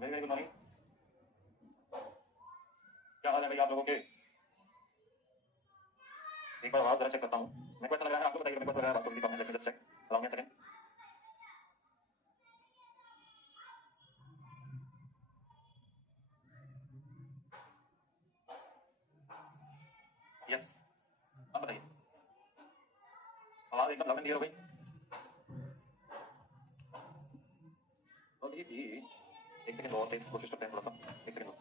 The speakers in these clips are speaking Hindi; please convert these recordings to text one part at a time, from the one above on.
Very very good morning. क्या हाल है भाई आप लोगों के? एक बार आवाज जरा चेक करता हूँ। मेरे को ऐसा लग रहा है, आपको बताइए मेरे को ऐसा लग रहा है वास्तव में। Let me just check, allow me a second. Yes, अब बताइए। आवाज एकदम लाउड एंड क्लियर हो गई। अभी भी एक सेकंड और तेज कोशिश करते हैं थोड़ा सा। एक सेकंड और।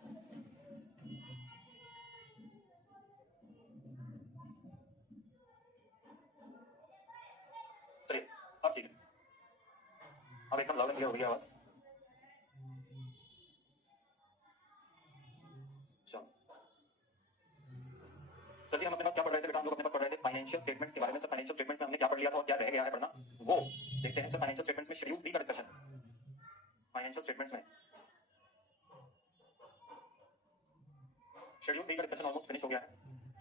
चलिए अब ठीक है, अब एकदम लाउड एंड क्लियर हो गई आवाज। चलो सर जी, हम अपने पास क्या पढ़ रहे थे बेटा? हम लोग अपने पास पढ़ रहे थे फाइनेंशियल स्टेटमेंट्स के बारे में। सर फाइनेंशियल स्टेटमेंट्स में हमने क्या पढ़ लिया था और क्या रह गया है पढ़ना, वो देखते हैं। सर फाइनेंशियल स्टेटमेंट्स में शेड्यूल 3 का डिस्कशन। फाइनेंशियल स्टेटमेंट्स में शेड्यूल 3 का डिस्कशन ऑलमोस्ट फिनिश हो गया है।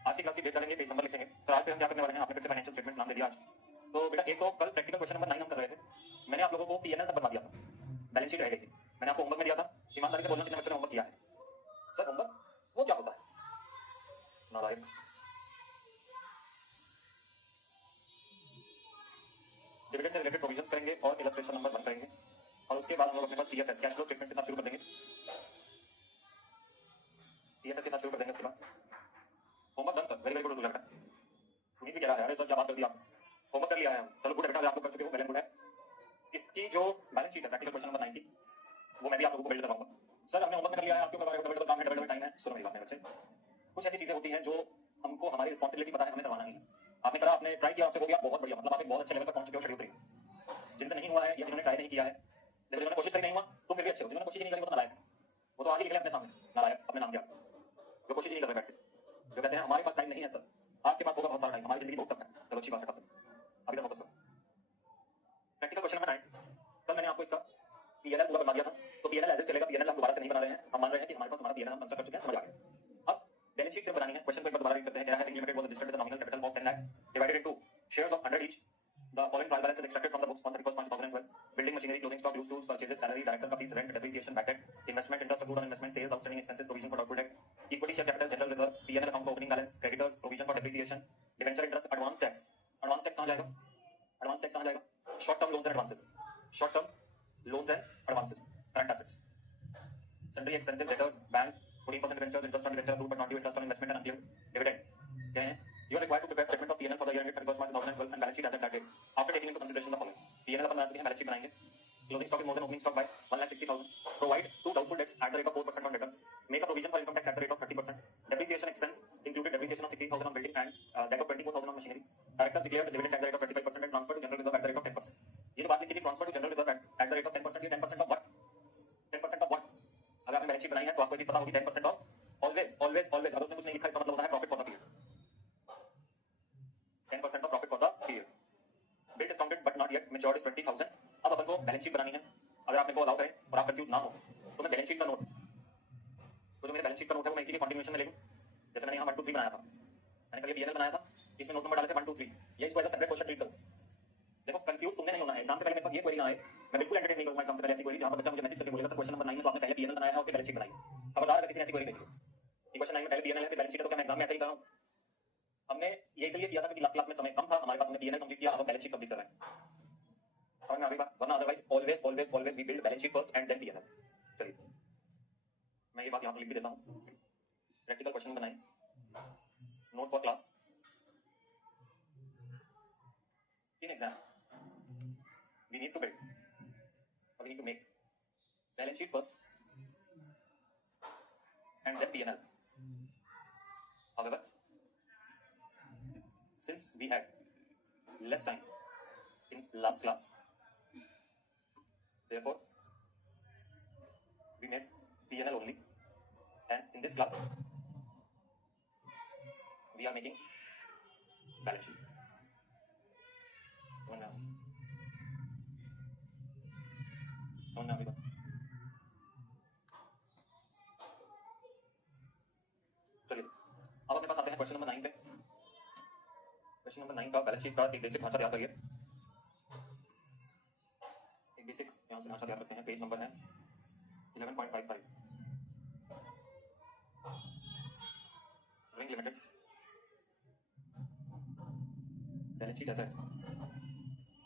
आज की क्लास की डेट करेंगे, पेज नंबर लिखेंगे। सर आज से हम क्या करने वाले हैं, आपने फिर से फाइनेंशियल स्टेटमेंट्स नाम दे दिया आज। तो बेटा एक तो कल प्रैक्टिकल क्वेश्चन नंबर 9 हम कर रहे थे। मैंने आप लोगों को पीएनएल तक बता दिया था, बैलेंस शीट रह गई थी। मैंने आपको होमवर्क में दिया था, ईमानदारी से बोलना कितने बच्चों ने होमवर्क किया है? सर होमवर्क वो क्या होता है? नालायक। डिविडेंड से रिलेटेड प्रोविजंस करेंगे और इलस्ट्रेशन नंबर 1 करेंगे, और उसके बाद हम लोग अपने पास सीएफएस कैश फ्लो स्टेटमेंट के साथ शुरू कर देंगे। सीएफएस के साथ शुरू कर देंगे। उसके बाद homework done sir, very very good लड़का। उन्हीं भी कह रहा है, अरे सर क्या बात कर दी आप, होमवर्क कर लिया है हम। चलो गुड है बेटा, आप लोग कर चुके हो, वेल एंड गुड है। इसकी जो बैलेंस शीट है प्रैक्टिकल क्वेश्चन नंबर 90, वो मैं भी आप लोगों को बिल्ड करवाऊंगा। सर हमने होमवर्क कर लिया है, आप क्यों करवा रहे हो? डबल काम है, डबल टाइम है। सुनो मेरी बात बच्चे, कुछ ऐसी चीजें होती हैं जो हमको हमारी रिस्पॉन्सिबिलिटी पता है, हमें करवाना ही है। आपने करा, आपने ट्राई किया, आपसे हो गया, बहुत बढ़िया। मतलब आप एक बहुत अच्छे लेवल पर पहुंच चुके हो शेड्यूल 3। जिनसे नहीं हुआ है या जिन्होंने ट्राई नहीं किया है, लेकिन जिन्होंने कोशिश करी नहीं हुआ, तो फिर भी अच्छे हो। जिन्होंने कोशिश नहीं करी वो तो नालायक है। वो तो आगे निकले अपने सामने नालायक, अपने नाम क्या, जो कोशिश नहीं कर रहे बैठ के, जो कहते हैं हमारे पास टाइम नहीं है। सर आपके पास होगा बहुत सारा टाइम, हमारी जिंदगी बहुत टफ है। चलो अच्छी बात है, टफ है, अभी तक फोकस करो। प्रैक्टिकल क्वेश्चन नंबर 9, कल मैंने आपको इसका पीएनएल पूरा बना दिया था। तो पीएनएल एज चलेगा, पीएनएल हम दोबारा से नहीं बना रहे हैं। हम मान रहे हैं कि हमारे पास हमारा पीएनएल हम कंस्ट्रक्ट कर चुके हैं, समझ आ गया। अब बैलेंस शीट से बनानी है। क्वेश्चन को एक बार दोबारा रीड करते हैं। क्या है? Limited was registered with the nominal capital of 10 lakh divided into shares of 100 each. The following trial balance is extracted from the books on 31st March 2012. Building machinery, closing stock, used tools, purchases, salary, director fees, rent, depreciation, bad debt, investment, interest accrued on investment, sales, outstanding expenses, provision for doubtful debt, equity share capital, general reserve, P&L account for opening balance, creditors, provision for depreciation, debenture interest, advance tax. Advance tax कहाँ जाएगा? Advance tax कहाँ जाएगा? Short term loans and advances. Short term loans and advances. Current assets. Sundry expenses, debtors, bank, 14% debentures, interest on debenture accrued but not due, interest on investment and unclaimed dividend. क्या है? You are required to prepare statement of P&L for the year ended 31st March 2012 and balance sheet as at that date. After taking into consideration the following: P&L अपन बना चुके हैं, balance sheet बनाएंगे. Closing stock is more than opening stock by 1,60,000. Provide 2 doubtful debts at the rate of 4% on returns. Make a provision for income tax at the rate of 30%. Depreciation expense included depreciation of 16,000 on building and that of 24,000 on machinery. Directors declared dividend at the rate of 25% and transfer to general reserve at the rate of 10%. ये जो बात लिखी थी transfer to general reserve at the rate of 10%, ये 10% of what? 10% of what? अगर आपने बैलेंस शीट बनाई है तो आपको ये पता होगी 10% ऑफ ऑलवेज ऑलवेज ऑलवेज। अगर उसने कुछ नहीं लिखा इसका मतलब होता है profit for the period. 10% of profit for the period. Bill discounted but not yet matured is 20,000। अब अपन को बैलेंस शीट बनानी है। अगर आपने को अलाउ करे और आप कंफ्यूज ना हो तो मैं बैलेंस शीट का नोट, तो जो मेरे बैलेंस शीट का नोट है वो मैं इसी के कंटिन्यूएशन में ले लूं। जैसे मैंने यहाँ 1 2 3 बनाया था, मैंने कल ये पीएनएल बनाया था, इसमें नोट नंबर डाले थे 1 2 3। ये इसको ऐसा सेपरेट क्वेश्चन ट्रीट करो। देखो कंफ्यूज तुमने नहीं होना है। एग्जाम से पहले मेरे पास ये क्वेरी ना आए, मैं बिल्कुल एंटरटेन नहीं करूंगा एग्जाम से पहले ऐसी क्वेरी जहां पर बच्चा मुझे मैसेज करके बोलेगा सर क्वेश्चन नंबर 9 में तो आपने पहले पीएनएल बनाया है और फिर बैलेंस शीट बनाई। खबरदार अगर किसी ने ऐसी क्वेरी भेजी कि क्वेश्चन 9 में पहले पीएनएल है फिर बैलेंस शीट है, तो क्या मैं एग्जाम में ऐसे ही कर रहा हूं? हमने ये इसलिए किया था कि लास्ट क्लास में समय कम था हमारे पास, हमने पीएनएल कंप्लीट किया, अब बैलेंस शीट कंप्लीट कर रहे हैं। समझ में आ गई बात? वरना otherwise always always always we build balance sheet first and then PNL. चलिए मैं ये बात यहां पर लिख भी देता हूं। प्रैक्टिकल क्वेश्चन बनाएं, note for class. In exam we need to build or we need to make balance sheet first and then P&L. However, since we had less time in last class, therefore we made P&L only, and in this class we are making balance sheet. समझ में आ गई बात? चलिए अब अपने पास आते हैं क्वेश्चन नंबर 9 पे। क्वेश्चन नंबर 9 का बैलेंस शीट का एक बेसिक ढांचा तैयार करिए। एक बेसिक यहां से ढांचा तैयार करते हैं। पेज नंबर है 11.55. Ring limited. Balance sheet asset.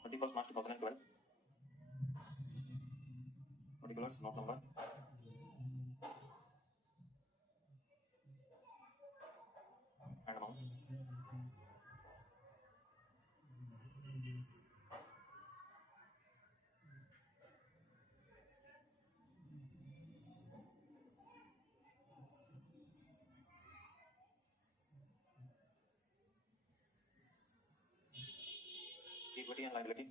21st March 2012. Particulars, note number. And amount. Equity and liability.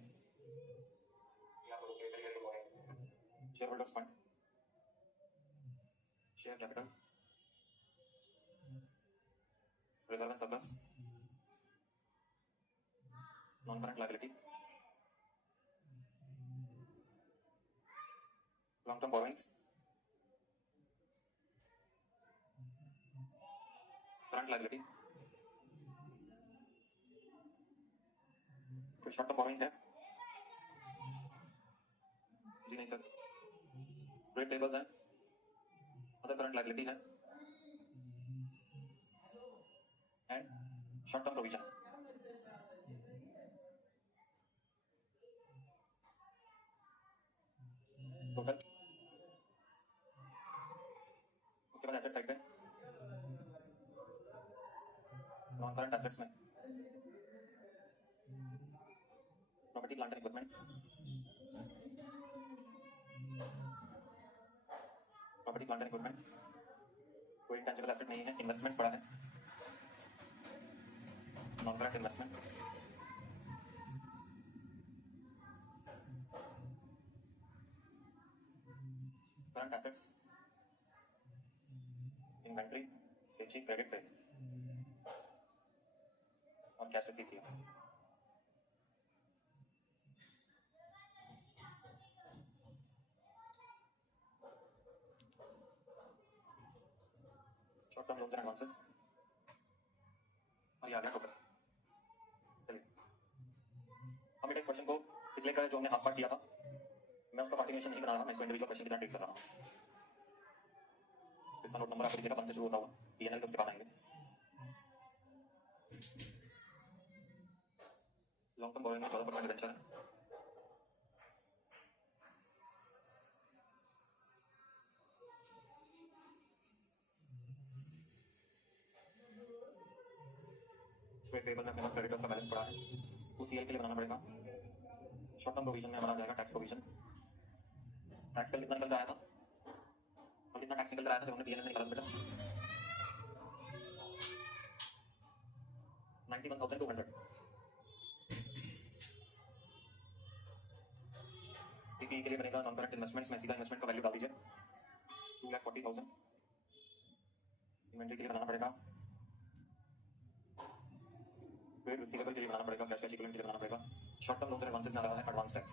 Shareholders fund. Share capital. Reserve and surplus. Non-current liability. Long-term borrowings. Current liability. कोई शॉर्ट टर्म बोरिंग है? जी नहीं सर। ट्रेड टेबल्स हैं, अदर करंट लायबिलिटी है and short term provision. Total. उसके बाद एसेट साइड पे नॉन करंट एसेट्स में property plant and equipment, property plant and equipment कोई इंटेंजिबल एसेट नहीं है, इन्वेस्टमेंट्स पड़ा है, non current investment, current assets, inventory, बेची, क्रेडिट पे और कैश रिसीव किया। Short term loans and advances और ये आ गया टोटल। चलिए हम बेटा इस क्वेश्चन को पिछले का जो हमने हाफ पार्ट किया था, मैं उसका पार्टिनेशन नहीं बना रहा, मैं इसको इंडिविजुअल क्वेश्चन की तरह ट्रीट कर रहा हूँ। इसका नोट नंबर आपको दिखेगा 1 से शुरू होता हुआ, पीएनएल के उसके बाद आएंगे। लॉन्ग टर्म बोरिंग में 14% डिबेंचर है, ट्रेड पेबल में अपने पास क्रेडिटर्स का बैलेंस पड़ा है, सीएल के लिए बनाना पड़ेगा। शॉर्ट टर्म प्रोविजन में हमारा जाएगा टैक्स प्रोविजन। टैक्स कल कितना निकल आया था और कितना टैक्स निकल आया था जब हमने पीएनएल में निकाला बेटा 91,200। पीपीई के लिए बनेगा नॉन करंट इन्वेस्टमेंट्स में सीधा इन्वेस्टमेंट का वैल्यू डाल दीजिए 2,40,000। इन्वेंट्री के लिए बनाना पड़ेगा, ट्रेड रिसीवेबल के लिए बनाना पड़ेगा, कैश इक्विवेलेंट के लिए बनाना पड़ेगा। Short term loans and advances में आ रहा है एडवांस टैक्स।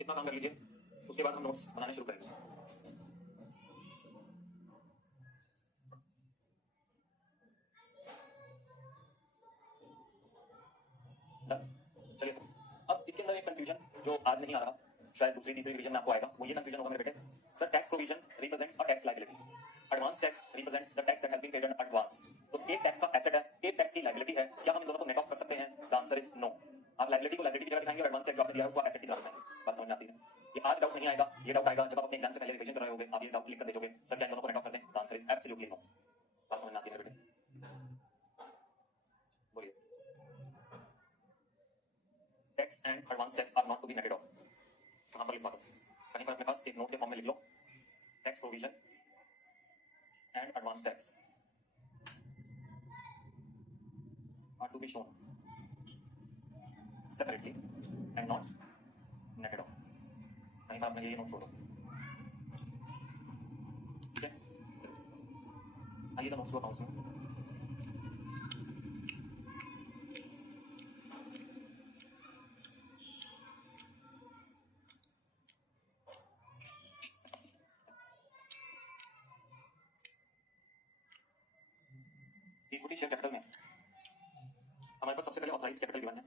इतना काम कर लीजिए, उसके बाद हम नोट्स बनाने शुरू करेंगे। चलिए सर, अब इसके अंदर एक कंफ्यूजन जो आज नहीं आ रहा, शायद दूसरी तीसरी रिवीजन में आपको आएगा, वो ये कंफ्यूजन होगा मेरे बेटे। Sir tax provision represents a tax liability, advance tax represents the tax that has been paid in advance. तो एक टैक्स का एसेट है, एक टैक्स की लायबिलिटी है, क्या हम इन दोनों को नेट ऑफ कर सकते हैं? The answer is no. आप लायबिलिटी को लायबिलिटी की जगह दिखाएंगे और एडवांस टैक्स जो आपने दिया है उसको एसेट की तरह दिखाएंगे। बात समझ में आती है? ये आज डाउट नहीं आएगा, ये डाउट आएगा जब आप अपने एग्जाम से पहले रिवीजन कर रहे होगे, आप ये डाउट क्लिक कर दोगे सर क्या इन दोनों को नेट ऑफ कर दें? The answer is absolutely no. बात समझ में आती है मेरे बेटे? बोलिए। Tax and advance tax are not to be netted off. कहां पर लिखवा दो? कहीं पर अपने पास एक नोट के फॉर्म में लिख लो, tax provision and advance tax are to be shown separately and not netted off. कहीं पर आपने ये नोट छोड़ो, ठीक है? आइए तो नोट्स को अकाउंट्स में इक्विटी शेयर कैपिटल में हमारे पास सबसे पहले ऑथराइज्ड कैपिटल गिवन है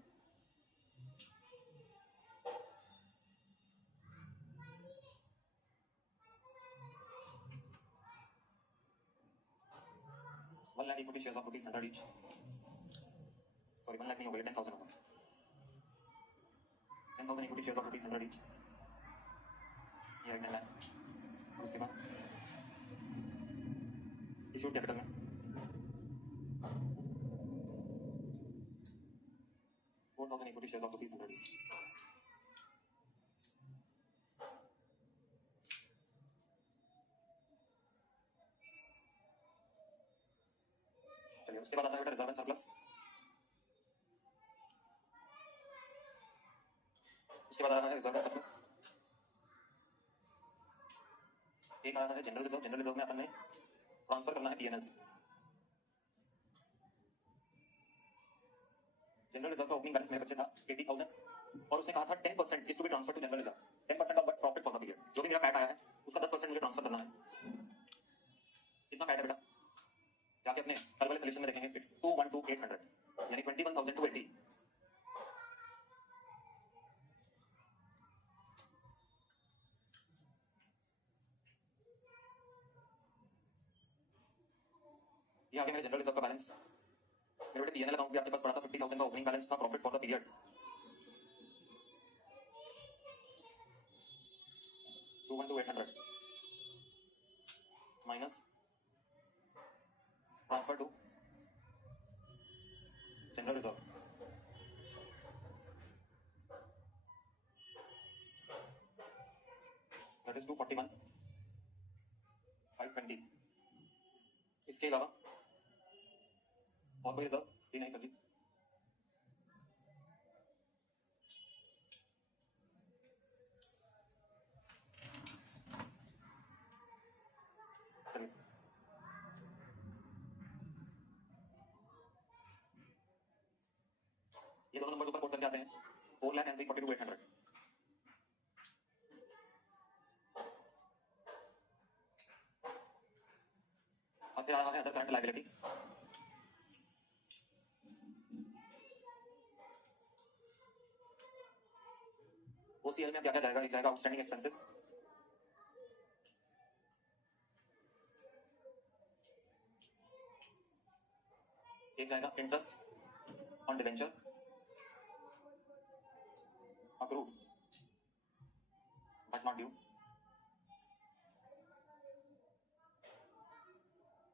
1 lakh equity shares of rupees 100 each. Sorry 1 lakh नहीं हो गया, 10,000 होगा. 10,000 equity shares of rupees 100 each. ये है 10 लाख. और उसके बाद इशू कैपिटल में 4,000 equity shares of rupees 100 each. चलिए उसके बाद आता है बेटा रिजर्व एंड सरप्लस. उसके बाद आता है रिजर्व एंड सरप्लस. एक आता है जनरल रिजर्व. जनरल रिजर्व में अपन ने ट्रांसफर करना है पीएनएल से. जनरल रिजर्व का ओपनिंग बैलेंस मेरे बच्चे था 80,000 और उसने कहा था 10% is to be transfer to general reserve. 10% of profit for the period. जो भी मेरा पैट आया है उसका 10% मुझे ट्रांसफर करना है. कितना पैट है बेटा जाके अपने कल वाले सोल्यूशन में देखेंगे. इट्स 212,800 यानी 21,280. ये आगे मेरे जनरल रिजर्व का बैलेंस. मेरे बेटे पीएनएल अकाउंट भी आपके पास पड़ा था 50,000 का ओपनिंग बैलेंस था. Profit for the period 212,800 minus transfer to general reserve. That is 241,520. इसके अलावा और कोई रिजर्व जी नहीं सर जी. चलिए ये दोनों नंबर ऊपर कोट करके आते हैं. 4,42,800. अब क्या आ रहा है अदर करंट लायबिलिटी. ओसीएल में क्या क्या जाएगा. एक जाएगा आउटस्टैंडिंग एक्सपेंसेस. एक जाएगा interest on debenture accrued but not due.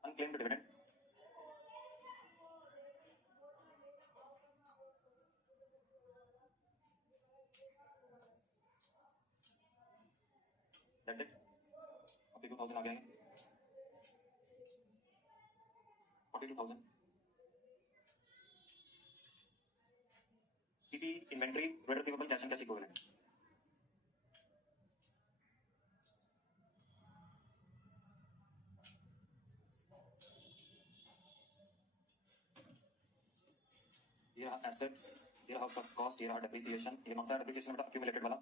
Unclaimed dividend. That's it. 42,000 आ गए. 42,000. CP inventory trade receivable cash and cash equivalent. ये रहा एसेट. ये रहा उसका कॉस्ट. ये रहा डेप्रिसिएशन. ये कौन सा डेप्रिसिएशन बेटा अक्यूमुलेटेड वाला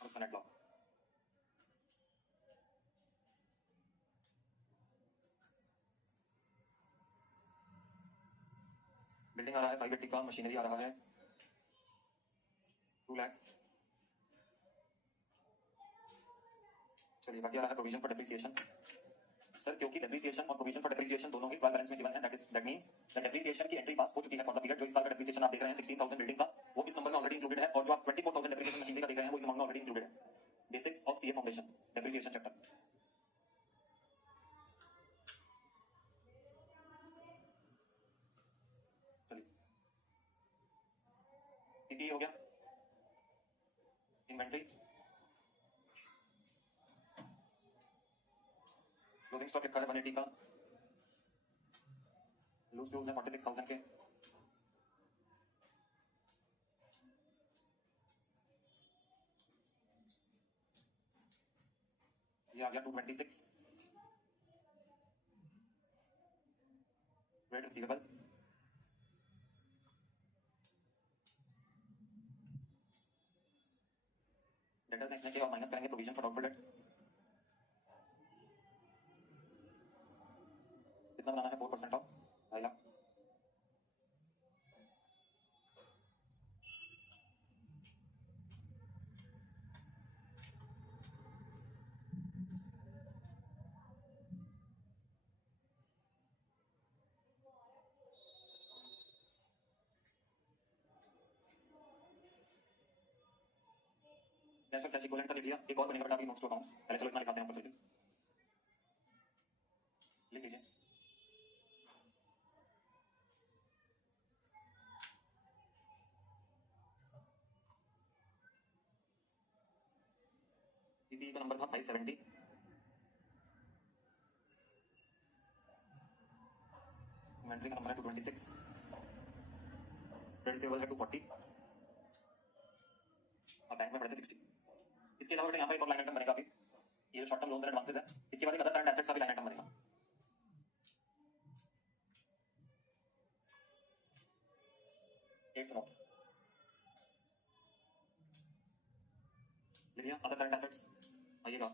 और उसका नेट लॉस. बिल्डिंग आ रहा है 580 का. मशीनरी आ रहा है 2 लाख. चलिए बाकी आ रहा है प्रोविजन फॉर डेप्रिसिएशन. सर क्योंकि डेप्रिसिएशन और प्रोविजन फॉर डेप्रिसिएशन दोनों ही ट्रायल बैलेंस में गिवन है. दैट मींस द डेप्रिसिएशन की एंट्री पास हो चुकी है फॉर द पीरियड. जो इस साल का डेप्रिसिएशन आप देख रहे हैं 16,000 बिल्डिंग का वो इस नंबर में ऑलरेडी इंक्लूडेड है. और जो आप 24,000 डेप्रिसिएशन मशीनरी का देख रहे हैं वो इस अमाउंट में ऑलरेडी इंक्लूडेड है. Basics of CA foundation depreciation chapter. चलिए पीपी हो गया. इन्वेंट्री क्लोजिंग स्टॉक लिखा है 180 का. लूज क्लोज है 46,000 के. ये आ गया 226. Trade receivable. डेटर्स लिखने के और माइनस करेंगे प्रोविजन फॉर डाउटफुल डेट. कितना बनाना है 4% ऑफ 2.5 लाख. कैश और कैश इक्विवेलेंट का लिख लिया, एक और बनेगा बेटा अभी नोट्स टू अकाउंट। पहले चलो इतना लिखाते हैं ऊपर से, लिख लीजिए। पीपी का नंबर था 570, इन्वेंट्री का नंबर है 226, क्रेडिट रिसीवेबल है 240 और बैंक में पड़े थे 60। इसके अलावा बेटा यहाँ पर एक और लाइन आइटम बनेगा अभी, ये जो short term loan and advances है, इसके बाद एक अदर करंट एसेट्स का भी लाइन आइटम बनेगा। एट नोट लिखिए, अदर करंट एसेट्स आइएगा।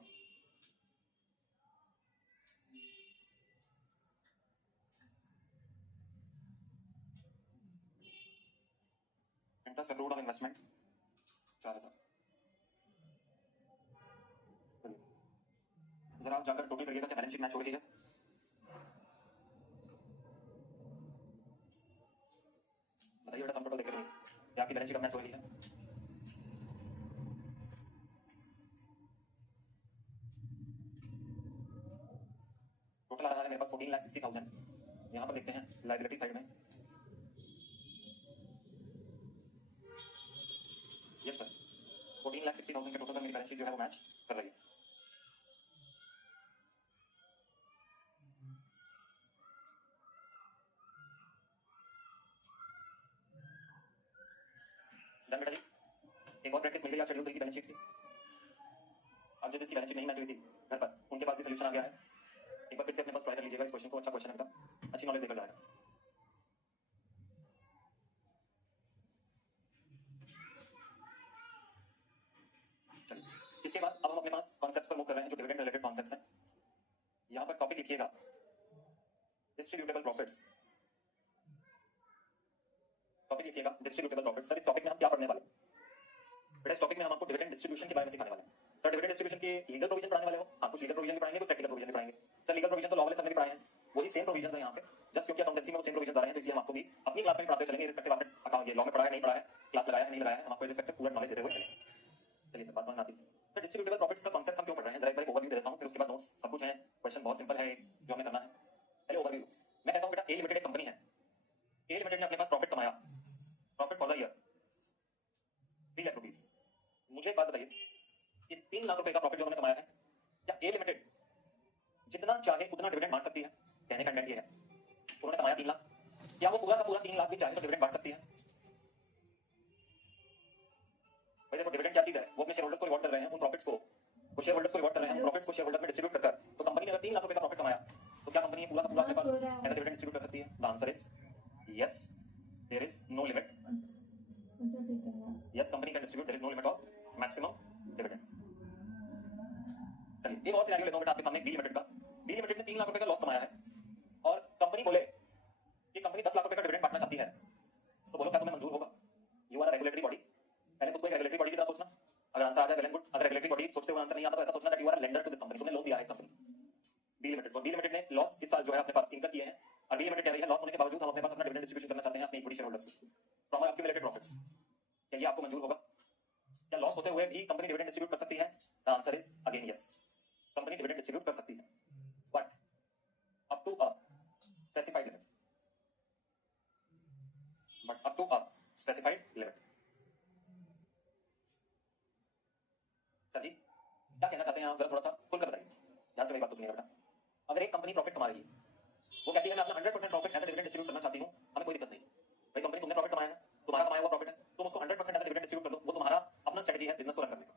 Interest accrued on investment 4000। जरा आप जाकर टोटल करिएगा क्या बैलेंस शीट मैच हो रही है। बताइए बेटा, सम टोटल देख रही है क्या आपकी बैलेंस शीट मैच हो रही है। टोटल आ रहा है मेरे पास 14,60,000। यहाँ पर देखते हैं लायबिलिटी साइड में, यस सर 14,60,000 के टोटल का मेरी बैलेंस शीट जो है वो मैच कर रही है। डन बेटा जी, एक और प्रैक्टिस मिल गई आप शेड्यूल की बैलेंस शीट की। अब जैसे इसकी बैलेंस शीट नहीं मैच हुई थी घर पर, उनके पास भी सोल्यूशन आ गया है। एक बार फिर से अपने पास ट्राई कर लीजिएगा इस क्वेश्चन को, अच्छा क्वेश्चन है बेटा, अच्छी नॉलेज देकर जाएगा। चलिए, इसके बाद अब हम अपने पास कॉन्सेप्ट्स पर मूव कर रहे हैं जो डिविडेंड रिलेटेड कॉन्सेप्ट्स हैं। यहाँ पर टॉपिक लिखिएगा डिस्ट्रीब्यूटेबल प्रॉफिट्स। टॉपिक लिखिएगा डिस्ट्रीब्यूटेबल प्रॉफिट। सर इस टॉपिक में हम क्या पढ़ने वाले हैं? बेटा इस टॉपिक में हम आपको डिविडेंड डिस्ट्रीब्यूशन के बारे में सिखाने वाले हैं। सर डिविडेंड डिस्ट्रीब्यूशन के लीगल प्रोविजन पढ़ाने वाले हो, आप कुछ लीगल प्रोविजन भी पढ़ाएंगे, कुछ प्रैक्टिकल प्रोविजन भी पढ़ाएंगे। सर लीगल प्रोविजन तो लॉ वाले सर ने भी पढ़ाए हैं, वही सेम प्रोविजन है यहाँ पे, जस्ट क्योंकि अकाउंटेंसी में वो सेम प्रोविजन आ रहे हैं तो इसलिए हम आपको भी अपनी क्लास में पढ़ाते चलेंगे। रिस्पेक्टिव आपने अकाउंट ये लॉ में पढ़ा है नहीं पढ़ा है, क्लास लगाया है नहीं लगाया है, हम आपको रिस्पेक्टिव पूरा नॉलेज देते हुए चलेंगे। चलिए सर बात समझ में आती है। तो डिस्ट्रीब्यूटेबल प्रॉफिट्स का कांसेप्ट हम क्यों पढ़ रहे हैं, जरा एक बार ओवरव्यू दे देता हूँ, फिर उसके बाद नोट्स सब कुछ है। क्वेश्चन बहुत सिंपल है जो हमें करना है। पहले ओवरव्यू मैं कहता हूँ बेटा, ए लिमिटेड एक कंपनी है, ए लिमिटेड ने अपने पास प्रॉफिट कमाया, profit for the year 3 lakh rupees. मुझे एक बात बताइए, इस 3 लाख रुपए का प्रॉफिट जो उन्होंने कमाया है, क्या ए लिमिटेड जितना चाहे उतना डिविडेंड बांट सकती है? कहने का इंटेंट ये है, उन्होंने कमाया 3 लाख, क्या वो पूरा का पूरा 3 लाख भी चाहे तो डिविडेंड बांट सकती है? भाई देखो डिविडेंड क्या चीज है, वो अपने शेयर होल्डर्स को रिवॉर्ड कर रहे हैं, उन प्रॉफिट्स को वो शेयर होल्डर्स को रिवॉर्ड कर रहे हैं, उन प्रॉफिट्स को शेयर होल्डर्स में डिस्ट्रीब्यूट कर। तो कंपनी ने अगर 3 लाख रुपए का प्रॉफिट कमाया तो क्या कंपनी पूरा का पूरा अपने पास एज डिविडेंड डिस्ट्रीब्यूट कर सकती है? The answer is yes, there is no limit. Yes company can distribute, there is no limit of maximum dividend. चलिए एक और सिनेरियो लेता हूं बेटा आपके सामने, बी लिमिटेड का। बी लिमिटेड ने 3 लाख रुपए का लॉस कमाया है और कंपनी बोले कि कंपनी 10 लाख रुपए का डिविडेंड बांटना चाहती है, तो बोलो क्या तुम्हें मंजूर होगा? यू आर रेगुलेटरी बॉडी, पहले खुद को एक रेगुलेटरी बॉडी की तरह सोचना। अगर आंसर आ जाए वेल एंड गुड, अगर रेगुलेटरी बॉडी सोचते हुए आंसर नहीं आता तो ऐसा सोचना that you are a lender to this company, तुमने लोन दिया है इस कंपनी बी लिमिटेड को। बी लिमिटेड ने लॉस इस साल जो है अपने पास इनकम किए हैं और बी लिमिटेड कह रही है लॉस होने के बावजूद हम अपने पास अपना डिविडेंड डिस्ट्रीब्यूशन करना चाहते हैं अपने इक्विटी शेयर होल्डर्स को फ्रॉम आवर एक्यूमुलेटेड प्रॉफिट्स। क्या ये आपको मंजूर होगा? क्या लॉस होते हुए भी कंपनी डिविडेंड डिस्ट्रीब्यूट कर सकती है? The answer is again yes, company dividend distribute कर सकती है, but up to a specified limit, but up to a specified limit. Sir ji क्या कहना चाहते हैं आप, जरा थोड़ा सा खुलकर बताइए, ध्यान से मेरी बात तो सुनिएगा बेटा। अगर एक कंपनी प्रॉफिट कमा रही है, वो कहती है मैं अपना 100% प्रॉफिट एज डिविडेंड डिस्ट्रीब्यूट करना चाहती हूं, हमें कोई दिक्कत नहीं। भाई कंपनी तुमने प्रॉफिट कमाया है, तुम्हारा कमाया हुआ प्रॉफिट है, तुम उसको 100% एज डिविडेंड डिस्ट्रीब्यूट कर दो, वो तुम्हारा अपना स्ट्रेटजी है बिजनेस को रन करने का।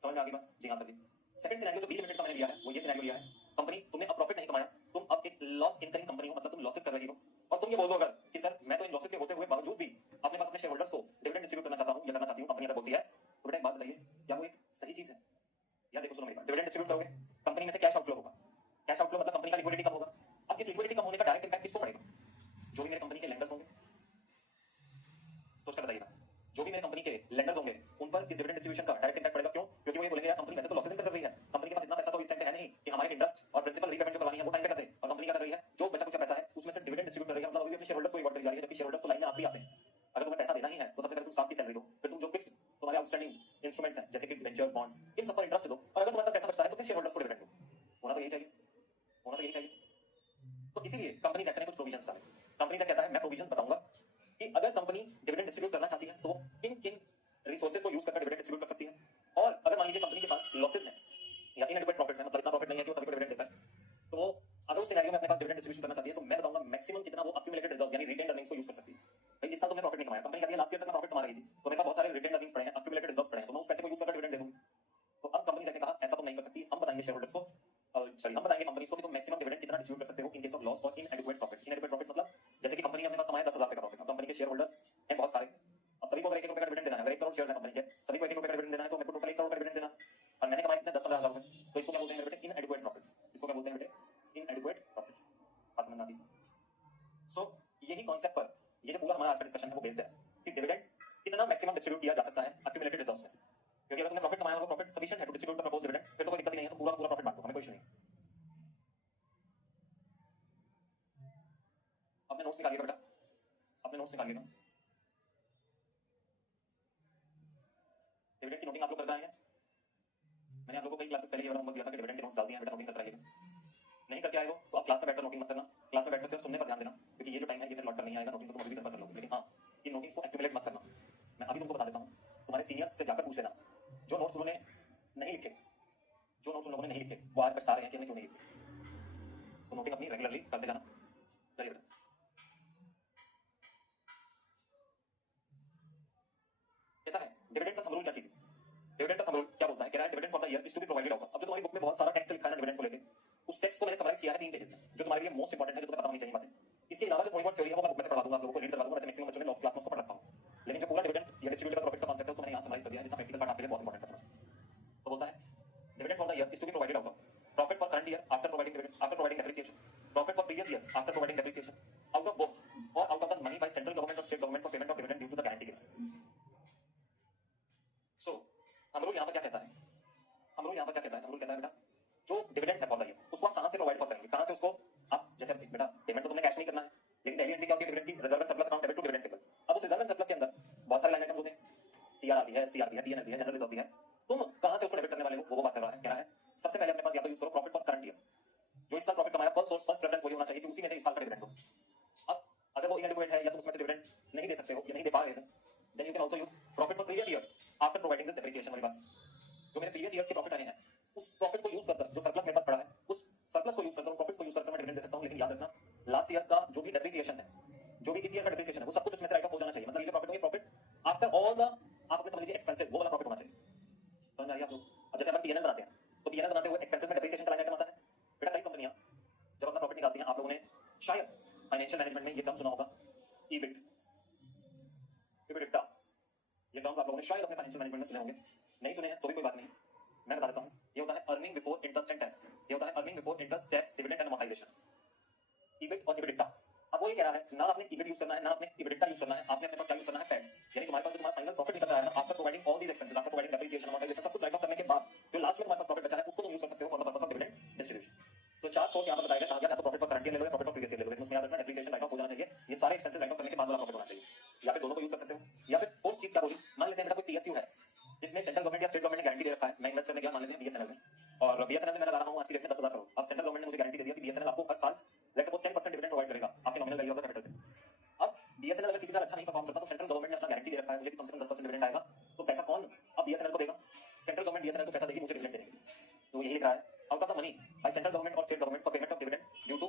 समझ में आ गई बात? जी हाँ सर जी। सेकंड सिनेरियो जो बी लिमिटेड का मैंने लिया है वो ये सिनेरियो लिया है, कंपनी तुमने अब प्रॉफिट नहीं कमाया, तुम अब एक लॉस इनकमिंग कंपनी हो, मतलब तुम लॉसेस कर रही हो और तुम ये बोल दो अगर कि सर मैं तो इन लॉसेस के होते हुए बावजूद भी अपने पास अपने शेयर होल्डर्स को डिविडेंड डिस्ट्रीब्यूट करना चाहता हूं या करना चाहती हूं, कंपनी अगर बोलती है तो बेटा एक बात बताइए, क्या वो एक सही चीज है? यार देखो सुनो मेरी बात, डिविडेंड डिस्ट्रीब्यूट करोगे कंपनी में से कैश आउटफ्लो होगा, कैश आउटफ्लो मतलब कंपनी का लिक्विडिटी कम होगा। अब इस लिक्विडिटी कम होने का डायरेक्ट इंपैक्ट किसको पड़ेगा? जो भी मेरे कंपनी के लेंडर्स होंगे, सोचकर बताइएगा, जो भी मेरे कंपनी के लेंडर्स होंगे उन पर इस डिविडेंड डिस्ट्रीब्यूशन का डायरेक्ट इंपैक्ट पड़ेगा। क्यों? क्योंकि वो ये बोलेंगे यार कंपनी वैसे तो लॉसेस इनकर कर रही है, कंपनी के पास इतना पैसा तो इस टाइम पे है नहीं कि हमारे इंटरेस्ट और प्रिंसिपल रीपेमेंट जो करवानी है वो टाइम पे कर दे, और कंपनी क्या कर रही है जो बचा कुछ पैसा है उसमें से डिविडेंड डिस्ट्रीब्यूट कर रही है, मतलब अभी अपने शेयर होल्डर्स को रिवॉर्ड कर जा रही है, जबकि शेयर होल्डर्स तो लाइन में आते ही आते हैं। अगर तुम्हें पैसा देना ही है तो सबसे पहले तुम स्टाफ की सैलरी दो, फिर तुम जो फिक्स तुम्हारे आउटस्टैंडिंग इंस्ट्रूमेंट्स हैं जैसे कि डिबेंचर्स, बॉन्ड्स, इन सब पर इंटरेस्ट दो, और अगर तुम्हारे पास पैसा बचता है तो फिर शेयर होल्डर्स को डिविडेंड दो। होना तो यही चाहिए, होना तो यही चाहिए। तो इसीलिए कंपनीज एक्ट ने कुछ प्रोविजंस डाले। कंपनीज एक्ट कहता है, मैं प्रोविजंस बताऊंगा कि अगर कंपनी डिविडेंड डिस्ट्रीब्यूट करना चाहती है तो वो किन किन रिसोर्सेज को यूज करकर डिविडेंड डिस्ट्रीब्यूट कर सकती है, और अगर मान लीजिए कंपनी के पास लॉसेस हैं या इनएडिक्वेट प्रॉफिट्स हैं, मतलब इतना प्रॉफिट नहीं है कि वो सभी को डिविडेंड देता है, तो वो अगर उस सिनेरियो में अपने पास डिविडेंड डिस्ट्रीब्यूशन करना चाहती है तो मैं बताऊंगा मैक्सिमम कितना वो अक्यूमुलेटेड रिजर्व यानी रिटेन्ड अर्निंग्स को यूज कर सकती है। भाई इस साल तुमने प्रॉफिट नहीं कमाया, कंपनी कहती है लास्ट ईयर तक मैं प्रॉफिट कमा रही थी, तो मेरे पास बहुत सारे रिटेन्ड अर्निंग्स पड़े हैं, अक्यूमुलेटेड रिजर्व्स पड़े हैं, तो मैं उस पैसे को यूज करके डिविडेंड दे दूंगी। तो अब कंपनी ने कहा ऐसा तुम नहीं कर सकती, हम बताएंगे शेयर होल्डर्स को, सॉरी हम बताएंगे कंपनीज को कि तुम मैक्सिमम डिविडेंड कितना डिस्ट्रीब्यूट कर सकते हो इन केस ऑफ लॉस और इनएडिक्वेट प्रॉफिट्स। इनएडिक्वेट प्रॉफिट्स मतलब जैसे कि कंपनी ने अपने पास कमाया 10,000 रुपए का प्रॉफिट, अब कंपनी के शेयर होल्डर्स हैं बहुत सारे, अब सभी को अगर 1 रुपए का डिविडेंड देना है, अगर 1 करोड़ शेयर है कंपनी के, सभी को 1 रुपए का डिविडेंड देना है, तो मेरे को टोटल 1 करोड़ का डिविडेंड देना, और मैंने कमाए कितने 10-15 हज़ार रुपए, तो इसको क्या बोलते हैं मेरे बेटे, इनएडिक्वेट प्रॉफिट्स। इसको क्या बोलते हैं बेटे, इनएडिक्वेट प्रॉफिट्स। बात समझ में आती है? सो यही कॉन्सेप्ट पर ये जो पूरा हमारा आज का डिस्कशन है वो बेस्ड है कि डिविडेंड कितना मैक्सिमम डिस्ट्रीब्यूट किया जा सकता है अक्यूमुलेटेड रिजर्व्स में से, क्योंकि अगर तुमने प्रॉफिट कमाया होगा, प्रॉफिट सफिशिएंट है to distribute the proposed dividend, फिर तो कोई दिक्कत ही नहीं है, तो पूरा पूरा प्रॉफिट बांट दो, हमें कोई इशू नहीं। अपने नोट्स निकालिएगा बेटा, अपने नोट्स निकालिएगा। डिविडेंड की नोटिंग आप लोग करते आए हैं, मैंने आप लोगों को कई क्लासेस पहले ये वाला होमवर्क दिया था कि डिविडेंड के नोट्स डाल दिए हैं बेटा, नोटिंग करते रहिएगा। नहीं करके आए हो तो आप क्लास में बैठकर नोटिंग मत करना, क्लास में बैठकर सिर्फ सुनने पर ध्यान देना, क्योंकि ये जो टाइम है ये लौट कर नहीं आएगा, नोटिंग तो तुम अभी भी कर लोगे, लेकिन हाँ इन नोटिंग्स को एक्यूमुलेट मत करना। मैं अभी तुमको बता देता हूँ, तुम्हारे सीनियर्स से जाकर पूछ लेना, जो नोट्स उन्होंने नहीं लिखे, जो नोट्स उन लोगों ने नहीं लिखे वो आज पछता रहे हैं कि हमने क्यों नहीं लिखे, तो नोटिंग अपनी रेगुलरली करते जाना। चलिए बेटा, कहता है डिविडेंड का थंब रूल क्या चीज है, डिविडेंड का थंब रूल क्या बोलता है, कह रहा है dividend for the year is to be provided out. अब जो तुम्हारी बुक में बहुत सारा टेक्स्ट लिखा है ना डिविडेंड को लेके, उस टेक्स्ट को मैंने समराइज किया है 3 पेजेस में, जो तुम्हारे लिए मोस्ट इंपोर्टेंट है, जो तुम्हें पता होनी चाहिए बातें। इसके अलावा जो थोड़ी बहुत थ्योरी है वो मैं बुक में से पढ़ा दूंगा आप लोगों को, रीड करवा दूंगा, वैसे मैक्सिमम बच्चों ने 9th क्लास में उसको पढ़ रखा हूं, लेकिन जो पूरा डिविडेंड या डिस्ट्रीब्यूटेबल प्रॉफिट का कांसेप्ट है उसको मैंने यहां समराइज कर दिया है, जिसका प्रैक्टिकल पार्ट आपके लिए बहुत इंपोर्टेंट है समझ। तो बोलता है dividend for the year is to be provided out of profit for current year after providing dividend, after providing depreciation, profit for previous year after providing depreciation, out of both और out of the money by central government और state government for payment of dividend due to the guarantee given. So हम लोग यहां पर क्या कहता है, हम लोग यहां पर क्या कहता है, हम लोग कहता है बेटा जो डिविडेंड है फॉर द ईयर उसको आप कहां से प्रोवाइड करेंगे, कहां से उसको आप, जैसे बेटा पेमेंट तो तुमने कैश नहीं करना है, लेकिन पहली एंट्री क्या होगी डिविडेंड की, reserve and surplus account debit to dividend table. अब उस रिजर्व एंड सरप्लस के अंदर बहुत सारे लाइन आइटम्स होते हैं, सीआरआर भी है, एसपीआर भी है, पीएनएल भी है, जनरल रिजर्व भी है, तुम कहां से उसको डेबिट करने वाले हो वो बात कर रहा है। क्या है सबसे पहले अपने पास या तो यूज करो प्रॉफिट फॉर करंट ईयर, जो इस साल प्रॉफिट कमाया फर्स्ट सोर्स फर्स्ट प्रेफरेंस वही होना चाहिए कि उसी में से इस साल का डिविडेंड दो। अब अगर वो इनएडिक्वेट है या तुम उसमें से डिविडेंड नहीं दे सकते हो या नहीं दे पा रहे हो, then you can also use profit for previous year after providing this depreciation वाली बात, जो मेरे प्रीवियस ईयर्स के प्रॉफिट आए हैं उस प्रॉफिट को यूज करकर, जो सरप्लस मेरे पास पड़ा है उस सरप्लस को यूज करकर, प्रॉफिट को यूज करकर मैं डिविडेंड दे सकता हूं। लेकिन याद रखना लास्ट ईयर का जो भी डेप्रिसिएशन है, जो भी इस ईयर का डेप्रिसिएशन है वो सब कुछ उसमें से राइट ऑफ हो जाना चाहिए, मतलब ये जो प्रॉफिट होगी प्रॉफिट आफ्टर ऑल द आप अपने समझ लीजिए एक्सपेंसेस, वो वाला प्रॉफिट होना चाहिए। समझ में आ रही है आप लोग? अब जैसे अपन पीएनएल बनाते हैं तो पीएनएल बनाते हुए एक्सपेंसेस में डेप्रिसिएशन का लाइन आइटम आता है बेटा। कई कंपनियां जब अपना प्रॉफिट निकालती हैं, आप लोगों ने शायद फाइनेंशियल मैनेजमेंट में ये टर्म सुना होगा, ईबिट, इबिडिटा, ये टर्म्स आप लोगों ने शायद अपने फाइनेंशियल मैनेजमेंट में सुने होंगे, नहीं सुने हैं तो भी कोई बात नहीं, मैं बता देता हूं। ये होता है earning before interest and tax, ये होता है earning before interest tax dividend and amortisation, EBIT और इबिडिटा। अब वो ये कह रहा है ना आपने ईबिट यूज करना है ना आपने इबिडिटा यूज करना है, आपने अपने पास क्या यूज करना है पैट, यानी तुम्हारे पास जो तुम्हारा फाइनल प्रॉफिट निकल रहा है ना after providing all these expenses, after providing depreciation amortisation सब कुछ राइट ऑफ करने के बाद जो लास्ट में तुम्हारे पास प्रॉफिट बचा है उसको तुम यूज कर सकते हो for the purpose of dividend distribution. तो 4 सोर्स यहां पर बताया गया, कहा गया या तो प्रॉफिट फॉर करंट ईयर ले लो या प्रॉफिट फॉर प्रीवियस ईयर ले लो, लेकिन उसमें याद रखना डेप्रिसिएशन राइट ऑफ हो जाना चाहिए, ये सारे एक्सपेंसेस राइट ऑफ करने के बाद वाला प्रॉफिट होना चाहिए, या फिर दोनों को यूज कर सकते हो। या फिर फोर्थ चीज क्या बोली, मान लेते हैं बेटा कोई पीएसयू है जिसमें सेंट्रल गवर्नमेंट या स्टेट गवर्नमेंट ने गारंटी दे रखा है, मैं इन्वेस्ट करने गया मान लेते हैं बीएसएनएल में, और बीएसएनएल में मैं लगा रहा हूं आज की डेट में 10,000 करोड़। अब सेंट्रल गवर्नमेंट ने मुझे गारंटी दे दिया कि बीएसएनएल आपको हर साल लेट्स सपोज 10% डिविडेंड प्रोवाइड करेगा आपके nominal value of the capital पे। अब बीएसएनएल अगर किसी का अच्छा नहीं परफॉर्म करता तो सेंट्रल गवर्नमेंट ने अपना गारंटी दे रखा है मुझे कि कम से कम 10% डिविडेंड आएगा, तो पैसा कौन अब बीएसएनएल को देगा, सेंट्रल गवर्नमेंट बीएसएनएल को पैसा देगी, मुझे डिविडेंड देगी। तो यही लिख रहा है out of the money by central government और state government for payment of dividend due to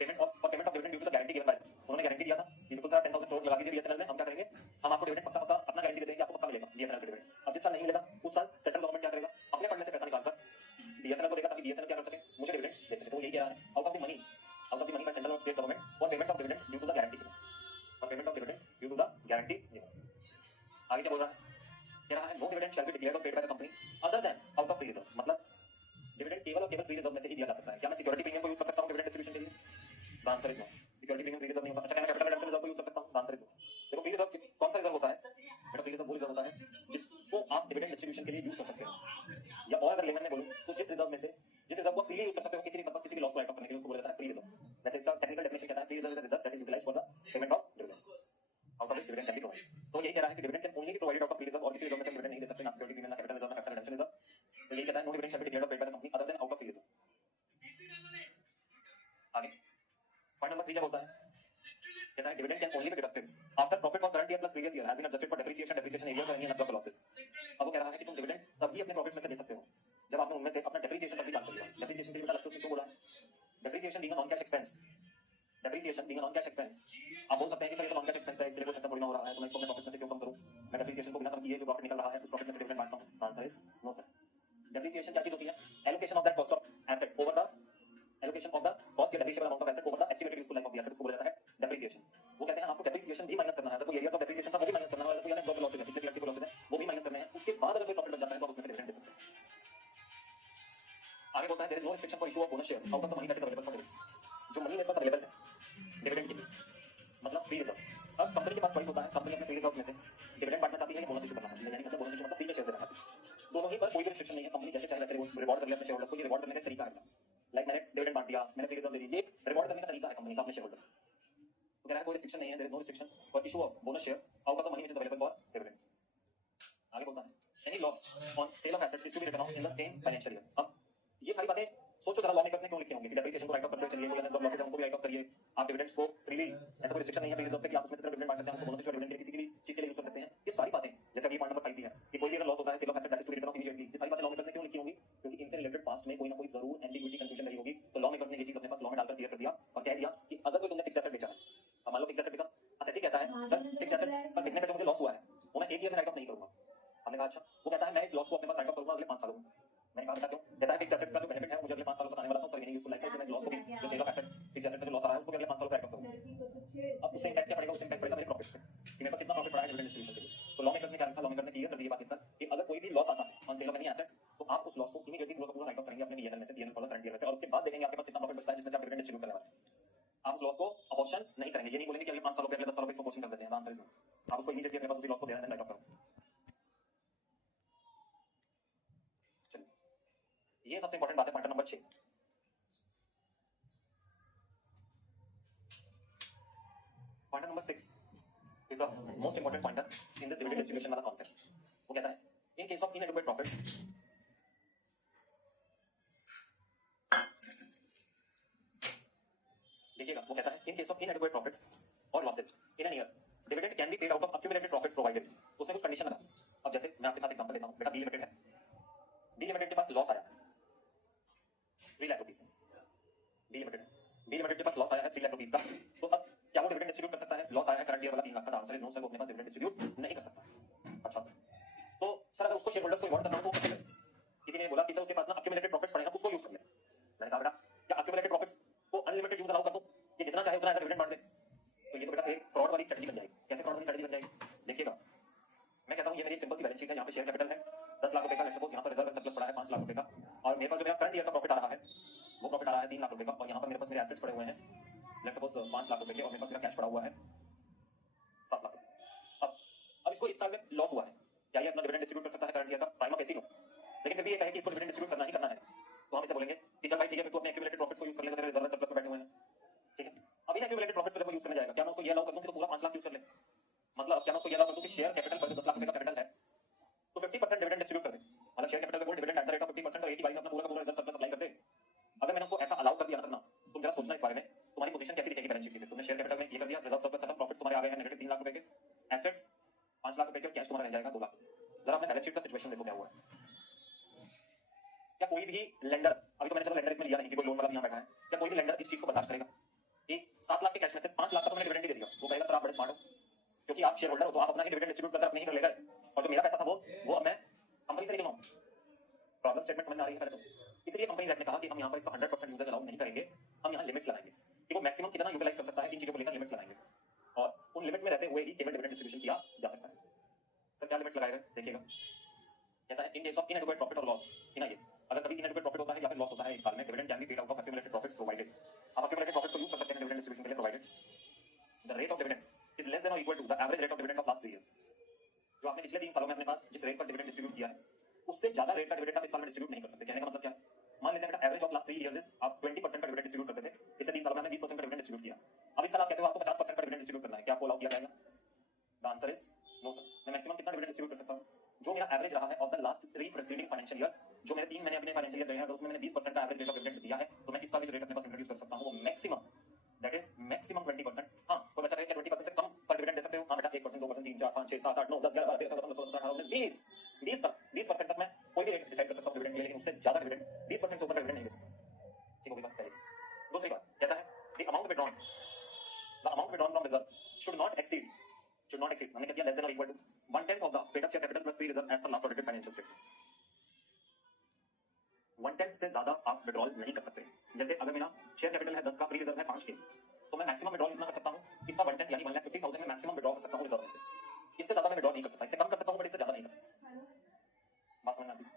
payment of for payment of dividend due to the guarantee given by, उन्होंने गारंटी दिया था कि बिल्कुल सारा 10,000 करोड़ लगा दीजिए बीएसएनएल में, हम क्या करेंगे हम आपको डिविडेंड पक्का पक्का अपना गारंटी दे देंगे, आपको पक्का मिलेगा बीएसएनएल से डिविडेंड। अब जिस साल नहीं मिलेगा उस साल सेंट्रल गवर्नमेंट क्या करेगा, अपने फंड में से पैसा निकालकर बीएसएनएल को देगा ताकि बीएसएनएल क्या कर सके, मुझे डिविडेंड दे सके। तो यही कह रहा है out of the money by central और state government for payment of dividend due to the guarantee given, for payment of dividend due to the guarantee given. आगे क्या बोल रहा है, कह रहा है no dividend shall be declared और paid by the company other than out of free reserves, मतलब डिविडेंड केवल और केवल फ्री रिजर्व में से ही दिया जा सकता है। क्या मैं सिक्योरिटी प्रीमियम को यूज कर सकता हूं डिविडेंड डिस्ट्रीब्यूशन के लिए? The answer is no, security premium free reserve नहीं होता। अच्छा क्या मैं कैपिटल रिडम्पशन रिजर्व को यूज कर सकता हूं? The answer is no. देखो फ्री रिजर्व कौन सा रिजर्व होता है बेटा, फ्री रिजर्व वो रिजर्व होता है जिसको आप डिविडेंड डिस्ट्रीब्यूशन के लिए यूज कर सकते हो, या और अगर लेमन में बोलूं तो जिस रिजर्व में से जिस रिजर्व को फ्रीली यूज कर सकते हो किसी भी पर्पस किसी भी लॉस को राइट ऑफ करने के लिए, उसको बोला जाता है फ्री रिजर्व। वैसे इसका टेक्निकल डेफिनेशन कहता है free reserve is a reserve that is utilised for the payment of dividend. Out of dividend can be provided. तो यही कह रहा है कि dividend can only be provided out of free reserve और किसी रिजर्व में से डिविडेंड नहीं दे सकते, ना सिक्योरिटी प्रीमियम, ना कैपिटल रिजर्व, ना कैपिटल रिडम्पशन रिजर्व। तो यही कहता है no dividend shall be declared और paid by the company other than out of free reserve. आगे पॉइंट नंबर 3 क्या बोलता है, कहता है dividend can only be deducted after profit for current year plus previous year has been adjusted for depreciation arrears और एनी अनअब्जॉर्ब्ड लॉसेस। अब वो कह रहा है कि तुम डिविडेंड तभी अपने प्रॉफिट में से दे सकते हो जब आपने उनमें से अपना डेप्रिसिएशन तक भी चार्ज कर लिया। डेप्रिसिएशन के लिए अलग से उसने क्यों बोला है, depreciation being a non cash expense, depreciation being a non cash expense. आप बोल सकते हैं कि सर ये तो नॉन कैश एक्सपेंस है, इसके लिए कोई खर्चा थोड़ी ना हो रहा है, तो मैं इसको अपने प्रॉफिट में से क्यों कम करूं, मैं डेप्रिसिएशन को बिना कम किए जो प्रॉफिट निकल रहा है उस प्रॉफिट में से डिविडेंड बांटता हूं। Answer is no sir. Depreciation क्या चीज होती है, allocation of that cost of asset over the allocation of the cost या depreciable amount of asset over the estimated useful life of the asset, उसको बोला जाता है डेप्रिसिएशन। वो कहते हैं आपको डेप्रिसिएशन भी माइनस करना है, तो कोई एरियाज ऑफ डेप्रिसिएशन था वो भी माइनस करना है, कोई अनअब्जॉर्ब्ड लॉसेस है, पिछले पीरियड के लॉसेस है वो भी माइनस करने हैं, उसके बाद अगर कोई प्रॉफिट बच जाता है तो आप उसमें से डिविडेंड दे सकते हैं। आगे बोलता है there is no restriction for issue of bonus shares out of the money that is available for dividend. जो मनी मेरे पास अवेलेबल है डिविडेंड के लिए, मतलब फ्री रिजर्व। अब कंपनी के पास चॉइस होता है, कंपनी अपने फ्री रिजर्व में से डिविडेंड बांटना चाहती है या बोनस इशू करना चाहती है, यानी मतलब बोनस इशू मतलब फ्री में शेयर देना चाहती है। दोनों ही पर कोई भी रिस्ट्रिक्शन नहीं है, कंपनी जैसे चाहे वैसे रिवॉर्ड कर ले अपने शेयरहोल्डर्स को, ये रिवॉर्ड करने का तरीका है। लाइक मैंने डिविडेंड बांट दिया, मैंने फ्री रिजर्व दे दी, ये रिवॉर्ड करने का तरीका है कंपनी का अपने शेयरहोल्डर्स। तो कह रहा है कोई रिस्ट्रिक्शन नहीं है, there is no restriction for issue of bonus shares out of the money which is available for dividend. आगे बोलता है any loss on sale of asset is to be written off in the same financial year. अब ये सारी बातें सोचो जरा, लॉ मेकर्स ने क्यों लिखे होंगे कि डेप्रिसिएशन को राइट ऑफ करते चलिए, कोई अनअब्जॉर्ब्ड लॉसेस है उनको भी राइट ऑफ करिए, आप डिविडेंड्स को फ्रीली, ऐसा कोई रिस्ट्रिक्शन नहीं है फ्री रिजर्व पे कि आप उसमें से सिर्फ डिविडेंड बांट सकते हैं, उसको बोनस इशू डिविडेंड के किसी की भी चीज के लिए यूज कर सकते हैं। ये सारी बातें जैसे अभी पॉइंट नंबर 5 भी है कि कोई भी अगर लॉस होता है sale of asset that is to be written off immediately, ये सारी बातें लॉ मेकर्स ने क्यों लिखी होंगी, क्योंकि इनसे रिलेटेड पास्ट में कोई ना कोई जरूर एम्बिग्यूटी कंफ्यूजन रही होगी, तो लॉ मेकर्स ने ये चीज अपने पास लॉ में डालकर क्लियर कर दिया और कह दिया कि अगर कोई तुमने फिक्स्ड एसेट बेचा है, अब मान लो फिक्स्ड एसेट बिका, असेसी कहता है सर फिक्स्ड एसेट पर बिकने पे जो मुझे लॉस हुआ है वो मैं एक ईयर में राइट ऑफ नहीं करूंगा। हमने कहा अच्छा, वो कहता है मैं इस लॉस को अपने पास राइट ऑफ करूंगा अगले 5 सालों में। मैंने कहा बेटा क्यों, कहता है फिक्स्ड एसेट्स का जो बेनिफिट है मुझे अगले 5 सालों तक आने वाला था, उसका यूजफुल लाइफ है, इसलिए मैं इस लॉस को भी, जो sale of asset fixed asset का जो लॉस आ रहा है उसको भी अगले 5 सालों तक राइट ऑफ करूंगा। अब उससे इंपैक्ट क्या पड़ेगा, उससे इंपैक्ट पड़ेगा मेरे प्रॉफिट्स पे कि मेरे पास कितना प्रॉफिट पड़ा है डिविडेंड डिस्ट्रीब्यूशन के लिए। तो लॉ मेकर्स ने क्या लिखा, लॉ मेकर्स ने क्लियर कर दी ये बात लिखकर कि अगर कोई भी लॉस आता है on sale of any asset तो आप उस लॉस को इमीडिएटली पूरा राइट ऑफ करेंगे अपने बीएनएल में से, BNL for the current year में से, और उसके बाद देखेंगे आपके पास कितना प्रॉफिट बचता है जिसमें से आप डिविडेंड डिस्ट्रीब्यूट करने वाले हैं। आप उस लॉस को अबॉर्शन नहीं करेंगे, ये नहीं बोलेंगे कि अगले 5 सालों पे अगले 10 सालों पे इसको पोर्शन कर देते हैं, आंसर इज नो। आप उसको इमीडिएटली अपने पास उसी लॉस को देना है राइट ऑफ करो। चलिए ये सबसे इंपॉर्टेंट बात है, point number 6। Point number 6 is the most important pointer in this dividend distribution वाला concept। वो कहता है in case of inadequate profits, देखिएगा वो कहता है in case of inadequate profits or losses in an year dividend can be paid out of accumulated profits provided। उसमें कुछ कंडीशन लगा। अब जैसे मैं आपके साथ एग्जांपल लेता हूं, बेटा बी लिमिटेड है, बी लिमिटेड के पास लॉस आया 3 लाख रुपीस, बी लिमिटेड है, बी लिमिटेड के पास लॉस आया है 3 लाख रुपीस का, तो अब क्या वो डिविडेंड डिस्ट्रीब्यूट कर सकता है, लॉस आया है करंट ईयर वाला 3 लाख का, आंसर इज नो सर, वो अपने पास डिविडेंड डिस्ट्रीब्यूट नहीं कर सकता। अच्छा तो सर अगर उसको शेयर होल्डर्स को रिवॉर्ड करना हो तो कैसे करें, किसी ने बोला कि सर उसके पास ना अक्यूमुलेटेड प्रॉफिट्स पड़े हैं उसको यूज कर ले। मैंने कहा बेटा क्या अक्यूमुलेटेड प्रॉफिट्स को अनलिमिटेड यूज अलाउ कर दूं, ये जितना चाहे उतना अगर डिविडेंड बांट दे, तो ये तो बेटा एक फ्रॉड वाली स्ट्रेटजी बन जाएगी। कैसे फ्रॉड वाली स्ट्रेटजी बन जाएगी, देखिएगा मैं कहता हूं ये मेरी एक सिंपल सी बैलेंस शीट है, यहाँ पे शेयर कैपिटल है 10 लाख रुपए का, लेट्स सपोज यहाँ पर रिजर्व सरप्लस पड़ा है 5 लाख रुपए का, और मेरे पास जो मेरा करंट ईयर का प्रॉफिट आ रहा है वो प्रॉफिट आ रहा है 3 लाख रुपए का, और यहाँ पर मेरे पास मेरे एसेट्स पड़े हुए हैं लेट्स सपोज 5 लाख रुपए के, और मेरे पास मेरा कैश पड़ा हुआ है 7 लाख रुपए। अब इसको इस साल में लॉस हुआ है, क्या ये अपना डिविडेंड डिस्ट्रीब्यूट कर सकता है करंट ईयर का, प्राइम ऑफ एसी नो, लेकिन फिर भी ये कहे कि इसको डिविडेंड डिस्ट्रीब्यूट करना ही करना है, तो हम इसे बोलेंगे कि चल भाई ठीक है तू अपने एक्यूमुलेटेड प्रॉफिट्स को यूज कर ले, तेरे रिजर्व सरप्लस में बैठे हुए हैं, ठीक है। अब इन एक्यूमुलेटेड प्रॉफिट्स को जब यूज करने जाएगा क्या मैं उसको ये अलाउ कर दूं कि तो पूरा 5 लाख यूज कर ले, मतलब क्या मैं उसको ये अलाउ कर दूं कि शेयर कैपिटल पर जो 10 लाख रुपए का कैपिटल है तो 50% डिविडेंड डिस्ट्रीब्यूट कर दे, मतलब शेयर कैपिटल पे बोल dividend eight the rate of 50% और 80 बारी में अपना पूरा का पूरा रिजर्व सरप्लस अप्लाई कर दे। अगर मैंने उसको ऐसा अलाउ कर दिया ना करना, तुम जरा सोचना इस बारे में तुम्हारी पोजीशन कैसी दिखेगी बैलेंस शीट की। तुमने शेयर कैपिटल में ये कर दिया, रिजर्व सरप्लस खत्म, प्रॉफिट्स तुम्हारे आ गए हैं नेगेटिव 3 लाख रुपए के, एसेट्स 5 लाख रुपए के, और कैश तुम्हारा रह जाएगा 2 लाख। जरा अपने बैलेंस शीट का सिचुएशन देखो क्या हुआ है। क्या कोई भी लेंडर, अभी तो मैंने चलो लेंडर इसमें लिया नहीं कि कोई लोन वाला यहाँ बैठा है, क्या कोई भी लेंडर इस चीज को बर्दाश्त करेगा कि 7 लाख के कैश में से 5 लाख का तुमने डिविडेंड दे दिया, वो कहेगा सर आप बड़े स्मार्ट हो क्योंकि आप शेयर होल्डर हो तो आप अपना ही डिविडेंड डिस्ट्रीब्यूट करके अपने ही कर ले गए, और जो मेरा पैसा था वो अब मैं कंपनी से लेके लूं। प्रॉब्लम स्टेटमेंट समझ में आ रही है पहले तो, इसलिए कंपनी ने कहा कि हम यहाँ पर इसका 100% यूजर अलाउ नहीं करेंगे, हम यहाँ लिमिट्स लगाएंगे कि वो मैक्सिमम कितना यूटिलाइज कर सकता है, इन चीजों को लेकर लिमिट्स लगाएंगे, और उन लिमिट्स में रहते हुए ही केवल डिविडेंड डिस्ट्रीब्यूशन किया जा सकता है। सर क्या लिमिट्स लगाएगा, देखिएगा कहता है इन केस ऑफ इनएडिक्वेट प्रॉफिट और लॉस इन अ ईयर, अगर कभी इनएडिक्वेट प्रॉफिट होता है या फिर लॉस होता है एक साल में, dividend can be paid out of accumulated profits provided. आप एक्यूमुलेटेड प्रॉफिट्स को यूज कर सकते हैं डिविडेंड डिस्ट्रीब्यूशन के लिए, provided the rate of dividend is less than और equal to the average rate of dividend of last 3 years. जो आपने पिछले 3 सालों में अपने पास जिस रेट पर डिविडेंड डिस्ट्रीब्यूट किया है उससे ज्यादा रेट का डिविडेंड आप इस साल में डिस्ट्रीब्यूट नहीं कर सकते। कहने का मतलब क्या, मान लेते हैं बेटा एवरेज ऑफ लास्ट 3 इयर्स आप 20% का डिविडेंड डिस्ट्रीब्यूट करते थे, पिछले 3 सालों में हमने 20% का डिविडेंड डिस्ट्रीब्यूट किया, अब इस साल आप कहते हो आपको 50% का डिविडेंड डिस्ट्रीब्यूट करना है, क्या आपको अलाउ किया जाएगा? The answer is no sir. मैं मैक्सिमम कितना डिविडेंड डिस्ट्रीब्यूट कर सकता हूँ? जो मेरा एवरेज रहा है of the last 3 preceding financial years, जो मेरे 3 महीने अपने फाइनेंशियल ईयर रहे हैं, तो उसमें मैंने 20% का एवरेज रेट ऑफ डिविडेंड दिया है, तो मैं इस साल जो रेट अपने पास इंट्रोड्यूस कर सकता हूँ वो मैक्सिमम, दैट इज मैक्सिमम 20%। हाँ, कोई बच्चा कहे 20% से कम पर डिविडेंड दे सकते हो? हाँ बेटा, 1%, 2%, 3, 4, 5, 6, 7, 8, 9, 10, 11, 12, 13, 14, 15, 16, 17, 18, 19, 20% तक मैं कोई भी रेट डिसाइड कर सकता हूँ डिविडेंड के लिए, लेकिन उससे ज्यादा डिविडेंड 20% से ऊपर डिविडेंड नहीं दे सकता। ठीक होगी बात पहली। दूसरी बात कहता है the amount withdrawn from reserve should not exceed, हमने क्या किया, less than or equal to 1/10 of the paid up share capital plus free reserve as per last audited financial statements। 1/10 से ज्यादा आप विड्रॉल नहीं कर सकते। जैसे अगर मेरा शेयर कैपिटल है 10 का, फ्री रिजर्व है 5 के, तो मैं मैक्सिमम विड्रॉल कितना कर सकता हूँ? इसका 1/10 यानी 1,50,000 में मैक्सिमम विड्रॉल कर सकता हूँ रिजर्व में से। इससे ज्यादा मैं विड्रॉल नहीं कर सकता। इससे कम कर सकता हूँ बट इससे ज्यादा नहीं कर सकता। बात समझ में आती है?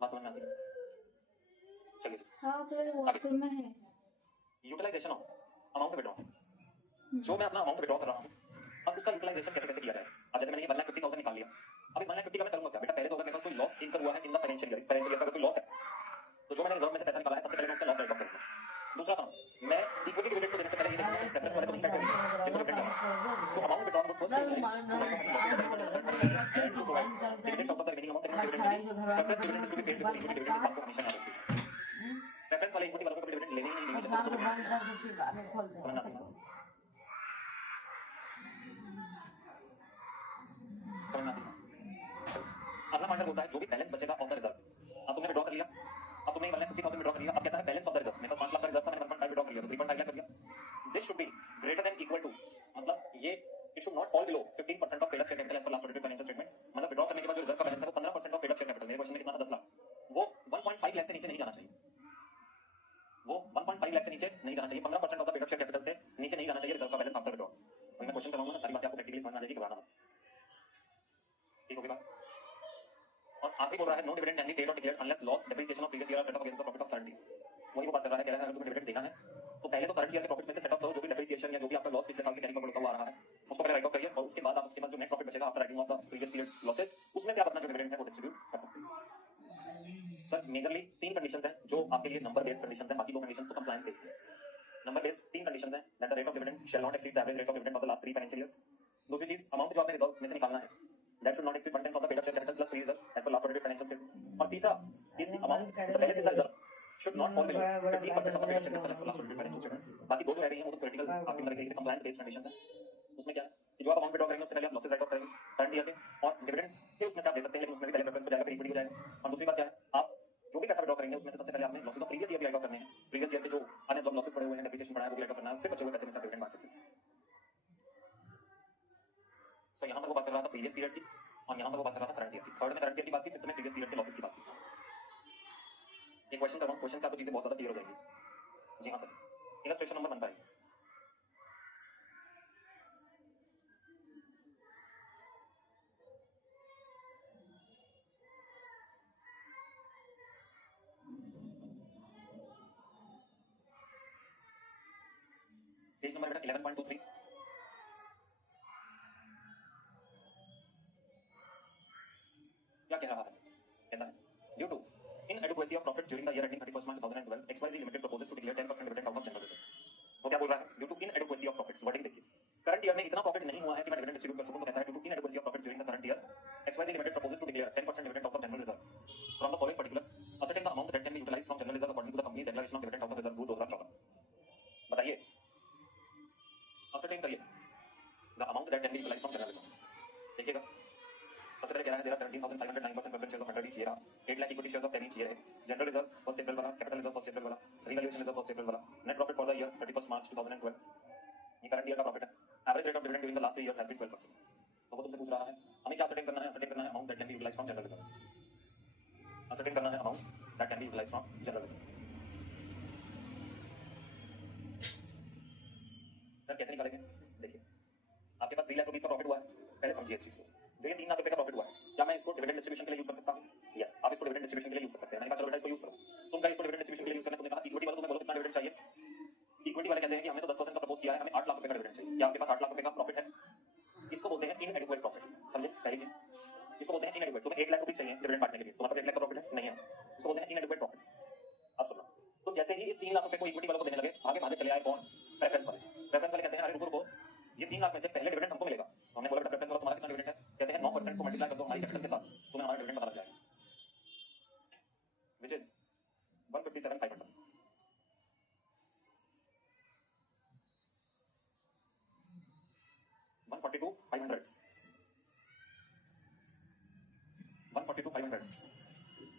बात समझ में आती है? चलिए जी। हाँ सर, वॉशरूम में है। यूटिलाइजेशन ऑफ अमाउंट विड्रॉ, जो मैं अपना अमाउंट विड्रॉ कर रहा हूँ, अब उसका यूटिलाइजेशन कैसे कैसे किया जाए? अब जैसे मैंने ये 1,50,000 निकाल लिया, अब इस 1,50,000 का मैं करूंगा क्या बेटा? पहले तो अगर मेरे पास कोई लॉस इनकम हुआ है इन द फाइनेंशियल ईयर, इस फाइनेंशियल ईयर का कोई लॉस है, तो जो मैंने रिजर्व में से पैसा निकाला है सबसे पहले मैं उसका लॉस राइट ऑफ करूंगा। दूसरा काम, मैं इक्विटी डिविडेंड को देने से पहले ये देखूंगा प्रेफरेंस वाले को नहीं सेट करेंगे जिनको डिविडेंड है, तो अमाउंट विड्रॉ को first dividend of the remaining amount dividend preference dividend to be paid before equity dividend आपको हमेशा याद रखिए। प्रेफरेंस वाले इक्विटी वालों को डिविडेंड लेने ही नहीं देंगे। अगला पॉइंटर होता है जो भी बैलेंस बचेगा ऑफ द रिजर्व। अब तुमने विड्रॉ कर लिया, अब तुमने 1,50,000 विड्रॉ कर लिया, अब कहता है बैलेंस ऑफ द रिजर्व। मेरे पास 5 लाख का रिजर्व था, मैंने 1.5 विड्रॉ कर लिया, तो 3.5 लाख कर लिया। This should be greater than equal to, मतलब ये it should not fall below 15% of paid up share capital as per last audited financial statement. मतलब विड्रॉ करने के बाद जो रिजर्व का बैलेंस है वो 15% of paid up share capital, मेरे क्वेश्चन में कितना था 10 लाख, वो 1.5 लाख से नीचे नहीं जाना चाहिए। वो 1.5 लाख से नीचे नहीं जाना चाहिए, 15% of the paid up share capital से नीचे नहीं जाना चाहिए रिजर्व का बैलेंस आफ्टर विड्रॉ। मैं क्वेश्चन कराऊंगा ना, सारी बातें आपको प्रैक्टिकली समझ में आ जाएगी, घबराना मत। ठीक होगी बात? और आखिरी बोल रहा है no dividend can be paid और declared unless loss depreciation of previous year are set off against the profit of current year. वही वो बात कर रहा है, कह रहा है अगर तुम्हें डिविडेंड देना है तो पहले तो करंट ईयर के प्रॉफिट में से सेट ऑफ करो जो भी डेप्रिसिएशन या जो भी आपका लॉस पिछले साल से कैरी फॉरवर्ड होता हुआ आ रहा है उसको पहले राइट ऑफ करिए, और उसके बाद आपके पास जो नेट प्रॉफिट बचेगा after writing of the previous period losses, उसमें से आप अपना जो डिविडेंड है वो डिस्ट्रीब्यूट कर सकते हैं। सर मेजरली 3 कंडीशंस हैं जो आपके लिए नंबर बेस्ड कंडीशंस हैं, बाकी 2 कंडीशंस तो कंप्लायंस बेस्ड है। नंबर बेस्ड 3 कंडीशंस हैं, that the rate of dividend shall not exceed the average rate of dividend of the last 3 financial years. दूसरी चीज, अमाउंट जो आपने रिजर्व में से निकालना है that should not exceed 1/10 of the paid up share capital plus free reserve as per last audited financial statement। और तीसरा is the amount the balance in the reserve should not fall below 15% of the paid up share capital as per last audited financial statement। बाकी 2 जो रह गई हैं वो तो थ्योरेटिकल आपकी मतलब एक कंप्लायंस बेस्ड कंडीशंस हैं। उसमें क्या है कि जो आप अमाउंट विड्रॉ करेंगे उससे पहले आप लॉसेस राइट ऑफ करेंगे करंट ईयर के, और डिविडेंड के उसमें से आप दे सकते हैं, लेकिन उसमें भी पहले प्रेफरेंस हो जाएगा, फिर इक्विटी हो जाएगा। और दूसरी बात क्या है, आप जो भी पैसा विड्रॉ करेंगे उसमें से सबसे पहले आपने लॉसेस ऑफ प्रीवियस ईयर भी राइट ऑफ करने हैं, प्रीवियस ईयर के जो अनएब्सॉर्ब लॉसेस पड़े हुए हैं, डेप्रिसिएशन पड़ा है वो भी राइट ऑफ करना है, फिर बचे हुए पैसे में से डिविडेंड बांट सकते हैं। सो यहां पर वो बात कर रहा था प्रीवियस पीरियड की, और यहां पर वो बात कर रहा था करंट ईयर की। थर्ड में करंट ईयर की बात की, फिफ्थ में प्रीवियस पीरियड के लॉसेस की बात की। एक क्वेश्चन करवाऊं, क्वेश्चन से आपको चीजें बहुत ज्यादा क्लियर हो जाएंगी। जी हां सर, इलस्ट्रेशन नंबर 1 पर पेज नंबर 11.23। क्या कह रहा है? कहता है due to inadequacy of profits during the year ending 31st March 2012, XYZ Limited proposes to declare 10% dividend out of general reserve। वो क्या बोल रहा है? Due to inadequacy of profits, wording देखिए, करंट ईयर में इतना प्रॉफिट नहीं हुआ है कि मैं डिविडेंड डिस्ट्रीब्यूट कर सकूं, तो कहता है due to inadequacy of profits during the current year, XYZ Limited proposes to declare 10% dividend out of general reserve from the following particulars, ascertain the amount that can be utilized from general reserve according to the company's declaration of dividend out of reserve Rule 2014। बताइए, ascertain करिए the amount that can be utilized from general reserve। देखिएगा, सबसे पहले कह रहा है there are 17,509% preference shares of 100 each, ये रहा 8 lakh equity shares of 10 each, ये है जनरल रिजर्व फर्स्ट अप्रैल वाला, कैपिटल रिजर्व फर्स्ट अप्रैल वाला, रिवैल्यूएशन रिजर्व फर्स्ट अप्रैल वाला, net profit for the year 31st March 2012, ये करंट ईयर का प्रॉफिट है। Average rate of dividend during the last 3 years has been 12%। तो वो तुमसे पूछ रहा है हमें क्या सर्टेन करना है? सर्टेन करना है amount that can be utilised from general reserve, certain करना है amount that can be utilised from general reserve. Sir कैसे निकालेंगे? देखिए, आपके पास 3 लाख रुपए का प्रॉफिट हुआ है, पहले समझिए इस चीज को। जो ये 3 लाख रुपए का प्रॉफिट हुआ है, क्या मैं इसको डिविडेंड डिस्ट्रीब्यूशन के लिए यूज कर सकता हूं? यस, आप इसको डिविडेंड डिस्ट्रीब्यूशन के लिए यूज कर सकते हैं। मैंने कहा चलो बेटा इसको यूज करो, तुम क्या इसको डिविडेंड डिस्ट्रीब्यूशन के लिए यूज करना? तुमने कहा इक्विटी वाले तुम्हें बोलो कितना डिविडेंड चाहिए? इक्विटी वाले कहते हैं कि हमने तो 10% का प्रपोज किया है, हमें 8 लाख रुपए का डिविडेंड चाहिए। क्या आपके पास 8 लाख रुपए का प्रॉफिट है? इसको बोलते हैं इनएडिक्वेट प्रॉफिट। समझे पहली चीज, इसको बोलते हैं इनएडिक्वेट। तुम्हें 1 लाख रुपए चाहिए डिविडेंड बांटने के लिए, तुम्हारे पास 1 लाख का प्रॉफिट है नहीं है, इसको बोलते हैं इनएडिक्वेट प्रॉफिट्स। अब सुनो, तो जैसे ही इस 3 लाख रुपए को इक्विटी वालों को देने लगे, आगे भागे चले आए कौन? प्रेफरेंस वाले। प्रेफरेंस वाले कहते हैं अरे रुको रुको, ये 3 लाख में से पहले डिविडेंड हमको मिलेगा। हमने बोला प्रेफरेंस वाला तुम्हारा कितना डिविडेंड है, कहते हैं 9% को मल्टीप्लाई कर दो हमारी कैपिटल के साथ, तुम्हें हमारा डिविडेंड पता लग जाएगा, which is 157,500। 142,500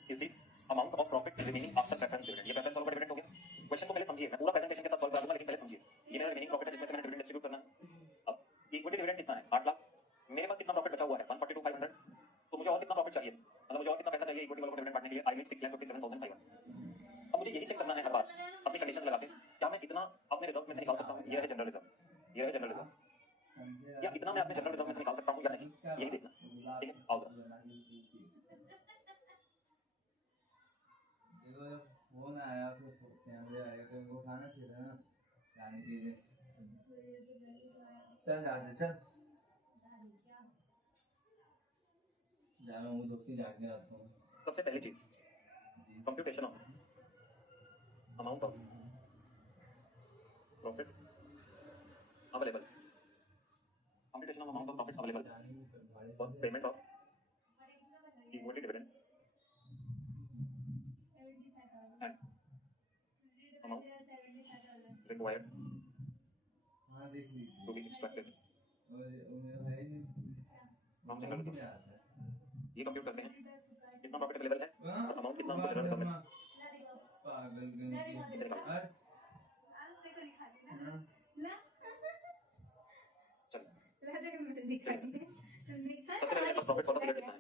is the amount of profit remaining after preference dividend। ये प्रेफरेंस वाला डिविडेंड हो गया। क्वेश्चन को पहले समझिए, मैं पूरा प्रेजेंटेशन के साथ सॉल्व करा दूंगा, लेकिन पहले समझिए ये मेरा रिमेनिंग प्रॉफिट है जिसमें से मैंने डिविडेंड डिस्ट्रीब्यूट करना है। अब इक्विटी डिविडेंड कितना है 8 लाख, मेरे पास कितना प्रॉफिट बचा हुआ है 142,500, तो मुझे और कितना प्रॉफिट चाहिए, मतलब मुझे और कितना पैसा चाहिए इक्विटी वालों को डिविडेंड बांटने के लिए। I need 6,57,500। अब मुझे यही चेक करना है हर बार अपनी कंडीशन लगा के, क्या मैं इतना अपने रिजर्व में से निकाल सकता हूँ, ये है जनरल रिजर्व, ये है जनरल रिजर्व, या इतना मैं अपने जनरल रिजर्व में से निकाल सकता हूँ या नहीं, यही देखना। ठीक है, आओ जरा फोन आया तो कैमरे आएगा तो उनको खाना चाहिए था ना जाने के लिए। चल जाते चल जाना, वो धोखे जाके आता हूँ। सबसे पहली चीज computation of amount of profit available, computation of amount of profit available for payment of equity dividend and amount required to be extracted from general reserve. ये कंप्यूट करते हैं कितना प्रॉफिट अवेलेबल है और अमाउंट कितना हमको जनरल रिजर्व में इसे निकालना। चलो सबसे पहले मेरे पास प्रॉफिट फॉर द पीरियड कितना है,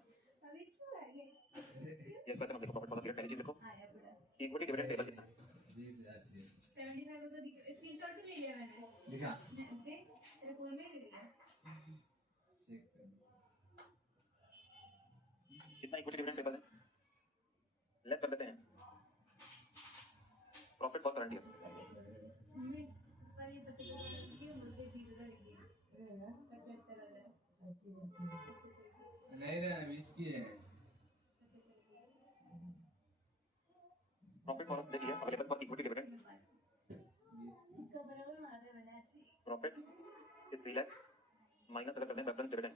ये पैसे में देखो प्रॉफिट फॉर द पीरियड। पहली चीज देखो इक्विटी डिविडेंड टेबल कितना है, 75 को स्क्रीनशॉट भी ले लिया मैंने, दिखा तेरे फोन में ले लिया। कितना इक्विटी डिविडेंड टेबल है, लेस कर देते हैं profit for current year. Mummy पर ये पता चला कि मुझे 20,000 दिए है ना, 75,000 नहीं रहना 20 की है। Profit for the year available for equity dividend, इसका बराबर मार दे मैंने ऐसे प्रॉफिट इज 3 लाख माइनस अगर करते हैं प्रेफरेंस डिविडेंड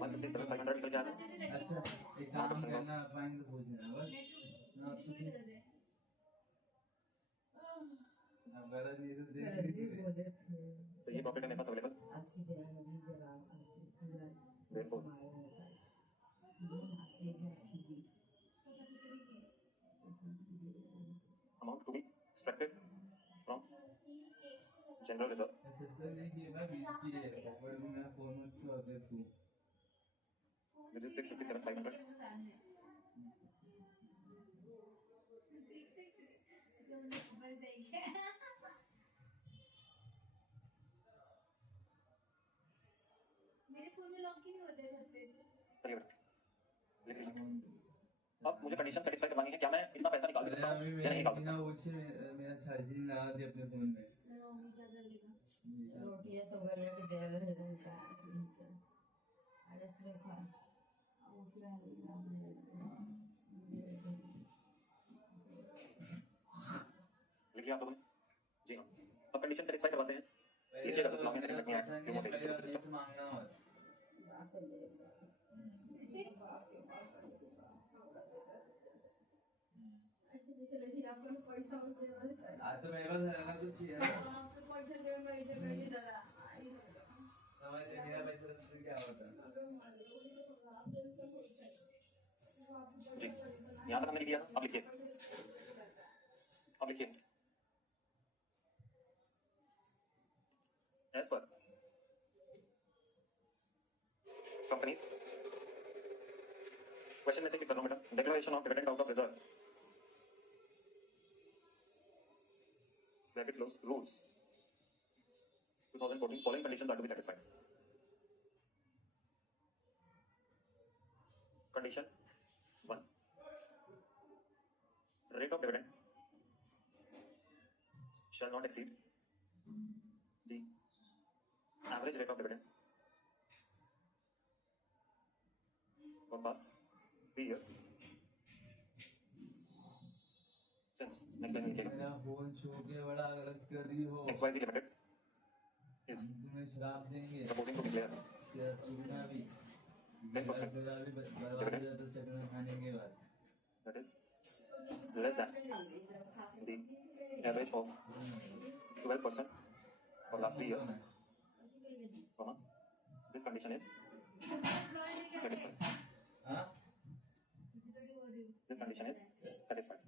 157,500 निकल जाएगा। अच्छा एक काम करना, फाइन तो पूछना बस अब गलत नहीं तो देख तो ये प्रॉफिट है मेरे पास available, therefore amount to be extracted from general reserve which is 657,500 मेरे फोन में लॉक क्यों नहीं होता है सब पे? चलिए लिख लीजिए। अब मुझे कंडीशन सेटिस्फाई करवानी है, क्या मैं इतना पैसा निकाल सकता हूँ या नहीं निकाल सकता। मेरा चार्जिंग लगा दिया अपने फोन में। रोटियां सब गया के दे रहे हैं का अरे से खा वो क्या लिख लिया आप लोगों ने? जी हाँ, अब कंडीशन सेटिस्फाई करवाते हैं। लिखिएगा तो चलाओ, सेकंड में है रिमोट एडिशन सिस्टम। मांगना हो आज तो मेरे पास रहना कुछ ही है ना, आपको पैसा दे मैं इसे कैसे दादा समझ मेरा पैसा तो क्या होता है। जी यहाँ तक हमने लिख दिया, अब लिखिए, अब लिखिए एज पर कंपनीज क्वेश्चन में से क्लिक कर लो बेटा, declaration of dividend out of reserve bracket close rules 2014 following conditions are to be satisfied. Condition 1, rate of dividend shall not exceed the average rate of dividend for past 3 years since next line में लिखेगा मेरा फोन छू के बड़ा गलत कर दी हो। XYZ Limited is हम तुम्हें श्राप देंगे। proposing to declare शेयर चूकना भी। 10% भी बर्बाद हो जाए तो चक्कर खाने के बाद। that is less than the average of 12% for last 3 years, comma, this condition is satisfied. हाँ? This condition is satisfied.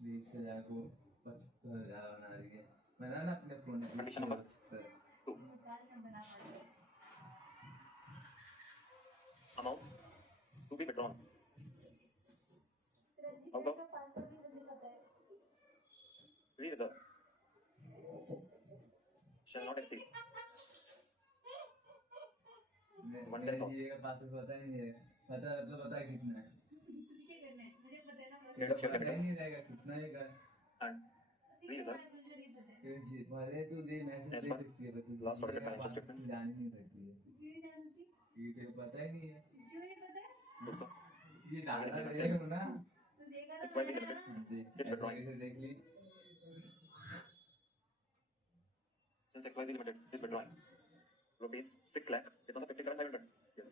20,000 को 75,000 बना दिए। बना ना अपने फोन में। Condition number 2. Amount to be withdrawn out of free reserve shall not exceed 1/10 of ये का पासवर्ड पता ही नहीं है। पता मतलब पता है कितना है। तुझे क्या करना है मुझे पता है ना rate of share पता ही capital नहीं रहेगा कितना है का। and free reserve मुझे नहीं पता है कैसे पहले तू दे मैसेज As दे per सकती है बस last audited financial statements. जान ही नहीं सकती है। क्यों नहीं जानती ये तेरे को पता ही नहीं है। क्यों नहीं पता है दोस्तों ये डाला देख ना। तू देखा तो XYZ मैंने Limited ना It's withdrawing. ऐसे देख ली। since XYZ Limited is withdrawing rupees 6 lakh कितना था 57,500 yes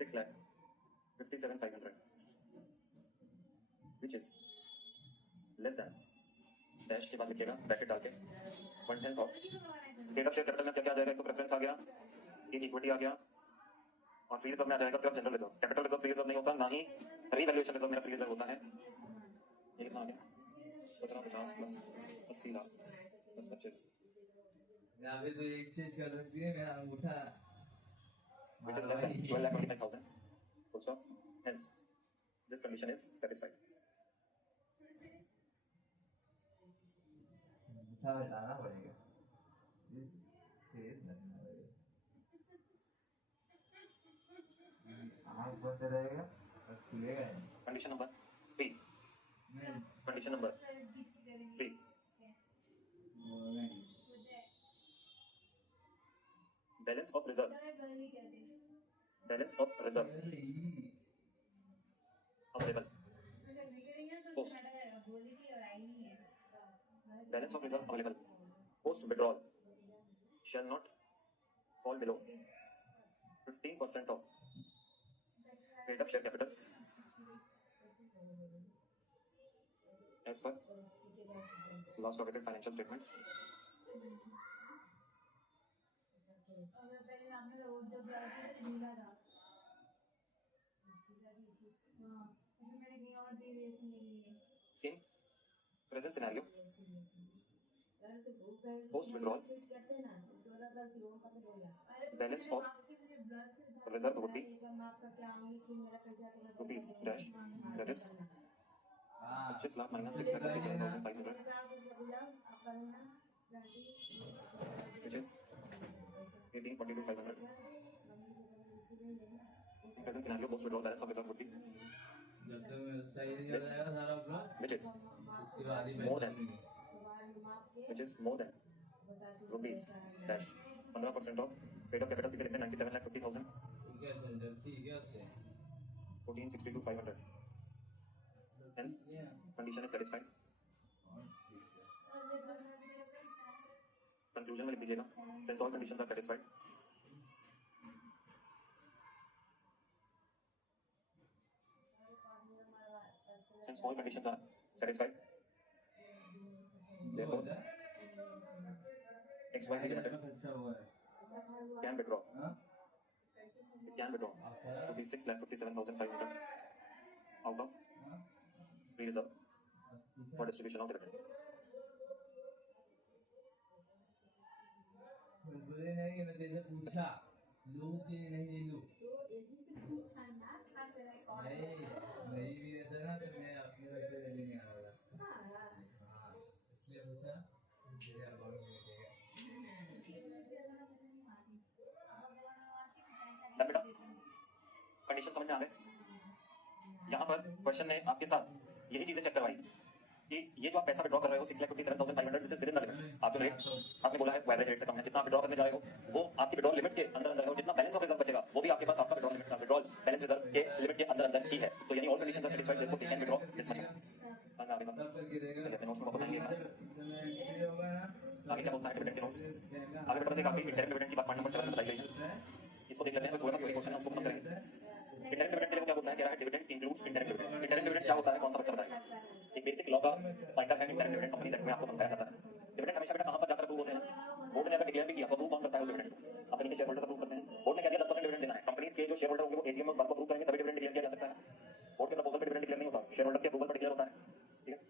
6 lakh 57,500 which is less than dash के बाद लिखिएगा ब्रैकेट डाल के 1/10 of date of share capital में क्या क्या आ जाएगा एक तो प्रेफरेंस आ गया एक इक्विटी आ गया और फ्री रिजर्व में आ जाएगा सिर्फ general reserve capital reserve free reserve नहीं होता ना ही रीवैल्यूएशन रिजर्व मेरा फ्री रिजर्व होता है ये कितना आ गया 1750 प्लस 80 लाख प्लस 25 यहाँ पे तो एक चीज कर सकती है मेरा अंगूठा। which is less than 12,25,000 full stop hence this condition is satisfied अंगूठा हटाना पड़ेगा। तेज लगना पड़ेगा। आँख बंद रहेगा और खुलेगा नहीं। condition number 3 condition number 3 balance of reserve balance of reserve available post balance of reserve available post withdrawal shall not fall below 15% of rate of share capital as per last audited financial statements पहले हमने वो जब ढूंढा था हाँ उसमें मैंने कहीं और दे दिए इसमें लिए in present scenario post withdrawal balance of reserve would be rupees dash that is 25 lakh minus 6,37,500 which is 18,42,500 in present scenario post withdrawal balance of reserve would be जब तक सही नहीं हो जाएगा सारा अपना which is उसके बाद ही more पैसे than rupees dash 15% of rate of capital सीधे लिखते हैं 97,50,000 क्या सर डरती है क्या उससे 14,62,500 hence condition is satisfied conclusion में लिख दीजिएगा since all conditions are satisfied since all conditions are satisfied therefore XYZ Limited खर्चा हुआ है can withdraw हाँ it can withdraw rupees 6,57,500 out of free reserve for distribution of dividend बोले नहीं मैं तेरे से पूछा लू कि नहीं लू नहीं नहीं भी रहता ना तो मैं अपने घर पे लेने आ रहा था हाँ इसलिए पूछा तेरे अकाउंट में देगा डन बेटा कंडीशन समझ में आ गए यहाँ पर क्वेश्चन ने आपके साथ यही चीजें चेक करवाई कि ये जो आप पैसा विड्रॉ कर रहे हो 6,57,500 this is with in the limits आप जो रेट आपने बोला है वो एवरेज रेट से कम है जितना आप विड्रॉ करने जा रहे हो वो आपकी विड्रॉल लिमिट के अंदर अंदर है और जितना बैलेंस ऑफ रिजर्व बचेगा वो भी आपके पास आपका विड्रॉल लिमिट का विड्रॉल बैलेंस रिजर्व के लिमिट के अंदर अंदर ही है तो यानी all conditions are satisfied therefore we can withdraw this much गिरेगा चलिए अपने नोट्स में वापस आएंगे एक बार। एंट्री होगा ना आगे क्या बोलता है डिविडेंड के नोट्स? देगा आगे बेटा से काफी इंटरनल डिविडेंड की बात पॉइंट नंबर 7 में बताई गई है। इसको देख लेते हैं, थोड़ा सा थ्योरी क्वेश्चन है उसको खत्म करेंगे। इंटरनल डिविडेंड के लिए क्या बोलता है, कह रहा है dividend includes internal dividend. Internal dividend क्या होता है, कौन सा बच्चा बताएगा? एक बेसिक लॉ का पॉइंटर है इंटरनल डिविडेंड कंपनी एक्ट में आपको समझाया जाता है। डिविडेंड हमेशा बेटा कहां पर जाकर अप्रूव होते हैं? बोर्ड ने अगर डिक्लेयर भी किया तो अप्रूव कौन करता है उस डिविडेंड को? कंपनी के शेयर होल्डर्स अप्रूव करते हैं। बोर्ड ने कह दिया 10% डिविडेंड देना है, कंपनी के जो शेयर होल्डर होंगे वो एजीएम में उस बात को अप्रूव करेंगे तभी डिविडेंड डिक्लेयर किया जा सकता है। बोर्ड के प्रपोजल पे डिविडेंड डिक्लेयर नहीं होता, शेयर होल्डर्स के अप्रूवल पर डिक्लेयर होता है। ठीक है,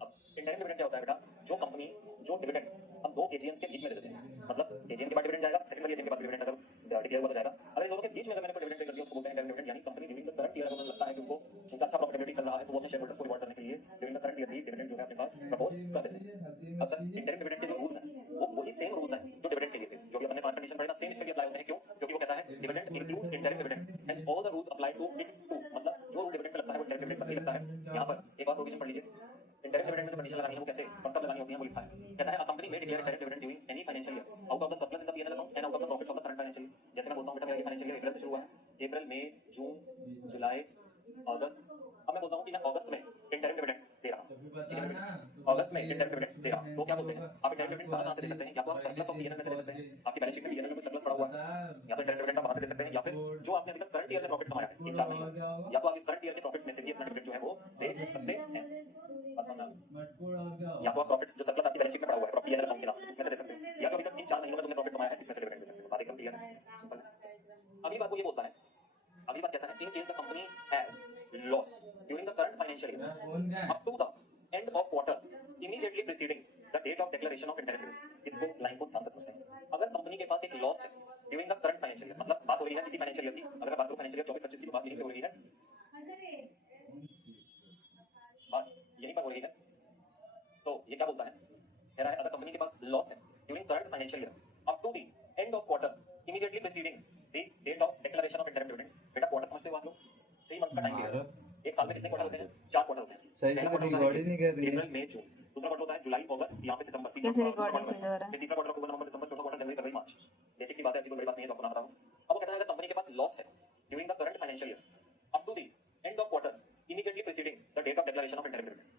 अब इंटरनल डिविडेंड क्या होता है बेटा? जो कंपनी जो डिविडेंड हम दो एजीएम्स के बीच में दे देते हैं, मतलब एजीएम के बाद डिविडेंड जाएगा, सेकंड वाली एजीएम के बाद डिविडेंड अगर डिक्लेयर हुआ तो जाएगा। अगर इन दोनों के बीच में अगर मैंने कोई डिविडेंड कर दिया उसको बोलते हैं इंटरनल डिविडेंड। यानी company during the current year अगर उन्हें लगता है कि उनको उनका अच्छा प्रॉफिटेबिलिटी चल रहा है तो वो अपने शेयर होल्डर्स को रिवॉर्ड करने के लिए ड्यूरिंग द करंट ईयर भी डिविडेंड जो है अपने पास प्रपोज कर देते हैं। अब सर इंटरनल डिविडेंड के जो रूल्स हैं वो वही सेम रूल्स हैं जो डिविडेंड के लिए थे, जो भी अपने पांच कंडीशन पढ़े ना सेम इस पे भी अप्लाई होते हैं। क्यों? क्योंकि वो कहता है dividend includes internal dividend, hence all the rules apply to it too. मतलब जो रूल डिविडेंड पे लगता है वो इंटरनल डिविडेंड पर भी लगता है। यहाँ पर एक और प्रोविजन पढ़ लीजिए, इंटरनल डिविडेंड में जो कंडीशन लगानी है वो कैसे कब तक लगानी होती है वो लिखा है। कहता है अ कंपनी में declare internal dividend during any financial year out of the surplus in the PNL account and out of the profits of the current financial year. जैसे मैं बोलता हूं बेटा मेरा फाइनेंशियल ईयर अप्रैल से शुरू हुआ है, अप्रैल मई जून जुलाई अगस्त। अब मैं बोलता हूं कि मैं अगस्त में इंटरनल डिविडेंड दे रहा हूं, अगस्त में इंटरनल डिविडेंड दे रहा हूं, तो क्या बोलते हैं आप इंटरनल डिविडेंड कहां से दे सकते हैं? या तो आप सरप्लस ऑफ पीएनएल में से दे सकते हैं, आपकी बैलेंस शीट में पीएनएल में कोई सरप्लस पड़ा हुआ है, या तो इंटरनल डिविडेंड आप वहां से दे सकते हैं, या फिर जो आपने अभी तक करंट ईयर में प्रॉफिट कमाया है इन 4 महीनों में, या तो आप इस करंट ईयर के प्रॉफिट्स में से भी अपना डिविडेंड जो है वो दे सकते हैं। बात समझना? या तो आप प्रॉफिट्स जो सरप्लस आपकी बैलेंस शीट में पड़ा हुआ है पीएनएल अकाउंट के नाम से इसमें से दे सकते हैं, या तो अभी तक इन 4 महीनों में तुमने प्रॉफिट कमाया है इसमें से डिविडेंड दे सकते हैं। बात एकदम क्लियर है, सिंपल है। अगली बात वो ये बोलता है, अगली बात कहता है in case the company has loss during the current financial year up to the end of quarter immediately preceding the date of declaration of internal dividend. इसको लाइन को ध्यान से समझते हैं। अगर कंपनी के पास एक लॉस है during the current financial year, मतलब बात हो रही है इसी फाइनेंशियल ईयर की, अगर मैं बात करूं फाइनेंशियल ईयर 24-25 की, बात यहीं से हो रही है, बात यहीं पर हो रही है। तो ये क्या बोलता है, कह रहा है अगर कंपनी के पास लॉस है during current financial year up to the end of quarter immediately preceding the date of declaration of internal dividend. बेटा क्वार्टर समझते हो आप लोग? 3 मंथ्स का टाइम दिया है। एक साल में कितने क्वार्टर होते हैं? 4 क्वार्टर होते हैं। सही से रिकॉर्ड ही नहीं कर रही है। अप्रैल मई जून, दूसरा क्वार्टर होता है जुलाई अगस्त, यहाँ पे सितंबर, कैसे रिकॉर्डिंग चल रहा है? फिर तीसरा क्वार्टर अक्टूबर नवंबर दिसंबर, चौथा क्वार्टर जनवरी फरवरी मार्च। बेसिक सी बात है, ऐसी कोई बड़ी बात नहीं है, तो आपको ना बताऊं। अब वो कहता है अगर कंपनी के पास लॉस है during the current financial year up to the end of quarter immediately preceding the date of declaration of internal dividend.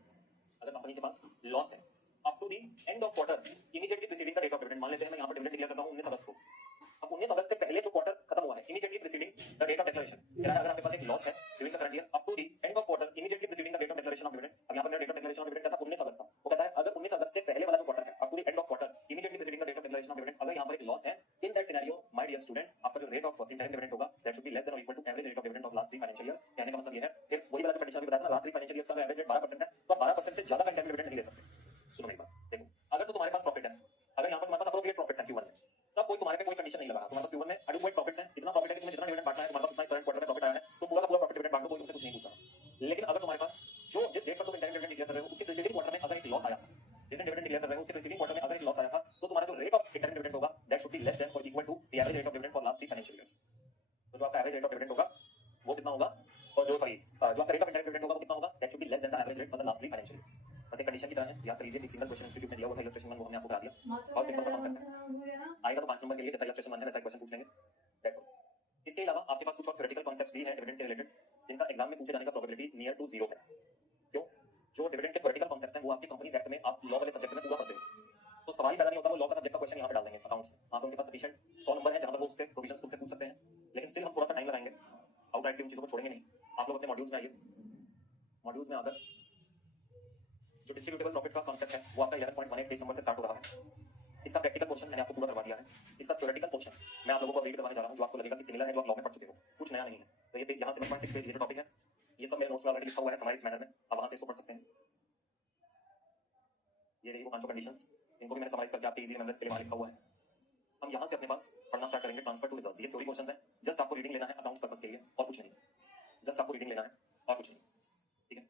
अगर कंपनी के पास लॉस है up to the end of quarter immediately preceding the date of dividend, मान लेते हैं मैं यहाँ पर डिविडेंड डिक्लेयर करता हूँ 19 अगस्त को। अब 19 अगस्त से पहले जो क्वार्टर खत्म हुआ है immediately preceding the date of declaration, अगर आपके पास एक लॉस है during the current year up to the end of quarter immediately preceding the date of declaration of dividend. अब यहाँ पर मेरा date of declaration of dividend था 19 अगस्त का, वो कहता है अगर 19 अगस्त से पहले वाला जो क्वार्टर है up to the end of quarter immediately preceding the date of declaration of dividend, अगर यहाँ पर एक लॉस है, in that scenario my dear students आपका जो रेट ऑफ इंटरनल डिविडेंड होगा that should be less than और equal to average rate of dividend of last 3 financial years. कहने का मतलब ये है फिर वही वाला जो कंडीशन अभी बताया था, लास्ट 3 फाइनेंशियल ईयर्स का एवरेज रेट 12% है, तो आप 12% से ज्यादा का इंटरनल डिविडेंड नहीं ले सकते। सुनो मेरी बात, देखो अगर तो तुम्हारे पास प्रॉफिट है, अगर यहाँ पर तुम्हारे पास अप्रोप्रिएट प्रॉफिट्स हैं Q1 में, तब कोई तुम्हारे पे कोई कंडीशन नहीं लगा, तुम्हारे पास Q1 में एडिक्वेट प्रॉफिट्स हैं, इतना प्रॉफिट है कि तुम्हें जितना डिविडेंड बांटना है तुम्हारे पास उतना इस करंट क्वार्टर में प्रॉफिट आया है तो पूरा का पूरा प्रॉफिट डिविडेंड बांट दो, कोई तुमसे कुछ नहीं पूछ रहा। लेकिन अगर तुम्हारे पास जो जिस डेट पर तुम इंटरनल डिविडेंड डिक्लेयर कर रहे हो उसके प्रीसीडिंग क्वार्टर में अगर एक लॉस आया, जिस दिन डिविडेंड डिक्लेयर कर रहे हो उसके प्रीसीडिंग क्वार्टर में अगर एक लॉस आया था, तो तुम्हारा जो रेट ऑफ इंटरनल डिविडेंड होगा that should be less than और equal to the average rate of dividend for last 3 financial years. तो जो आपका एवरेज रेट ऑफ डिविडेंड होगा वो कितना होगा, और जो आपका रेट ऑफ इंटरनल डिविडेंड होगा वो कितना होगा, that should be less then the average rate for the last 3 financial years. बस एक कंडीशन की तरह है, याद कर लीजिए। एक सिंगल क्वेश्चन इंस्टीट्यूट में दिया हुआ था इलस्ट्रेशन 1, वो हमने आपको करा दिया, बहुत सिंपल सा कॉन्सेप्ट है। आएगा तो 5 नंबर के लिए कैसा इलस्ट्रेशन 1 है वैसा क्वेश्चन पूछ लेंगे, दैट्स ऑल। इसके अलावा आपके पास कुछ और थ्योरेटिकल कॉन्सेप्ट्स भी हैं डिविडेंड के रिलेटेड जिनका एग्जाम में पूछे जाने का प्रोबेबिलिटी नियर टू 0 है। क्यों? जो डिविडेंड के थ्योरेटिकल कॉन्सेप्ट्स हैं वो आपके कंपनीज एक्ट में आप लॉ वाले सब्जेक्ट में पूरा पढ़ते हो, तो सवाल ही पैदा नहीं होता, वो लॉ का सब्जेक्ट का क्वेश्चन यहाँ पे डाल देंगे अकाउंट्स। वहाँ पे उनके पास सफिशिएंट 100 नंबर है जहाँ पर वो उसके प्रोविजंस खुद से पूछ सकते हैं, लेकिन स्टिल हम थोड़ा सा टाइम लगाएंगे, आउटराइट उन चीजों को छोड़ेंगे नहीं। आप लोग अपने मॉड्यूल्स में आइए, मॉड्यूल्स में आकर जो डिस्ट्रीब्यूटेबल प्रॉफिट का कॉन्सेप्ट है वो आपका 11.18 पेज नंबर से स्टार्ट हो रहा है। इसका प्रैक्टिकल पोर्शन मैंने आपको पूरा करवा दिया है, इसका थ्योरेटिकल पोर्शन मैं आप लोगों को रीड करवाने जा रहा हूँ जो आपको लगेगा कि सिमिलर है, जो आप लॉ में पढ़ चुके हो, कुछ नया नहीं है। तो ये यहाँ 7.6 पेज ये जो टॉपिक है ये सब मेरे नोट्स में ऑलरेडी लिखा हुआ है समराइज्ड मैनर में, आप वहां से इसको पढ़ सकते हैं। ये रही वो 5 कंडीशंस, इनको भी मैंने समराइज करके आपके इजी मेमोरीज के लिए वहां लिखा हुआ है। हम यहाँ से अपने पास पढ़ना स्टार्ट करेंगे ट्रांसफर टू रिजल्ट्स। ये थ्योरी क्वेश्चंस हैं, जस्ट आपको रीडिंग लेना है अकाउंट्स पर्पस के लिए और कुछ नहीं, जस्ट आपको रीडिंग लेना है और कुछ नहीं, ठीक है।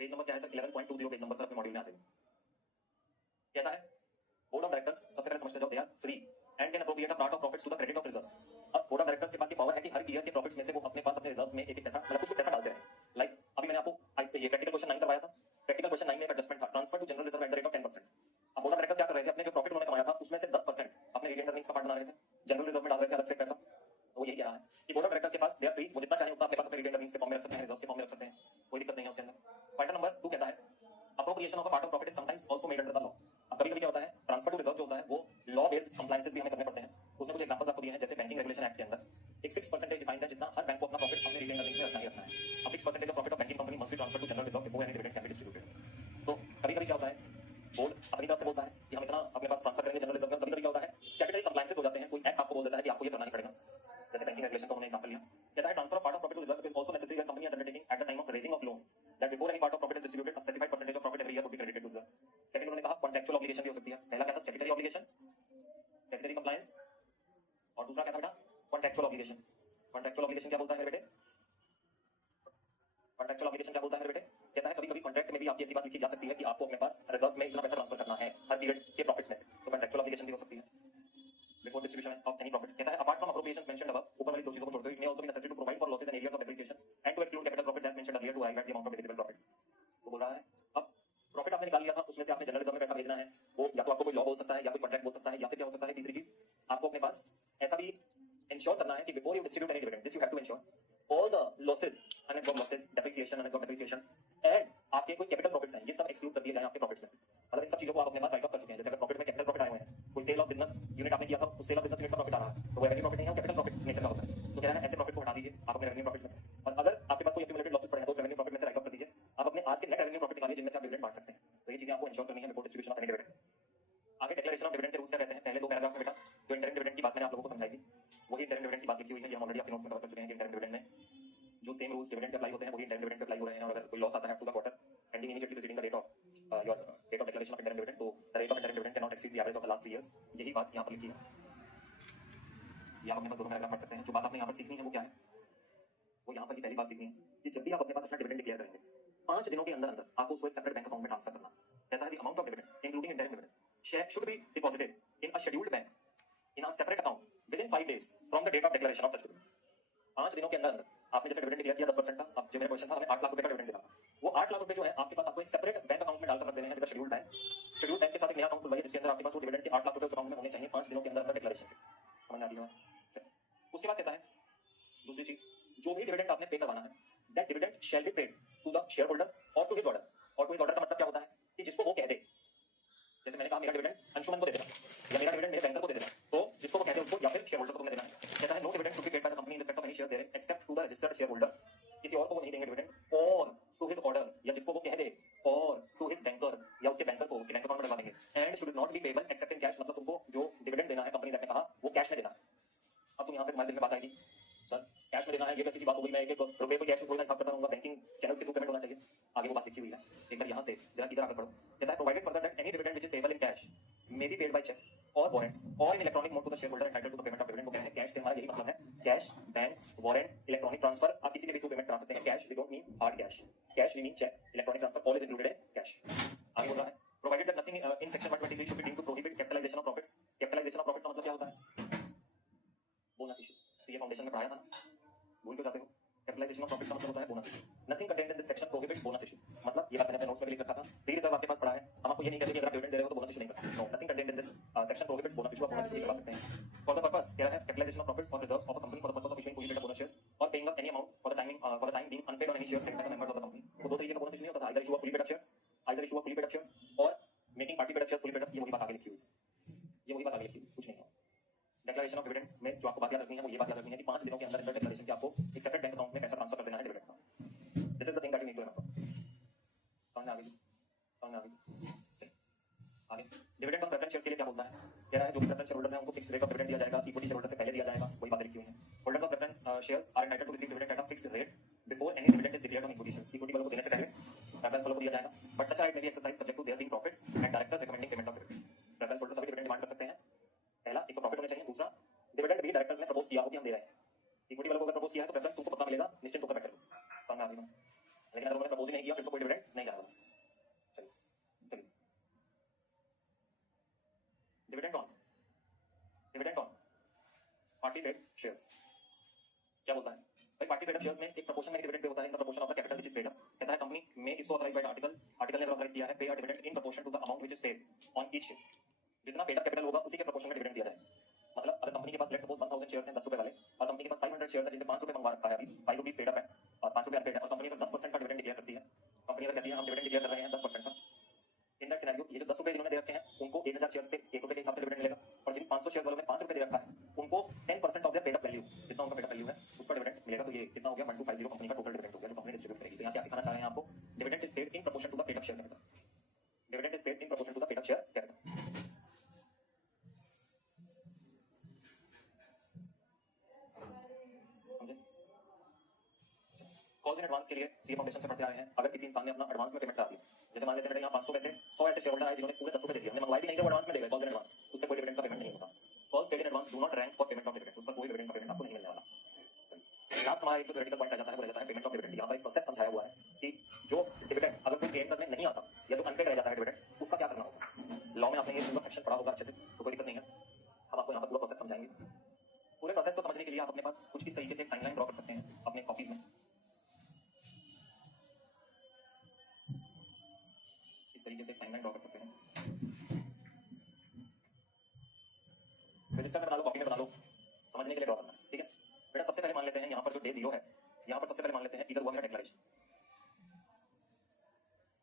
पेज नंबर क्या है सर? 11.20 पेज नंबर पर अपने मॉड्यूल में आ जाएंगे। कहता है बोर्ड ऑफ डायरेक्टर्स, सबसे पहले समझते जाओ, they are free and can appropriate a part of profits to the credit of reserve. अब बोर्ड ऑफ डायरेक्टर्स के पास ये पावर है कि हर ईयर के प्रॉफिट्स में से वो अपने पास अपने रिजर्व्स में एक पैसा मतलब कुछ पैसा डालते हैं। लाइक अभी मैंने आपको ये प्रैक्टिकल क्वेश्चन 9 करवाया था, प्रैक्टिकल क्वेश्चन 9 में एक एडजस्टमेंट था, transfer to general reserve at the rate of 10%। अब बोर्ड ऑफ डायरेक्टर्स क्या कर रहे थे, अपने जो प्रॉफिट उन्होंने कमाया था उसमें से 10% अपने रिटेन अर्निंग्स का पार्ट बना रहे थे, जनरल रिजर्व में डाल रहे थे अलग से पैसा। तो यही कह रहा है कि बोर्ड ऑफ डायरेक्टर्स के पास दे आर फ्री, वो जितना चाहे उतना अपने पास अपने रिटेन अर्निंग्स के फॉर्म में रख सकते हैं, रिजर्व्स के फॉर्म में रख सकते हैं, कोई दिक्कत नहीं है उसके अंदर। पॉइंट नंबर 2 कहता है appropriation of a part of payment is sometimes also made under the law. अब कभी कभी क्या होता है, ट्रांसफर टू रिजर्व जो होता है वो लॉ बेस्ड कंप्लायंसेस भी हमें करने पड़ते हैं। उसमें कुछ एग्जांपल्स आपको दिए हैं, जैसे बैंकिंग रेगुलेशन एक्ट के अंदर एक फिक्स परसेंटेज डिफाइंड है जितना हर बैंक को अपना प्रॉफिट अपने रिटेन अर्निंग्स में रखना ही रखना है। अब fix percentage of profit of banking company must be transfer to general reserve before any dividend can be distributed. तो कभी कभी क्या होता है, बोर्ड अपनी तरफ से बोलता है कि हम इतना अपने पास ट्रांसफर करेंगे जनरल रिजर्व में। कभी कभी क्या होता है, स्टैट्यूटरी कंप्लायंसेस हो जाते हैं, कोई एक्ट आपको बोल देता है कि आपको ये करना नहीं पड़ेगा। जैसे बैंकिंग रेगुलेशन का हमने एग्जांपल लिया, कहता है transfer of part of profit to reserve is also necessary when company is undertaking at the time of raising of loan that before any part of profit is distributed a specified percentage of profit every year would be credited to reserve. Second उन्होंने कहा कॉन्ट्रैक्चुअल ऑब्लिगेशन भी हो सकती है। पहला क्या था, स्टैट्यूटरी ऑब्लिगेशन, स्टैट्यूटरी कंप्लायंस, और दूसरा क्या था बेटा, कॉन्ट्रैक्चुअल ऑब्लिगेशन। कॉन्ट्रैक्चुअल ऑब्लिगेशन क्या बोलता है मेरे बेटे, कॉन्ट्रैक्चुअल ऑब्लिगेशन क्या बोलता है मेरे बेटे, कहता है कभी कभी कॉन्ट्रैक्ट में भी आपकी ऐसी बात लिखी जा सकती है कि आपको अपने पास रिजर्व में इतना पैसा ट्रांसफर करना है हर पीरियड के प्रॉफिट्स में से, तो कॉन्ट्रैक्चुअल ऑब्लिगेशन भी हो सकती है before distribution of any profit. कहता है apart from appropriations mentioned above, ऊपर वाली दो चीजों को छोड़ दो, it may also be necessary to provide for losses and arrears of depreciation and to exclude capital profit as mentioned earlier to highlight the amount of divisible profit. तो बोल रहा है अब प्रॉफिट आपने निकाल लिया था, उसमें से आपने जनरल रिजर्व में पैसा भेजना है, वो या तो आपको कोई लॉ बोल सकता है या कोई कॉन्ट्रैक्ट बोल सकता है, या फिर क्या हो सकता है, तीसरी चीज आपको अपने पास ऐसा भी इंश्योर करना है कि before you distribute any dividend this you have to ensure all the losses, unabsorbed losses, depreciation, unabsorbed depreciation and आपके कोई कैपिटल प्रॉफिट्स हैं, ये सब एक्सक्लूड कर दिए जाए आपके प्रॉफिट्स में से। मतलब इन सब चीजों को आप अपने पास राइट ऑफ कर चुके हैं। जैसे अगर प्रॉफिट में कैपिटल प्रॉफिट आए हुए हैं, कोई सेल ऑफ बिजनेस यूनिट आपने किया था, उस सेल ऑफ बिजनेस यूनिट का प्रॉफिट आ रहा है, तो वो रेवेन्यू प्रॉफिट नहीं है, कैपिटल प्रॉफिट नेचर का होता है। तो कह रहा है ऐसे प्रॉफिट को हटा दीजिए आप अपने रेवेन्यू प्रॉफिट में से, और अगर आपके पास कोई एक्यूमुलेटेड लॉसेस पड़े हैं तो रेवेन्यू प्रॉफिट में से राइट ऑफ कर दीजिए। आप अपने आज के नेट रेवेन्यू प्रॉफिट निकालिए जिनमें से आप डिविडेंड बांट सकते हैं। तो ये चीजें आपको इंश्योर करनी है before distribution of any dividend. आगे डिक्लेरेशन ऑफ डिविडेंड के रूल्स क्या कहते हैं, पहले दो पैराग्राफ में बेटा जो इंटरिम डिविडेंड की बात मैंने आप लोगों को समझाई थी, वही इंटरिम डिविडेंड की बात लिखी हुई है, ये हम ऑलरेडी आपके नोट्स में कवर कर चुके हैं कि इंटरिम डिविडेंड में जो same rules dividend pay apply होते हैं वही इंटरिम डिविडेंड पे अप्लाई हो रहे हैं। और अगर कोई लॉस आता है up to the quarter ending immediately preceding the date of your date of declaration of interim dividend, तो the rate of interim dividend cannot exceed the average of the last 3 years. यही बात यहां पर लिखी है, ये आप अपने पास दोनों पैराग्राफ पढ़ सकते हैं। जो बात आपने यहां पर सीखनी है वो क्या है, वो यहां पर की पहली बात सीखनी है कि जब भी आप अपने पास अपना डिविडेंड डिक्लेयर करेंगे 5 दिनों के अंदर अंदर आपको उसको एक सेपरेट बैंक अकाउंट में ट्रांसफर करना। कहता है the amount of dividend including interim dividend should be deposited in a scheduled bank in a separate account within 5 days from the date of declaration of such dividend. 5 दिनों के अंदर अंदर आपने जैसे डिविडेंड डिक्लेयर किया 10% का, अब जो मेरा क्वेश्चन था हमें 8 लाख रुपए का डिविडेंड देना था, वो 8 लाख रुपए जो है आपके पास आपको एक सेपरेट बैंक अकाउंट में डालकर रख देने हैं with scheduled bank. Scheduled bank के साथ एक नया अकाउंट खुलवाइए जिसके अंदर आपके पास वो डिविडेंड के 8 लाख रुपए उस अकाउंट में होने चाहिए 5 दिनों के अंदर अंदर डिक्लेरेशन के। समझ में आ रही है? उसके बाद कहता है दूसरी चीज, जो भी डिविडेंड आपने पे करवाना है that dividend shall be paid to the shareholder or to his order. Or to his order का मतलब क्या होता है कि जिसको वो कह दे, जैसे मैंने कहा मेरा डिविडेंड अंशुमन को दे देना या मेरा डिविडेंड मेरे बैंकर को दे देना, तो जिसको वो कहते हैं उसको या फिर शेयर होल्डर को तुमने देना है। कहता है no dividend to be paid by the company in respect of any share there except to the registered shareholder. किसी और को वो नहीं देंगे डिविडेंड, और टू हिज ऑर्डर या जिसको वो कह दे, और टू हिज बैंकर या उसके बैंकर को उसके बैंक अकाउंट में डलवा देंगे। And should not be payable accept in cash, मतलब तुमको जो डिविडेंड देना है कंपनी ने कहा वो कैश में देना है। अब तुम यहाँ पे तुम्हारे दिल में बात आएगी सर कैश में देना है, ये कैसी बात हो गई, मैं एक रुपए को कैश में थोड़ी ना हिसाब करता रहूंगा, बैंकिंग चैनल के थ्रू पेमेंट होना चाहिए। आगे वो बात लिखी हुई है, एक बार यहाँ से जरा इधर आकर पढ़ो। कहता है provided further that any dividend which is payable in cash may be paid by cheque or warrants or in electronic mode to the shareholder entitled to the payment of dividend. वो कहते हैं कैश से हमारा यही मतलब है, cash, bank, warrant, electronic transfer, आप किसी के भी थ्रू पेमेंट करा सकते हैं। Cash we don't mean hard cash, cash we mean cheque, electronic transfer all is included in cash. आगे बोल रहा है provided that nothing in section 123 should be deemed to prohibit capitalisation of profits. Capitalisation of profits का मतलब क्या होता है, बोनस इशू। सीए फाउंडेशन में पढ़ाया था ना, भूल क्यों जाते हो? कैपिटलाइजेशन ऑफ प्रॉफिट का मतलब होता है bonus issue. Nothing contained in this section prohibits bonus issue. मतलब ये बात मैंने अपने नोट्स में भी लिख रखा था, प्री रिजर्व आपके पास पढ़ा है, हम आपको ये नहीं कहते कि अगर आप डिविडेंड दे रहे हो तो बोनस इशू नहीं कर सकते। No, nothing contained in this section prohibits bonus issue. आप बोनस इशू करवा सकते हैं फॉर द पर्पस क्या है, कैपिटलाइजेशन ऑफ प्रॉफिट्स और reserves of a company for the purpose of issuing fully paid bonus shares और paying up any amount for the time being unpaid on any shares held by the members of the company. तो दो तरीके का बोनस इशू नहीं होता था, either issue of fully paid shares, either issue of fully paid shares और making party paid shares fully paid. ये वही बात आगे लिखी हुई है, ये वही बात आगे लिखी हुई, कुछ नहीं है। डिक्लेरेशन ऑफ डिविडेंड में जो आपको बात याद रखनी है वो ये बात याद रखनी है कि 5 दिनों के अंदर डिक्लेरेशन के आपको एक सेपरेट बैंक अकाउंट में पैसा ट्रांसफर कर देना है डिविडेंड का। This is the thing that you need to remember. समझ आ गई? समझ आ गई? आगे डिविडेंड ऑन प्रेफरेंस शेयर्स के लिए क्या बोलता है, कह रहा है जो भी प्रेफरेंस शेयर होल्डर्स हैं उनको फिक्स्ड रेट ऑफ डिविडेंड दिया जाएगा, इक्विटी शेयर होल्डर से पहले दिया जाएगा, वही बात लिखी हुई है। Holders of preference shares are entitled to receive dividend at a fixed rate before any dividend is declared on equity shares. Equity वालों को देने से पहले प्रेफरेंस वालों को दिया जाएगा, but such right may be exercise subject to their being profits and directors recommending payment of dividend. Preference holder सभी डिविडेंड डिमांड कर सकते हैं, पहला एक तो प्रॉफिट होना चाहिए, दूसरा डिविडेंड भी डायरेक्टर्स ने प्रपोज किया हो कि हम दे रहे हैं। इक्विटी वालों को अगर प्रपोज किया है तो प्रेफरेंस तुमको पक्का मिलेगा, निश्चित होकर बैठे रहो। समझ में आ गई ना? लेकिन अगर उन्होंने प्रपोज ही नहीं किया फिर तो कोई डिविडेंड नहीं जाएगा। चलिए चलिए dividend on party paid shares क्या बोलता है भाई, पार्टी पेड शेयर्स में एक प्रोपोर्शन में डिविडेंड पे होता है in the proportion of the capital which is paid up. कहता है कंपनी में इसको ऑथराइज बाय आर्टिकल ने ऑथराइज किया है pay a dividend in proportion to the amount which is paid on each share. जितना पेड अप कैपिटल होगा उसी के प्रोपोर्शन में डिविडेंड दिया जाए। मतलब अगर कंपनी के पास लेट्स सपोज 1000 शेयर्स हैं 10 रुपए वाले, और कंपनी के पास 500 शेयर्स हैं जिनमें 5 रुपए मंगवा रखा है, अभी 5 रुपीस पेड अप है और 5 रुपए अनपेड है, और कंपनी अगर 10% का डिविडेंड डिक्लेयर करती है, कंपनी अगर कहती है हम डिविडेंड डिक्लेयर कर रहे हैं 10% का, इन दैट रुपए जिन्होंने दे रखे हैं उनको 1000 शेयर्स पे 1 रुपए के हिसाब से डिविडेंड मिलेगा, और जिन 500 शेयर्स वालों में 5 रुपए दे रखा है उनको 10% of their paid up value, जितना उनका पेड अप वैल्यू है उस पर डिविडेंड मिलेगा। तो ये कितना हो गया 1250 कंपनी का टोटल डिविडेंड हो गया जो कंपनी डिस्ट्रीब्यूट करेगी। तो यहाँ क्या सिखाना चाह रहे हैं आपको, dividend is paid in proportion to the paid up share capital, dividend is paid in proportion to the paid up share capital. Calls in advance के लिए सीए फाउंडेशन से पढ़ते आए हैं। अगर किसी इंसान ने अपना एडवांस में पेमेंट करा दिया, जैसे मान लेते हैं यहाँ 500 पैसे 100 ऐसे शेयर होल्डर आए जिन्होंने पूरे 10 रुपए दे दिए, हमने मंगवाई भी नहीं तो एडवांस में दे गए, कॉल्स इन एडवांस, उस पर कोई डिविडेंड का पेमेंट नहीं होता। Calls paid in advance do not rank for payment of dividend, उस पर कोई डिविडेंड का पेमेंट आपको नहीं मिलने वाला। लास्ट हमारा एक तो थ्योरेटिकल पॉइंट आ जाता है, वो रह जाता है पेमेंट ऑफ डिविडेंड। यहाँ पर एक प्रोसेस समझाया हुआ है कि जो डिविडेंड अगर कोई क्लेम करने नहीं आता या जो अनपेड रह जाता है डिविडेंड, उसका क्या करना होगा। लॉ में आपने ये पूरा सेक्शन पढ़ा होगा अच्छे से, तो कोई दिक्कत नहीं है, हम आपको यहाँ पर पूरा प्रोसेस समझाएंगे। पूरे प्रोसेस को समझने के लिए आप अपने पास कुछ इस तरीके से टाइमलाइन ड्रॉ कर सकते हैं अपने कॉपीज में, इस तरीके से टाइमलाइन ड्रॉ कर सकते हैं। रजिस्टर में बना लो, कॉपी में बना लो, समझने के लिए ड्रॉ करना है, ठीक है बेटा। सबसे पहले मान लेते हैं यहाँ पर जो डे 0 है, यहाँ पर सबसे पहले मान लेते हैं इधर हुआ मेरा डिक्लेरेशन,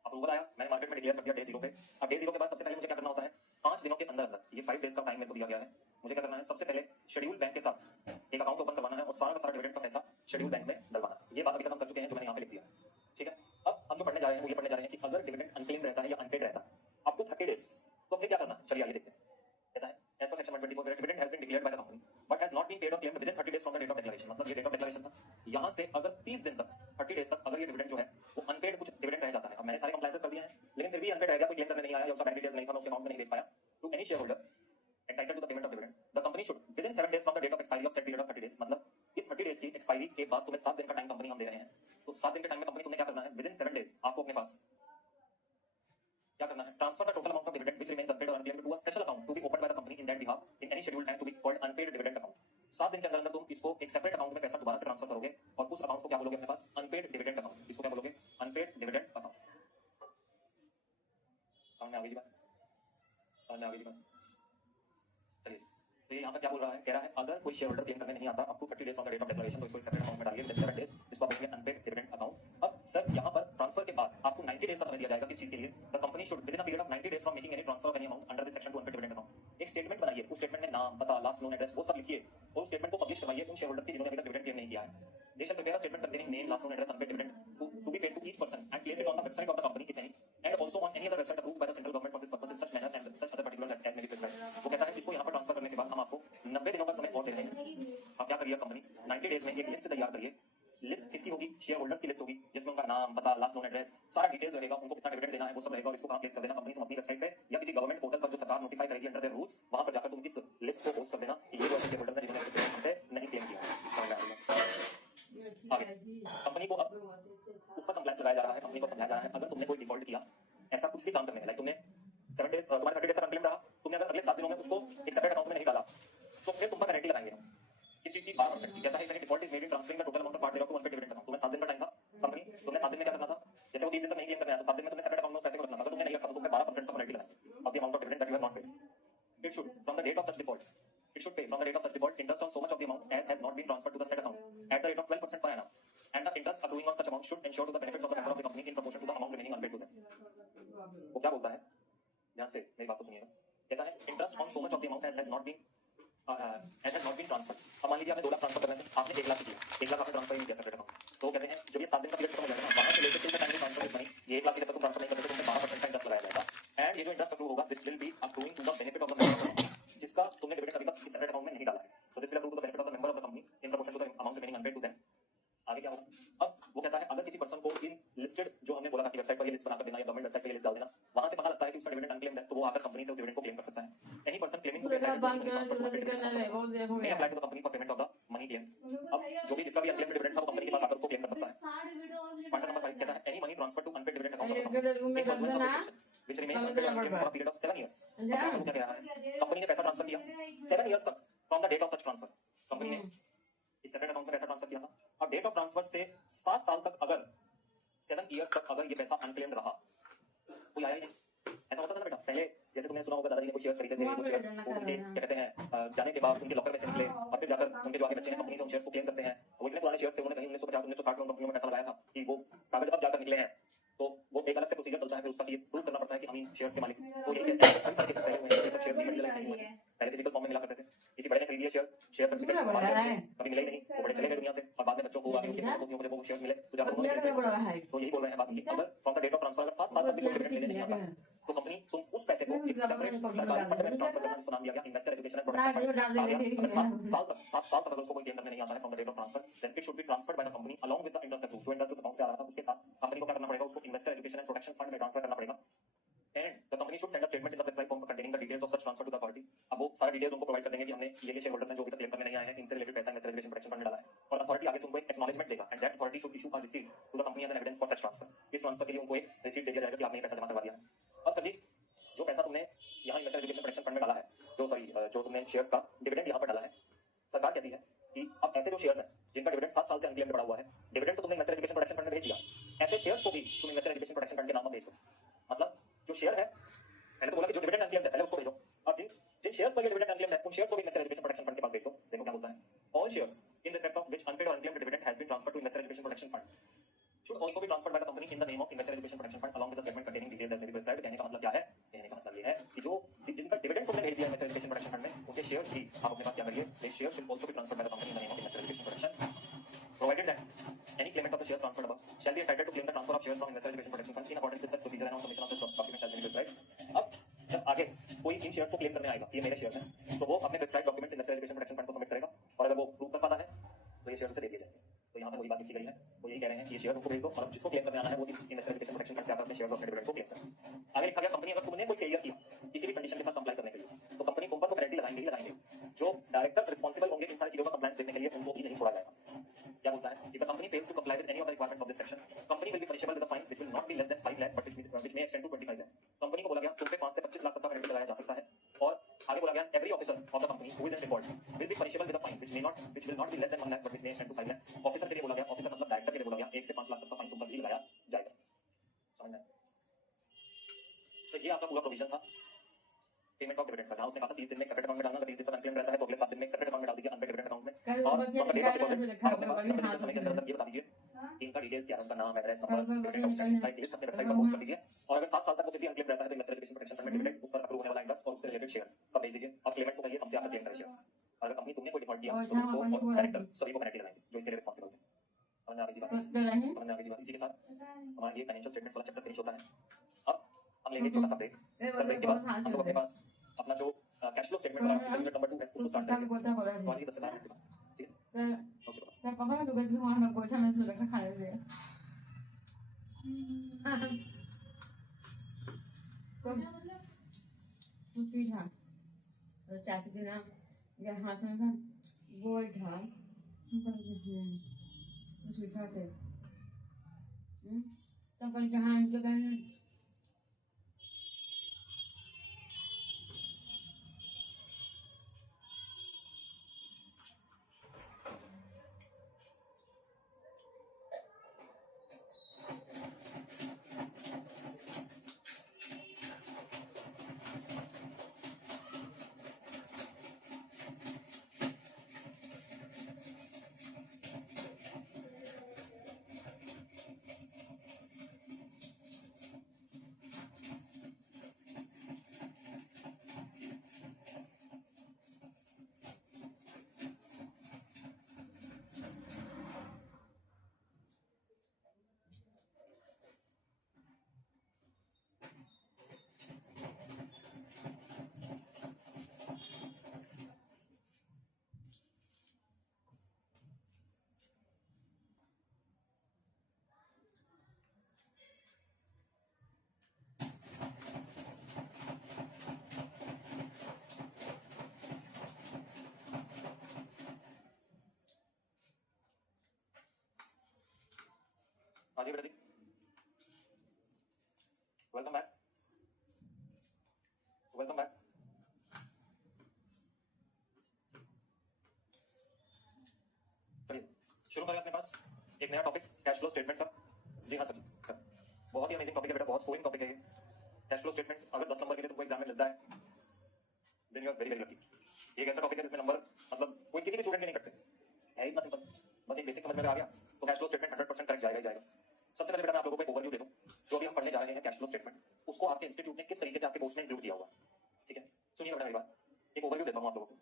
अप्रूवल आया, मैंने मार्केट में डिक्लेयर कर दिया डे 0 पे। अब डे 0 के बाद सबसे पहले मुझे क्या करना होता है, 5 दिनों के अंदर अंदर, ये 5 डेज का टाइम मेरे को दिया गया है, मुझे क्या करना है, सबसे पहले शेड्यूल बैंक के साथ एक अकाउंट ओपन करवाना है और सारा का सारा डिविडेंड का पैसा शेड्यूल बैंक में डलवाना है। ये बात अभी तक हम कर चुके हैं जो मैंने यहाँ पे लिख दिया, ठीक है। अब हम जो पढ़ने जा रहे हैं वो ये पढ़ने जा रहे हैं कि अगर डिविडेंड अनक्लेम्ड रहता है या अनपेड रहता है अप टू 30 डेज, तो फिर क्या करना, चलिए आइए देखते हैं। कहता है as per section 124 dividend has been declared by the company but has not been paid और claimed within 30 days from the date of declaration. मतलब ये डेट ऑफ डिक्लेरेशन था, यहाँ से अगर 30 दिन तक 30 डेज तक अगर ये डिविडेंड जो है वो अनपेड कुछ डिविडेंड रह जाता है, अब मैंने सारे कंप्लायंसेस कर दिए हैं लेकिन फिर भी अनपेड रह गया, कोई क्लेम करने नहीं आया या उसका बैंक डिटेल्स नहीं था, मैं उसके अकाउंट में नहीं देख पाया, to any shareholder entitled to the payment of dividend, the company should within 7 days from the date of expiry of said period of 30 days, मतलब इस 30 डेज की एक्सपायरी के बाद तुम्हें 7 दिन का टाइम कंपनी हम दे रहे हैं, तो 7 दिन के टाइम में कंपनी तुम्हें क्या करना है, विदिन 7 डेज आपको अपने पास क्या करना है, transfer the total amount of dividend which remains unpaid और unclaimed to a special account to be opened by the company in that behalf in any scheduled and to be called unpaid dividend account. 7 दिन के अंदर अंदर तुम इसको एक सेपरेट अकाउंट में पैसा दोबारा से ट्रांसफर करोगे और उस अकाउंट को क्या बोलोगे अपने पास, अनपेड डिविडेंड अकाउंट। इसको क्या बोलोगे, अनपेड डिविडेंड अकाउंट। समझ में आ गई जी बात, समझ में आ गई जी बात, चलिए। तो ये यहाँ पर क्या बोल रहा है, कह रहा है अगर कोई शेयर होल्डर क्लेम करने नहीं आता up to 30 days on the date of declaration, तो इसको एक सेपरेट अकाउंट में डालिए विद 7 डेज, इसको आप बोलेंगे अनपेड डिविडेंड अकाउंट। अब सर यहाँ पर ट्रांसफर के बाद आपको 90 डेज का समय दिया जाएगा किस चीज के लिए, the company should within a period of 90 days from making any transfer of any amount under this section to unpaid dividend account. एक स्टेटमेंट बनाइए, उस स्टेटमेंट में नाम, पता, लास्ट नोन एड्रेस वो सब लिखिए और उस स्टेटमेंट को पब्लिश करवाइए उन शेयर होल्डर्स की जिन्होंने अभी तक डिविडेंड क्लेम नहीं किया है। They shall prepare a statement containing name, last known address, unpaid dividend to be paid to each person and place it on the website of the company if any and also on any other website approved by the central government for this purpose in such manner and such other particulars as may be prescribed. वो कहता है इसको यहाँ पर ट्रांसफर करने के बाद हम आपको 90 दिनों का समय और दे रहे हैं। अब क्या करिए कंपनी, 90 डेज में एक लिस्ट तैयार करिए। लिस्ट किसकी होगी, शेयर होल्डर्स की लिस्ट होगी जिसमें उनका नाम, पता, लास्ट नोन एड्रेस, सारा डिटेल्स रहेगा, उनको कितना डिविडेंड देना है वो सब रहेगा और इसको कहाँ प्लेस कर देना कंपनी, तुम अपनी वेबसाइट पे या किसी गवर्नमेंट पोर्टल पर जो सरकार नोटिफाई करेगी अंडर देयर रूल्स, वहां पर जाकर तुम इस लिस्ट को पोस्ट कर देना कि ये जो शेयर होल्डर्स हैं जिन्होंने हमसे नहीं क्लेम किया। आगे कंपनी को अब उस पर कंप्लेंट लगाया जा रहा है, कंपनी को समझाया जा रहा है अगर तुमने कोई डिफॉल्ट किया, ऐसा कुछ भी काम करने में, लाइक तुमने 7 डेज तुम्हारे 30 डेज तक अनक्लेम रहा, तुमने अगर अगले 7 दिनों में उसको एक सेपरेट अकाउंट में नहीं डाला तो फिर तुम पर पेनल्टी लगाएंगे हम। किस चीज की, 12%। कहता है default is made in transferring the total amount of part of unpaired dividend account. तुम्हें 7 दिन का टाइम था, कंपनी तुमने 7 दिन में क्या करना था, जैसे वो 30 दिन तक नहीं क्लेम करना है तो 7 दिन में तुमने सेपरेट अकाउंट में पैसे को रखना था, अगर तुमने नहीं रखा तो तुम्हें 12% का पेनल्टी लगाएंगे of the amount of dividend that you have not paid. It should from the date of such default, it should pay from the date of such default interest on so much of the amount as has not been transferred to the said account at the rate of 12% per annum, and the interest accruing on such amount should ensure to the benefits of the member of the company in proportion to the amount remaining unpaid to them। वो क्या बोलता है, ध्यान से मेरी बात को सुनिएगा। कहता है interest on so much of the amount as has not been transferred। अब मान लीजिए आपने 2 लाख ट्रांसफर करना है, आपने 1 लाख किया, 1 लाख आपने ट्रांसफर नहीं किया सेपरेट अकाउंट, तो कहते हैं जब ये 7 दिन का पीरियड खत्म हो जाएगा ना, वहां से लेकर till the time transfer this money, ये 1 लाख की जब तक ट्रांसफर नहीं करते तो तुम्हें 12% का इंटरेस्ट लगाया जाएगा एंड ये जो इंटरेस्ट अक्रू होगा this will be accruing to the benefit of the member जिसका तुमने डिविडेंड अभी तक इस सेपरेट अकाउंट में नहीं डाला है। So this will accrue to the benefit of the member of the company in proportion to the amount remaining unpaid to them. आगे क्या होगा, अब वो कहता है अगर किसी पर्सन को इन लिस्टेड जो हमने बोला था कि वेबसाइट पर ये लिस्ट बनाकर देना या गवर्नमेंट वेबसाइट पर ये लिस्ट डाल देना, वहां से पता लगता है कि उसका डिविडेंड अनक्लेम्ड है तो वो आकर कंपनी से उस डिविडेंड को क्लेम कर सकता है। Any person claiming to may apply to the company for payment of the money claim। अब जो भी जिसका भी अनक्लेम्ड डिविडेंड था वो कंपनी के पास आकर उसको क्लेम कर सकता है। पॉइंट नंबर 5 कहता है any money transfer to unpaid dividend account which remains unpaid or unclaimed for a period of 7 years। अब क्या कह रहा है, कंपनी ने पैसा ट्रांसफर किया 7 इयर्स तक from the date of such transfer, company ने इस सेपरेट अकाउंट में पैसा ट्रांसफर किया था। अब डेट ऑफ ट्रांसफर से 7 साल तक अगर 7 इयर्स तक अगर ये पैसा अनक्लेम्ड रहा, कोई आया ही नहीं, ऐसा होता था ना बेटा पहले, जैसे तुमने सुना होगा दादाजी ने कुछ शेयर्स खरीदे थे, कुछ शेयर्स उनके क्या कहते हैं जाने के बाद उनके लॉकर में से निकले और फिर जाकर उनके जो आगे बच्चे हैं कंपनी से उन शेयर्स को क्लेम करते हैं। वो इतने पुराने शेयर्स थे, उन्होंने कहीं 1950 1960 में कंपनियों में पैसा लगाया था कि वो कागज अब जाकर निकले हैं, तो वो एक अलग से प्रोसीजर चलता है, फिर उसका ये प्रूव करना पड़ता है कि हम इन शेयर्स के मालिक। तो यही नहीं हुए है। पहले फिजिकल फॉर्म में मिला करते थे, किसी बड़े ने खरीद लिए शेयर पूरा बड़ा है। कभी मिले ही नहीं, वो बड़े चले गए दुनिया से और बाद में बच्चों को ये आगे उनके देखिए। पोतियों को जब वो शेयर मिले तो जाकर पूरा उन्होंने बड़ा है। तो यही बोल रहे हैं बात की, अगर from the date of transfer अगर 7 साल तक भी कोई डिविडेंड मिलने नहीं आता तो कंपनी तुम उस पैसे को एक सेपरेट सरकारी फंड में ट्रांसफर करना, जिसको नाम दिया गया investor education and protection fund. अगर 7 साल तक अगर उसको कोई गेन करने नहीं आता है from the date of transfer, then it should be transferred by the company along with the interest accrued. जो इंटरेस्ट उस अमाउंट पे आ रहा था उसके साथ कंपनी को क्या करना पड़ेगा, उसको investor education and protection fund में ट्रांसफर करना पड़ेगा। And the company should send a statement in the prescribed form containing the details of such transfer to the authority। अब वो सारा डिटेल्स उनको प्रोवाइड कर देंगे कि हमने ये शेयर होल्डर्स हैं जो अभी तक क्लेम करने नहीं आए हैं, इनसे रिलेटेड पैसा इन्वेस्टर एजुकेशन प्रोटेक्शन फंड में डाला है, और अथॉरिटी आगे से उनको एक एक्नॉलेजमेंट देगा and that authority should issue a receipt to the company as an evidence for such transfer. इस ट्रांसफर के लिए उनको एक रिसीट दे दिया जाएगा कि आपने ये पैसा जमा करवा दिया है। और सर जी जो पैसा तुमने यहाँ इन्वेस्टर एजुकेशन प्रोटेक्शन फंड में डाला है, जो तुमने शेयर्स का डिविडेंड यहाँ पर डाला है, सरकार कहती है कि अब ऐसे जो शेयर्स हैं जिनका डिविडेंड 7 साल से अनक्लेम्ड पड़ा हुआ है, डिविडेंड तो तुमने इन्वेस्टर एजुकेशन प्रोटेक्शन फंड में भेज दिया, ऐसे शेयर्स को भी तुम इन्वेस्टर एजुकेशन प्रोटेक्शन फंड के नाम पर भेज दो। मतलब जो शेयर है, मैंने तो बोला कि जो डिविडेंड अनक्लेम्ड है पहले उसको भेजो, और जिन शेयर्स पर ये डिविडेंड अनक्लेम्ड है उन शेयर्स को भी इन्वेस्टर एजुकेशन प्रोटेक्शन फंड के पास भेज दो। देखो क्या बोलता है, all shares in respect of which unpaid और unclaimed dividend has been transferred to investor education protection fund should also be transferred by the company in the name of investor education protection fund along with the statement containing details as may be prescribed। कहने का मतलब क्या है, कहने का मतलब ये है कि जो जिनका डिविडेंड तुमने भेज दिया इन्वेस्टर एजुकेशन प्रोटेक्शन फंड में, उनके शेयर्स भी आप अपने पास क्या करिए, ये shares should also be transferred by the company in the name of investor education protection provided that any claimant of the shares transferred above shall be entitled to claim the transfer of shares from investor education protection fund in accordance with such procedure and on submission of such documents as may be prescribed। अब जब आगे कोई इन शेयर्स को क्लेम करने आएगा, ये मेरे शेयर्स हैं, तो वो अपने prescribed documents investor education protection fund को सबमिट करेगा, और अगर वो प्रूव कर पाता है तो ये शेयर्स उसे दे दिए जाएंगे। तो यहाँ पे वही बात लिखी गई है, वो यही कह रहे हैं कि ये शेयर्स उनको भेज दो और जिसको क्लेम करने आना है वो इस इन्वेस्टर एजुकेशन प्रोटेक्शन फंड से आकर अपने शेयर्स और अपने डिविडेंड को क्लेम करें। आगे लिखा गया, कंपनी अगर तुमने कोई फेलियर किया किसी भी कंडीशन के साथ कंप्लाई करने के लिए, तो कंपनी तुम पर तो पेनल्टी लगाएंगे ही लगाएंगे। जो डायरेक्टर्स रिस्पांसिबल होंगे इन सारी चीजों का कंप्लायंस देखने के लिए, उनको भी नहीं छोड़ा जाएगा। क्या बोलता है, if the company fails to comply with any of the requirements of this section, company will be punishable with a fine which will not be less than 5 lakh but which may extend to 25 lakh। Company को बोला गया तुम पे 5 से 25 लाख तक का पेनल्टी लगाया जा सकता है, और आगे बोला गया every officer of the company who is in default will be punishable with a fine which will not be less than 1 lakh but which may extend to 5 lakh। Officer के लिए बोला गया, ऑफिसर मतलब डायरेक्टर के लिए बोला गया 1 से 5 लाख तक का फाइन तुम पर भी लगाया जाएगा। समझ में? तो ये आपका पूरा प्रोविजन था पेमेंट ऑफ डिविडेंड का, जहां उसने कहा था 30 दिन में सेपरेट अकाउंट में डालना, अगर 30 दिन तक अनक्लेम रहता है तो अगले 7 दिन में सेपरेट अकाउंट में डाल दीजिए अनपेड डिविडेंड अकाउंट में, और from the date of deposit अपने पास कितने समय के अंदर ये बता दीजिए इनका डिटेल्स क्या है, उनका नाम, address, number, dividend outstanding site list अपने वेबसाइट पर पोस्ट कर दीजिए, और अगर 7 साल तक वो फिर भी अनक्लेम रहता है तो इन्वेस्टर एजुकेशन प्रोटेक्शन फंड में डिविडेंड उस पर अप्रूव होने वाला इंटरेस्ट और उससे रिलेटेड शेयर्स सब भेज दीजिए, और क्लेमेंट को कहिए हमसे आकर क्लेम करें शेयर्स। अगर कंपनी तुमने कोई डिफॉल्ट किया तो उनको और डायरेक्टर्स सभी को पेनल्टी लगाएंगे जो इसके लिए रिस्पांसिबल है। समझ में आ गई जी बात? समझ में आ गई जी बात? इसी के साथ हमारा ये फाइनेंशियल स्टेटमेंट्स वाला चैप्टर फिनिश होता है। अब हम लेंगे छोटा सा ब्रेक, सर ब्रेक के बाद हम लोग अपने पास अपना जो कैश फ्लो स्टेटमेंट वाला यूनिट नंबर 2 है उसको स्टार्ट करेंगे। तो आज 10 से 12 मिनट के बाद, ठीक है? Okay bye. 在爸爸那个地方，那国产的是那个看的是，不非常，假期的呢，你看哈身上，我看，你看不是他的，但把你看这个。हाँ जी बेटा जी, वेलकम बैक, वेलकम बैक। चलिए शुरू करें अपने पास एक नया टॉपिक कैश फ्लो स्टेटमेंट का। जी हाँ सर जी, बहुत ही अमेजिंग टॉपिक है बेटा, बहुत स्कोरिंग टॉपिक है ये कैश फ्लो स्टेटमेंट। अगर 10 नंबर के लिए तुमको एग्जाम में मिलता है then you are very very lucky. ये एक ऐसा टॉपिक है जिसमें नंबर मतलब कोई किसी भी स्टूडेंट के नहीं कटते, है इतना सिंपल, बस एक बेसिक समझ में आ गया तो कैश फ्लो स्टेटमेंट 100% करेक्ट जाएगा ही जाएगा। सबसे पहले बेटा मैं आप लोगों को एक ओवरव्यू दे दूं, जो अभी हम पढ़ने जा रहे हैं कैश फ्लो स्टेटमेंट, उसको आपके इंस्टीट्यूट ने किस तरीके से आपके कोर्स में इंक्लूड किया हुआ, ठीक है? सुनिए बेटा मेरी बात, एक ओवरव्यू देता हूँ आप लोगों को।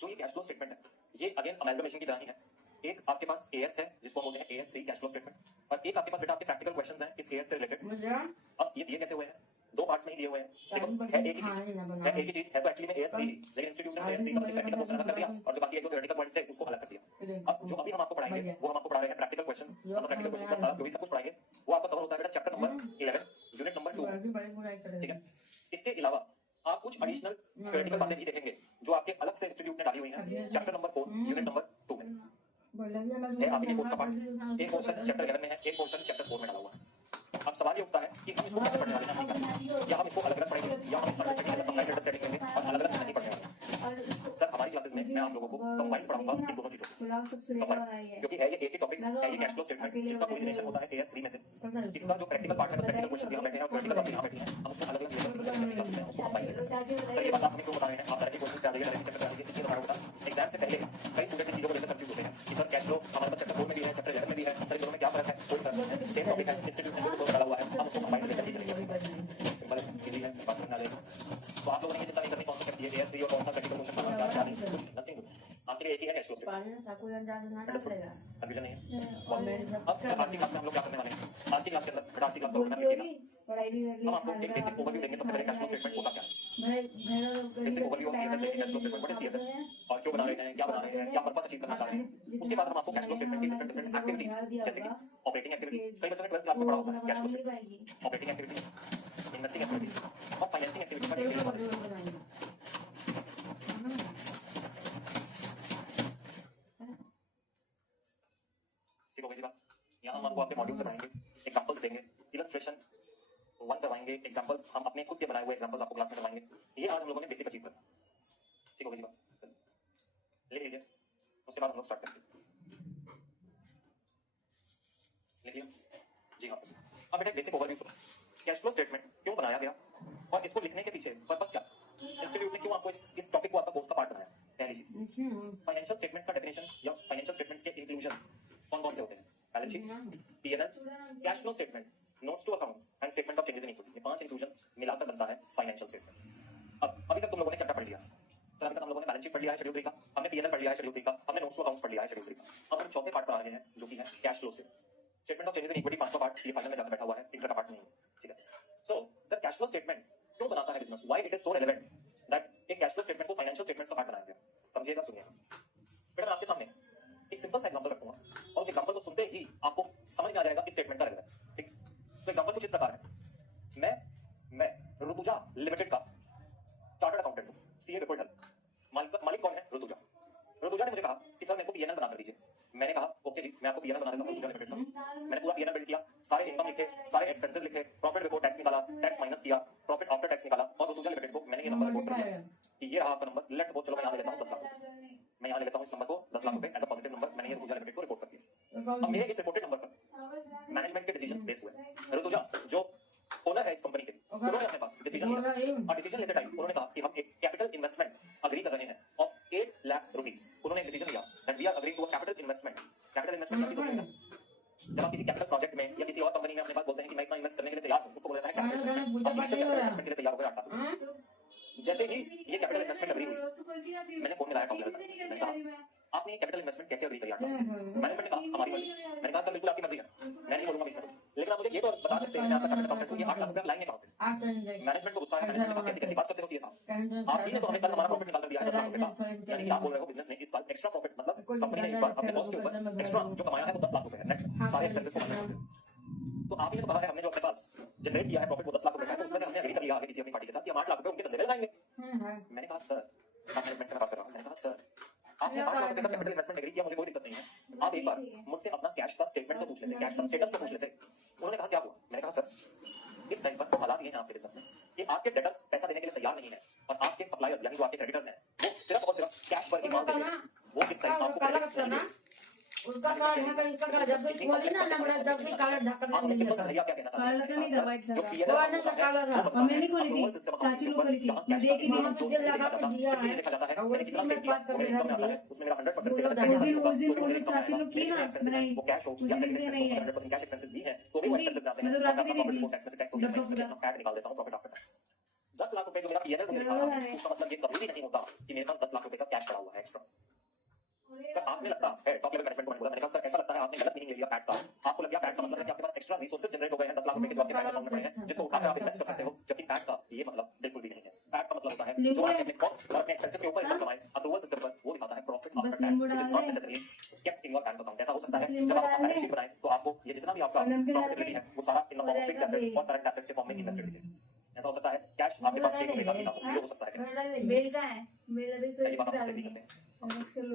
जो ये कैश फ्लो स्टेटमेंट है ये अगेन अमेल्गमेशन की तरह ही है। एक आपके पास एएस है जिसको बोलते हैं एएस 3 कैश फ्लो स्टेटमेंट, और एक आपके पास बेटा आपके प्रैक्टिकल क्वेश्चंस हैं इस एएस से रिलेटेड। मुझे अब ये दिए कैसे हुए हैं, दो पार्ट्स में ही दिए हुए हैं। देखो है एक ही चीज, है एक ही चीज है तो एक्चुअली में एएस 3 लेकिन इंस्टीट्यूट ने एएस 3 का प्रैक्टिकल पोर्शन अलग कर दिया और जो बाकी एक दो थ्योरेटिकल पॉइंट्स थे उसको अलग कर दिया। अब जो अभी हम आपको पढ़ाएंगे वो हम आपको पढ़ा रहे हैं प्रैक्टिकल क्वेश्चन, मतलब प्रैक्टिकल क्वेश्चन का सारा जो भी सब कुछ पढ़ाएंगे वो आपका कवर होता है बेटा चैप्टर नंबर 11 यूनिट नंबर 2, ठीक है। इसके अलावा आप कुछ एडिशनल थ्योरेटिकल बातें भी देखेंगे जो आपके अलग से इंस्टीट्यूट ने डाली हुई हैं चैप्टर नंबर 4 यूनिट नंबर 2 में है। आपके कोर्स का पार्ट एक पोर्शन चैप्टर 11 में है, एक पोर्शन चैप्टर 4 में डाला हुआ है। अब सवाल ये उठता है कि हम इसको कैसे पढ़ने वाले हैं, या हम इसको अलग अलग पढ़ेंगे या हम अंडरस्टैंडिंग करेंगे और अलग अलग नहीं पढ़ने वाले। सर हमारी क्लासेस में मैं आप लोगों को कंबाइन पढ़ाऊंगा इन दोनों चीजों को, क्योंकि है ये एक ही टॉपिक है, ये कैश फ्लो स्टेटमेंट जिसका ओरिजिनेशन होता है एएस 3 में से। इसका जो प्रैक्टिकल पार्ट है, प्रैक्टिकल क्वेश्चन यहाँ बैठे हैं और थ्योरेटिकल बातें यहाँ बैठी हैं, हम उसको अलग अलग क्लासेस में उसको कंबाइन करेंगे। सर ये बात आप हमें क्यों बता रहे हैं, आप डायरेक्ट क्वेश्चन क्या देंगे, डायरेक्ट चैप्टर क्या देंगे, इसलिए हमारा होता है एग्जाम से पहले कई स्टूडेंट इन चीजों को लेकर कंफ्यूज होते हैं कि सर कैश फ्लो हमारे पास चैप्टर 4 में भी है, चैप्टर 11 में भी है, सर दोनों में क्या फर्क है, कोई फर्क नहीं है, सेम टॉपिक है, इंस्टीट्यूट ने जो डाला हुआ है हम उसको कंबाइन करके चलेंगे। सिंपल इजी है, बात करना देगा। तो आप लोगों ने ये चिंता नहीं करनी कौन सा ये एएस 3 और कौन सा प्रैक्टिकल क्वेश्चन पढ़ना क्या नहीं, नथिंग। आपके लिए एक ही है कैश फ्लो स्टेटमेंट, कंफ्यूजन नहीं है। अब आज की क्लास में हम लोग क्या करने वाले हैं, आज की क्लास के अंदर बेटा आज की क्लास का होना देखिएगा हम आपको एक बेसिक ओवरव्यू देंगे। सबसे पहले कैश फ्लो स्टेटमेंट होता क्या है, basic overview of CFS cash flow statement, what is CFS और क्यों बना रहे हैं, क्या बना रहे हैं, क्या पर्पस अचीव करना चाह रहे हैं। उसके बाद हम आपको कैश फ्लो स्टेटमेंट की डिफरेंट एक्टिविटीज जैसे कि ऑपरेटिंग एक्टिविटी, कई बच्चों ने 12th क्लास में पढ़ा होता है cash flow statement, operating activity, investing activity और फाइनेंसिंग एक्टिविटी का डिटेल ठीक हो गई बात। यहाँ हम आपको आपके मॉड्यूल से पढ़ाएंगे, एग्जांपल्स देंगे, इलस्ट्रेशन 1 करवाएंगे, एग्जांपल्स हम अपने खुद के बनाए हुए एग्जांपल्स आपको क्लास में करवाएंगे। ये आज हम लोगों ने बेसिक अचीव करना, ठीक हो गई बात। लिख लीजिए, उसके बाद हम लोग स्टार्ट करेंगे। लिखिए जी हाँ। अब बेटा बेसिक ओवरव्यू सुनो, कैश फ्लो स्टेटमेंट क्यों बनाया गया और इसको लिखने के पीछे पर्पस क्या, इंस्टीट्यूट ने क्यों आपको इस टॉपिक को आपका कोर्स का पार्ट बनाया। पहली चीज फाइनेंशियल स्टेटमेंट्स का डेफिनेशन या फाइनेंशियल स्टेटमेंट्स के इंक्लूजन्स कौन कौन से होते हैं, balance sheet, P N L, cash flow statement, notes to account and statement of changes in equity, ये 5 इंक्लूजन्स मिलाकर बनता है फाइनेंशियल स्टेटमेंट्स। अब अभी तक तुम लोगों ने क्या पढ़ लिया सर, अभी तक हम लोगों ने बैलेंस शीट पढ़ लिया है शेड्यूल 3 का, हमने पीएनएल पढ़ लिया है शेड्यूल 3 का, हमने नोट्स टू अकाउंट्स पढ़ लिया है शेड्यूल 3 का। अब हम चौथे पार्ट पर आ रहे हैं जो कि है cash flow statement of changes in equity. 5वां पार्ट ये फाइनल में जाकर बैठा हुआ है, इंटर का पार्ट नहीं है, ठीक है। So the cash flow statement क्यों बनाता है business, why it is so relevant that एक कैश फ्लो स्टेटमेंट को फाइनेंशियल स्टेटमेंट्स का पार्ट बनाया गया। समझिएगा, सुनिएगा बेटा। मैं आपके सामने एक सिंपल सा एग्जांपल रखूंगा और उस एग्जांपल को सुनते ही आपको समझ में आ जाएगा इस स्टेटमेंट का रेलेवेंस, ठीक। तो एग्जांपल कुछ इस प्रकार है, मैं ऋतुजा लिमिटेड का चार्टर्ड अकाउंटेंट हूं, सीए पेपर डन। मालिक कौन है, ऋतुजा। ऋतुजा ने मुझे कहा कि सर मेरे को पीएनएल बना कर दीजिए। मैंने कहा ओके जी, मैं आपको पीएनएल बना देता हूं ऋतुजा लिमिटेड का। मैंने पूरा पीएनएल बिल्ड किया, सारे इनकम लिखे, सारे एक्सपेंसेस लिखे, प्रॉफिट बिफोर टैक्स निकाला, टैक्स माइनस किया, प्रॉफिट आफ्टर टैक्स निकाला और ऋतुजा लिमिटेड को मैंने ये नंबर रिपोर्ट कर दिया कि ये रहा आपका नंबर। लेट्स सपोज चलो मैं यहां ले लेता हूं 10 लाख रुपए, मैं यहां ले लेता हूं इस नंबर को 10 लाख रुपए एज अ पॉजिटिव नंबर, मैंने ये ऋतुजा लिमिटेड को रिपोर्ट कर दिया। अब मेरे इस रिपोर्टेड नंबर पर मैनेजमेंट के डिसीजंस बेस हुए। ऋतुजा जो ओनर है इस कंपनी के, उन्होंने अपने पास डिसीजन लिया और डिसीजन लेते टाइम उन्होंने कहा कि हम एक कैपिटल इन्वेस्टमेंट अग्री कर रहे हैं ऑफ 8 लाख रुपीस। उन्होंने एक डिसीजन लिया that we are agreeing to a capital investment. Capital investment क्या चीज होती है, जब आप किसी कैपिटल प्रोजेक्ट में या किसी और कंपनी में अपने पास बोलते हैं कि मैं इतना इन्वेस्ट करने के लिए तैयार हूं, उसको बोला जाता है कैपिटल इन्वेस्टमेंट। इन्वेस्टमेंट के लिए तैयार हो गए 8 लाख। जैसे ही ये कैपिटल इन्वेस्टमेंट अग्री हुई, मैंने फोन मिलाया कैपिटल, मैंने कहा आपने ये कैपिटल इन्वेस्टमेंट कैसे अग्री करी? मैनेजमेंट ने कहा हमारी मर्जी। मैंने कहा सर बिल्कुल आपकी मर्जी है, मैं नहीं बोलूंगा बीच में, लेकिन आप मुझे ये तो बता सकते हैं मैं आपका कैपिटल अकाउंट हूं, ये 8 लाख रुपए आप लाएंगे कहां से? मैनेजमेंट को गुस्सा आया, मैनेजमेंट ने कहा कैसी कैसी बात करते हो सीए साहब, आप ही ने तो हमें कल हमारा प्रॉफिट निकाल कर दिया है 10 लाख रुपए का, यानी कि आप बोल रहे हो बिजनेस ने इस साल एक्स्ट्रा प्रॉफिट, मतलब कंपनी ने इस बार अपने कॉस्ट के ऊपर एक्स्ट्रा जो कमाया है वो 10 लाख रुपए है नेट, सारे एक्सपेंसेस को माइनस करके। तो आप ही ने तो कहा है हमने जो अपने पास जनरेट किया है प्रॉफिट वो 10 लाख रुपए का है, तो उसमें से हमने एग्री कर लिया आगे किसी अपनी पार्टी के साथ कि हम 8 लाख रुपए उनके धंधे में लगाएंगे। मैंने कहा सर मैनेजमेंट से बात कर रहा हूं, मैंने कहा सर आपने 8 लाख रुपए का कैपिटल इन्वेस्टमेंट एग्री किया, मुझे कोई दिक्कत नहीं है, आप एक बार मुझसे अपना कैश का स्टेटमेंट तो पूछ लेते, कैश का स्टेटस तो पूछ लेते। उन्होंने कहा क्या हुआ? मैंने कहा सर इस टाइम पर हालात ये हैं आपके बिजनेस में कि आपके डेटर्स पैसा देने के लिए तैयार नहीं है और आपके सप्लायर्स यानी जो आपके क्रेडिटर्स हैं वो सिर्फ और सिर्फ कैश पर ही मांग रहे हैं, वो इस टाइम आपको क्रेडिट नहीं दे। उसका कार्ड है का इसका कार्ड जब तक खोली ना नंबर जब तक कार्ड ढक्कन आप नहीं सिंपल देता भैया क्या कहना चाहते हैं? कार्ड नहीं था, वाइट था। जो पीएनएल वो आने का कार्ड रहा मैंने नहीं खोली थी, चाची लोग खोली थी, मैं देख ही नहीं। मुझे लगा कि दिया है देखा जाता है और मैंने कितना उसी सेव में किया बात और मेरे करने इनकम में आता है लगी। उसमें मेरा 100% से वो लोग कट उस दिन वो लोग चाची लोग की ना, मैंने वो कैश हो उसी या दिन से नहीं है। 100% कैश एक्सपेंसेस भी है तो भी वो एक्सपेंसेस आते हैं। मैं तो रात में नहीं दी, टैक्स में टैक्स को डब्बा पूरा। ऐड निकाल देता हूं प्रॉफिट आफ्टर टैक्स। 10 लाख रुपए जो मेरा पीएनएल मुझे दिखा रहा है, उसका मतलब ये कभी भी नहीं होता कि मेरे पास 10 लाख रुपए का कैश पड़ा हुआ है एक्स्ट्रा। सर आपने लगता है टॉप लेवल मैनेजमेंट को मैंने बोला, मैंने कहा सर ऐसा लगता है आपने गलत मीनिंग ले लिया पैट का। आपको लग गया पैट का मतलब है कि आपके पास एक्स्ट्रा रिसोर्सेज जनरेट हो गए हैं 10 लाख रुपए के जो आपके बैंक अकाउंट में पड़े हैं, जिसको उठाकर आप इन्वेस्ट कर सकते हो, जबकि पैट का ये मतलब बिल्कुल भी नहीं है। पैट का मतलब होता है जो आपने अपने कॉस्ट और अपने एक्सपेंसेस के ऊपर इनकम कमाए अप्रूवल सिस्टम पर, वो दिखाता है profit after tax, which is not necessarily kept in your bank account. ऐसा हो सकता है जब आप बैलेंस शीट बनाएं तो आपको ये जितना भी आपका प्रॉफिटेबिलिटी है वो सारा in the form of fixed asset और करंट एसेट्स के फॉर्म में इन्वेस्टेड दिखे। ऐसा हो सकता है कैश आपके पास एक महीने का भी ना हो, जीरो हो सकता है। मेल का है, मेल अभी पहली बात आप मुझसे नहीं करते।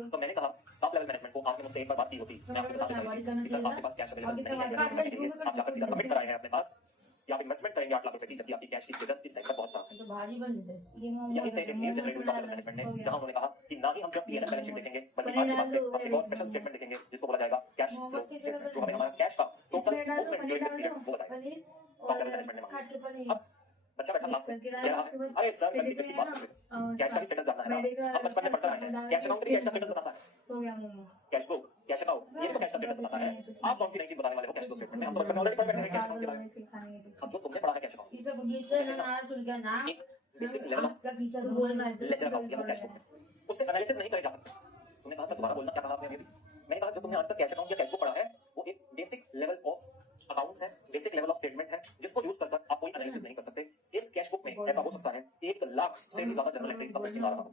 तो मैंने कहा टॉप लेवल मैनेजमेंट को आपने मुझसे एक बार बात की होती, मैं आपको बता देता हूं कि सर आपके पास कैश अवेलेबल नहीं है इन्वेस्टमेंट करने के लिए, आप जाकर सीधा कमिट कराए हैं अपने पास कि आप इन्वेस्टमेंट करेंगे 8 लाख रुपए की, जबकि आपकी कैश की स्टेटस इस टाइम पर बहुत कम तो भारी बन जाते यही से एक new generated top level management ने, जहां उन्होंने कहा कि ना ही हम सिर्फ पीएनएल बैलेंस शीट देखेंगे बल्कि आज के बाद से हम एक और स्पेशल स्टेटमेंट देखेंगे जिसको बोला जाएगा कैश फ्लो स्टेटमेंट, जो हमें हमारा कैश का total movement during this period वो बताएगा। टॉप लेवल मैनेजमेंट ने मांगा। अब बच्चा बैठा क्लास में कह रहा है अरे सर मैं सीधी सी बात है, कैश का भी स्टेटस जानना है ना। अब बचपन में पढ़ता है कैश अकाउंट कैश का स्टेटस बताता है, हो गया momo. Cash book cash account ये तो कैश का स्टेटस बताता है। आप कौन सी नई चीज बताने वाले हो कैश फ्लो स्टेटमेंट में? हम तो बचपन में ऑलरेडी पढ़ बैठे हैं कैश अकाउंट के बारे में। अब जो तुमने पढ़ा है कैश अकाउंट ये सब गीत का ना सुन के ना एक बेसिक लेवल ऑफ आपका किसी तो को बोलना है लेजर अकाउंट या कैश बुक में उससे एनालिसिस नहीं करे जा सकता। तुमने कहा सर दोबारा बोलना, क्या कहा आपने अभी? मैंने कहा जो तुमने आज तक कैश अकाउंट या कैश बुक पढ़ा है वो एक बेसिक लेवल ऑफ अकाउंट्स है, बेसिक लेवल ऑफ स्टेटमेंट है, जिसको यूज कर आप कोई एनालिसिस नहीं कर सकते। एक कैश बुक में ऐसा हो सकता है 1 लाख से भी ज्यादा जनरल एंट्रीज का पोस्टिंग आ रहा हो,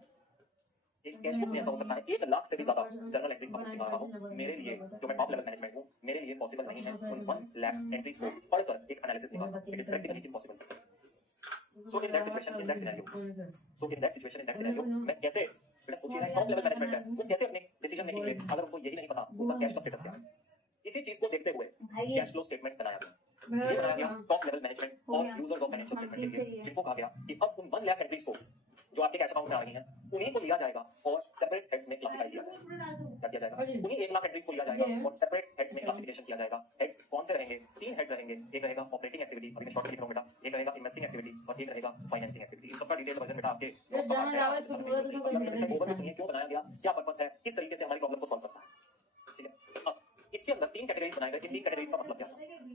एक कैश बुक में ऐसा हो सकता है 1 लाख से भी ज्यादा जनरल एंट्रीज का पोस्टिंग आ रहा हो। मेरे लिए जो मैं टॉप लेवल मैनेजमेंट हूं, मेरे लिए पॉसिबल नहीं है उन 1 लाख एंट्रीज को पढ़कर एक एनालिसिस निकालना। It is practically impossible. So in that situation in that scenario मैं कैसे बेटा सोचिए टॉप लेवल मैनेजमेंट है वो कैसे अपने डिसीजन मेकिंग ले अगर उनको यही नहीं पता उनका कैश का स्टेटस क्या है। इसी चीज को देखते हुए कैश फ्लो स्टेटमेंट बनाया गया। ये बनाया गया टॉप लेवल मैनेजमेंट और यूजर्स ऑफ फाइनेंशियल स्टेटमेंट के लिए, जिनको कहा गया कि अब उन 1 लाख एंट्रीज को जो आपके कैश अकाउंट में आ रही हैं उन्हीं को लिया जाएगा और सेपरेट हेड्स में क्लासिफाई किया जाएगा। क्या किया जाएगा? उन्हीं 1 लाख एंट्रीज को लिया जाएगा और सेपरेट हेड्स में क्लासिफिकेशन किया जाएगा। हेड्स कौन से रहेंगे? 3 हेड्स रहेंगे। एक रहेगा ऑपरेटिंग एक्टिविटी, अभी मैं शॉर्ट लिख रहा हूं बेटा, एक रहेगा इन्वेस्टिंग एक्टिविटी और एक रहेगा फाइनेंसिंग एक्टिविटी। इन सबका डिटेल वर्जन बेटा आपके ओवरव्यू सुनिए क्यों बनाया गया, क्या पर्पस है, किस तरीके से हमारी प्रॉब्लम को सॉल्व करता है। ठीक है, अब इसके अंदर 3 कैटेगरीज बनाए गए। 3 कैटेगरीज का मतलब क्या है?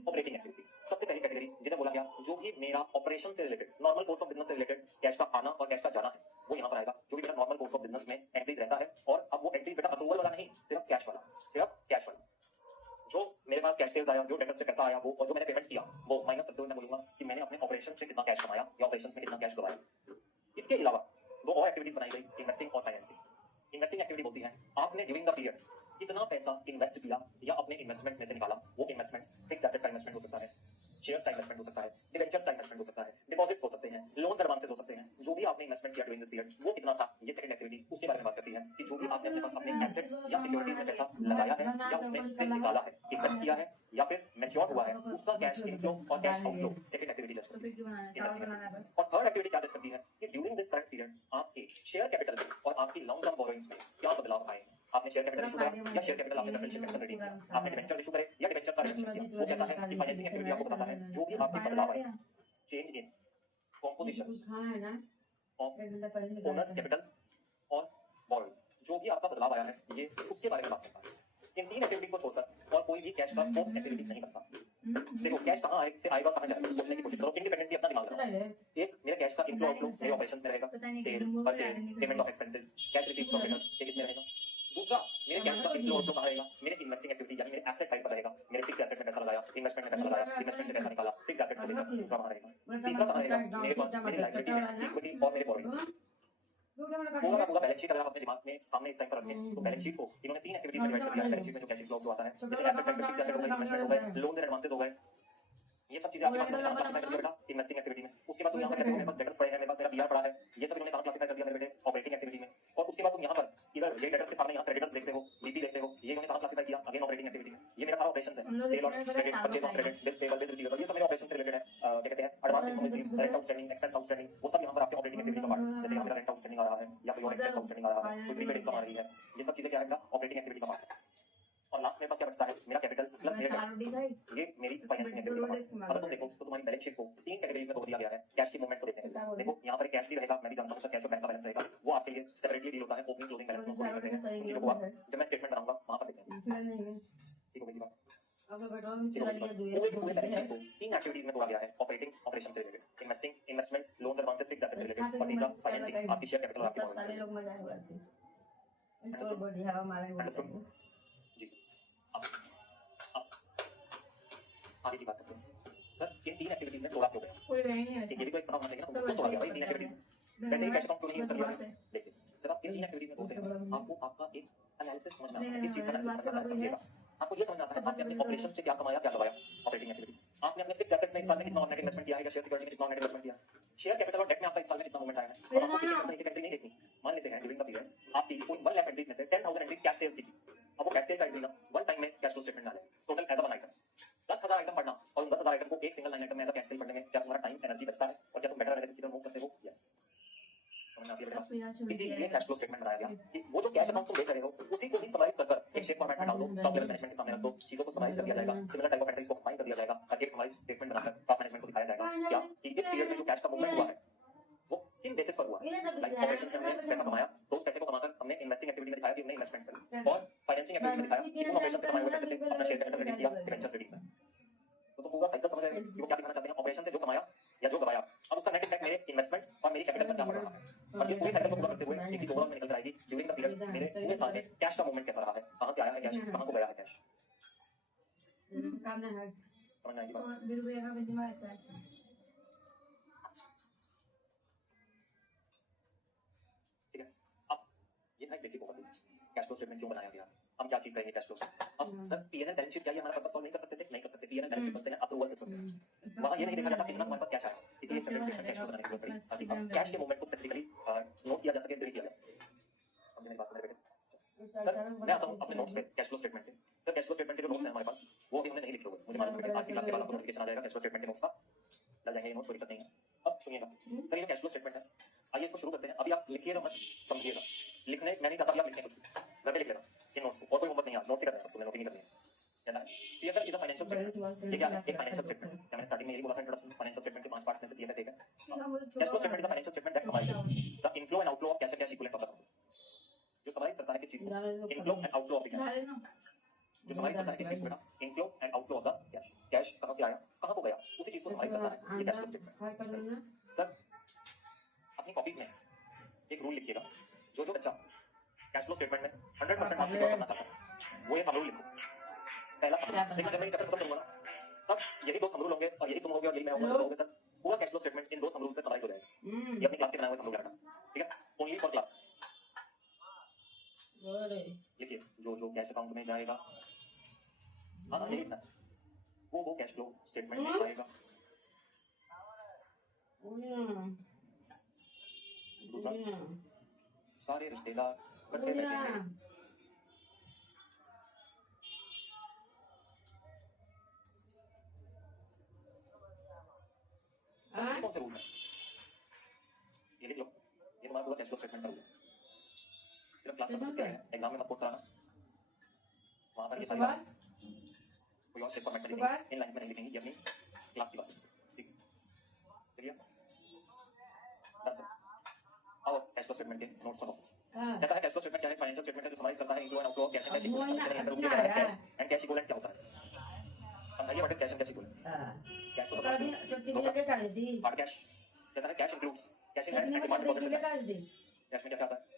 ऑपरेटिंग एक्टिविटी सबसे पहली कैटेगरी जिन्हें बोला गया जो भी मेरा ऑपरेशन से related normal course of business से रिलेटेड कैश का आना और कैश का जाना है वो यहाँ पर आएगा। जो भी मेरा नॉर्मल कोर्स ऑफ बिजनेस में एंट्रीज रहता है, और अब वो एंट्रीज बेटा अप्रूवल वाला नहीं, सिर्फ कैश वाला, सिर्फ कैश वाला। जो मेरे पास कैश सेल्स आया, जो डेटर से पैसा आया वो, और जो मैंने पेमेंट किया वो माइनस करते हुए मैं बोलूंगा कि मैंने अपने ऑपरेशन से कितना कैश कमाया या ऑपरेशन में कितना कैश गवाया। इसके अलावा 2 और एक्टिविटीज बनाई गई, इन्वेस्टिंग और फाइनेंसिंग। इन्वेस्टिंग एक्टिविटी बोलती है आपने ड्यूरिंग द पीरियड कितना पैसा इन्वेस्ट किया या अपने इन्वेस्टमेंट्स में से निकाला। वो इन्वेस्टमेंट्स फिक्स्ड एसेट का इन्वेस्टमेंट हो सकता है, शेयर्स का इन्वेस्टमेंट हो सकता है, डिबेंचर्स का इन्वेस्टमेंट हो सकता है, डिपॉजिट्स हो सकते हैं, लोन्स एडवांसेस हो सकते हैं। जो भी आपने इन्वेस्टमेंट किया ड्यूरिंग दिस पीरियड वो कितना था, ये सेकंड एक्टिविटी उसके बारे में बात करती है कि जो भी आपने अपने पास अपने एसेट्स या सिक्योरिटीज में पैसा लगाया है या उसमें से निकाला है, इन्वेस्ट किया है या फिर मैच्योर हुआ है, उसका कैश इनफ्लो और कैश आउटफ्लो सेकंड एक्टिविटी जज करती है। और थर्ड एक्टिविटी क्या जज करती है कि ड्यूरिंग दिस करंट पीरियड आपके शेयर कैपिटल में और आपकी लॉन्ग टर्म बोरोइंग्स में क्या बदलाव आए। आपने शेयर कैपिटल इशू करा या शेयर कैपिटल आपने प्रेफरेंशियल कैपिटल रेटिंग किया, आपने डिबेंचर इशू करे या डिबेंचर्स का रिडक्शन किया। वो कहता है कि फाइनेंसिंग एक्टिविटी आपको बताता है जो भी आपके बदलाव आए, change in composition of owners capital और बोरोइंग, जो भी आपका बदलाव आया है ये उसके बारे में बात करता है। इन 3 एक्टिविटीज को छोड़कर और कोई भी कैश का फोर्थ एक्टिविटी नहीं करता। देखो कैश कहाँ आए से आएगा, कहाँ जाएगा, सोचने की कोशिश करो, इंडिपेंडेंटली अपना दिमाग लगाओ। एक मेरा कैश का इनफ्लो आउटफ्लो मेरे ऑपरेशंस में रहेगा, sale, purchase, payment of expenses, cash received from debtors, एक इसमें रहेगा। दूसरा मेरे कैश का इनफ्लो आउटफ्लो कहाँ रहेगा, मेरे इन्वेस्टिंग एक्टिविटी यानी मेरे एसेट साइड पर रहेगा। मेरे फिक्स्ड एसेट में पैसा लगाया, इन्वेस्टमेंट में पैसा लगाया, इन्वेस्टमेंट से पैसा निकाला, फिक्स्ड एसेट्स को देखा, दूसरा कहाँ रहेगा। तीसरा कहाँ रहेगा, मेरे पास मेरी लायबिलिटी में इक्विटी और मेरे बोरोइंग्स। पूरा का पूरा बैलेंस शीट अगर आप अपने दिमाग में सामने इस टाइम पर रखें तो बैलेंस शीट को इन्होंने 3 एक्टिविटीज में डिवाइड कर दिया है। बैलेंस शीट में जो कैश इनफ्लो आता है जैसे एसेट साइड पे फिक्स्ड एसेट हो गए, इन्वेस्टमेंट हो गए, लोन्स एंड एडवांसेस हो गए, ये सब चीजें आपके पास कहां क्लासिफाई कर दिया बेटा इन्वेस्टिंग एक्टिविटी में। उसके बाद तुम यहां पर कहते हो मेरे पास डेटर्स पड़े हैं, मेरे पास मेरा बीआर पड़ा है, ये सब इन्होंने कहां क्लासिफाई कर दिया मेरे बेटे ऑपरेटिंग एक्टिविटी में। और उसके बाद तुम यहां पर इधर ये डेटर्स के सामने यहां क्रेडिटर्स देखते हो, बीपी देखते हो, ये इन्होंने कहां क्लासिफाई किया अगेन ऑपरेटिंग एक्टिविटी में। ये मेरा सारा ऑपरेशंस है, सेल और credit, purchase on credit, bills payable, bill receivable, ये सब मेरे ऑपरेशन से रिलेटेड है। क्या कहते हैं advance income received, rent outstanding, expense outstanding, वो सब यहां पर आपके ऑपरेटिंग एक्टिविटी का पार्ट है। जैसे यहां मेरा रेंट आउटस्टैंडिंग आ रहा है या कोई और एक्सपेंस आउटस्टैंडिंग आ रहा है, कोई प्रीपेड इनकम आ रही है, ये सब चीजें क्या है ऑपरेटिंग एक्टिविटी का पार्ट है। और लास्ट मेरे पास क्या बचता है, मेरा कैपिटल प्लस मेरे टैक्स, ये मेरी फाइनेंसिंग एक्टिविटी का पार्ट है। अगर तुम देखो तो तुम्हारी बैलेंस शीट को 3 कैटेगरीज में तोड़ दिया गया है कैश की मूवमेंट को देखने के लिए। देखो यहाँ पर कैश भी रहेगा, मैं भी जानता हूँ सर कैश और बैंक का बैलेंस रहेगा, वो आपके लिए सेपरेटली डील होता है, ओपनिंग क्लोजिंग बैलेंस में उसको डील करते हैं। उन चीजों को आप जब मैं स्टेटमेंट बनाऊंगा वहां पर देखेंगे। ठीक हो गई बात। अगर पेट्रोल में ठीक चला है गया पूरे दो पूरे बैलेंस शीट को तीन एक्टिविटीज में तोड़ा गया है ऑपरेटिंग ऑपरेशन से related investing investments loans advances fixed assets से रिलेटेड और तीसरा फाइनेंसिंग आपकी शेयर कैपिटल और आपकी सब borrowings से सारे related। लोग मजा करते हैं तो बॉडी हवा मारा Understood? जी सर अब आगे की बात करते हैं सर इन तीन एक्टिविटीज में तोड़ा क्यों गया कोई वही नहीं ठीक है ये भी तो एक पता होना चाहिए ना तो तोड़ा गया भाई तीन एक्टिविटीज वैसे ही कैश अकाउंट क्यों नहीं यूज कर लिया देखिए जब आप इन तीन एक्टिविटीज में तोड़ते हैं आपको आपका एक एनालिसिस समझना आता है इस चीज का एनालिसिस करना समझिएगा आपको ये समझना आता है आपने अपने ऑपरेशन से क्या कमाया क्या गवाया ऑपरेटिंग एक्टिविटी आपने अपने फिक्स्ड एसेट्स में इस साल में कितना नेट इन्वेस्टमेंट किया है या शेयर सिक्योरिटी में कितना नेट इन्वेस्टमेंट किया शेयर कैपिटल और डेट में आपका इस साल में कितना मूवमेंट आया है और आपको कितनी एंट्री नहीं देखनी मान लेते हैं ड्यूरिंग द पीरियड आपकी कोई 1 लाख एंट्रीज में से 10,000 एंट्रीज कैश सेल्स की अब वो कैश सेल का एंट्री ना वन टाइम में कैश फ्लो स्टेटमेंट डालें total as a one item 10,000 item पढ़ना और उन 10,000 आइटम को एक सिंगल लाइन आइटम में एज अ कैश सेल पढ़ने में क्या तुम्हारा टाइम एनर्जी बचता है और क्या तुम बेटर एनालिसिस की तरफ मूव करते हो यस समझ में आती है बेटा इसीलिए कैश फ्लो स्टेटमेंट बनाया गया कि वो जो कैश अकाउंट तुम देख रहे हो उसी को ही समराइज कर एक शेप फॉर्मेट में डाल दो टॉप लेवल मैनेजमेंट के सामने रख दो चीजों को समराइज कर दिया जाएगा सिमिलर टाइप ऑफ एंट्रीज को कंबाइन कर दिया जाएगा ताकि एक समराइज स्टेटमेंट बनाकर टॉप मैनेजमेंट को दिखाया जाएगा क्या कि इस पीरियड में जो कैश का मूवमेंट हुआ है वो किन बेसिस पर हुआ है लाइक ऑपरेशंस में हमने पैसा कमाया तो उस पैसे को कमाकर हमने इन्वेस्टिंग एक्टिविटी में दिखाया कि हमने इन्वेस्टमेंट्स करी और फाइनेंसिंग एक्टिविटी में दिखाया कि उन ऑपरेशन से कमाए हुए पैसे से अपना शेयर कैपिटल रिडीम किया डिबेंचर्स रिडीम तो तुम पूरा साइकिल समझ रहे हो कि वो क्या दिखाना चाहते हैं ऑपरेशन से जो कमाया या जो गवाया अब उसका नेट इफेक्ट मेरे इन्वेस्टमेंट्स और मेरी कैपिटल पर क्या पड़ रहा है और इस पूरी साइकिल को पूरा करते हुए एक चीज ओवरऑल में निकल कर आएगी ड्यूरिंग द पीरियड मेरे पूरे साल में कैश का मूवमेंट कैसा रहा है कहां से आया है कैश कहां को गया है कैश काम ना है समझ में आएगी बात बिल का बिजमा है ठीक है अब ये था basic overview cash flow statement क्यों बनाया गया हम क्या चीज करेंगे कैश फ्लो से अब सर पीएनएल बैलेंस शीट क्या ये हमारा पर्पस सॉल्व नहीं कर सकते थे नहीं कर सकते पीएनएल बैलेंस शीट बनते हैं अप्रूवल से सुनते वहां ये नहीं देखा जाता कितना हमारे पास कैश आया इसलिए सेपरेट स्टेटमेंट कैश फ्लो बनाने की जरूरत पड़ी ताकि हम कैश के मूवमेंट को स्पेसिफिकली नोट किया जा सके डिलीट किया जा सके समझे मेरी बात मेरे बेटे सर मैं आता हूं अपने नोट्स पे कैश फ्लो स्टेटमेंट के सर कैश फ्लो स्टेटमेंट के जो नोट्स हैं हमारे पास वो अभी हमने नहीं लिखे हुए मुझे मालूम है कि आज की क्लास के बाद आपको नोटिफिकेशन आ जाएगा कैश फ्लो स्टेटमेंट के नोट्स का डाल जाएंगे ये नोट्स कोई दिक्कत नहीं है अब सुनिएगा सर ये कैश फ्लो स्टेटमेंट है आइए इसको शुरू करते हैं अभी आप लिखिएगा मत समझिएगा लिखने मैं नहीं चाहता आप लिखने कुछ घर पे लिख लेना इन नोट्स को और कोई होमवर्क नहीं है नोट्स ही करना है आपको नोट नहीं करनी है याद है CFS is a financial statement ये क्या है एक फाइनेंशियल स्टेटमेंट क्या मैंने स्टार्टिंग में यही बोला था इंट्रोडक्शन में फाइनेंशियल स्टेटमेंट के 5 पार्ट्स में से सीएफएस एक है cash flow statement is a financial statement that summarises the inflow and outflow of cash and cash equivalent of the company जो समराइज करता है किस चीज को inflow and outflow of the cash जो समराइज करता है किस चीज को बेटा inflow and outflow of the cash cash कहां से आया कहां को गया उसी चीज को समराइज करता है ये कैश फ्लो स्टेटमेंट सर अपनी कॉपीज में एक रूल लिखिएगा जो बच्चा कैश फ्लो स्टेटमेंट में 100% मार्क्स स्कोर करना चाहता है वो ये थंब रूल लिखो पहला थंब लेकिन जब मैं चैप्टर खत्म करूंगा ना तब यही दो थंब रूल होंगे और यही तुम होगे और यही मैं होगा तो होगे सर पूरा कैश फ्लो स्टेटमेंट इन दो थंब रूल्स में समराइज हो जाएगा ये अपनी क्लास के बनाए हुए थंब रूल रखना ठीक है ओनली फॉर क्लास देखिए जो जो कैश अकाउंट में जाएगा हाँ यही था वो कैश फ्लो स्टेटमेंट में आएगा दूसरा सारे रिश्तेदार इकट्ठे बैठेंगे कौन से रूल है ये लिख लो ये तुम्हारा पूरा कैश फ्लो स्टेटमेंट का रूल है सिर्फ क्लास में क्या है एग्जाम में मत कोट कराना वहां पर ये सारी बात कोई और शेप फॉर्मेट में लिखेंगे इन लाइंस में नहीं लिखेंगे ये अपनी क्लास की बात है ठीक चलिए दैट्स इट आओ कैश फ्लो स्टेटमेंट के नोट्स सुनो कहता है कैश फ्लो स्टेटमेंट क्या है फाइनेंशियल स्टेटमेंट है जो समराइज करता है inflow and outflow cash and cash equivalent and cash equivalent क्या होता है समझाइए what is cash and cash equivalent cash को हार्ड कैश कहता है cash includes cash in hand and demand deposit cash में क्या आता है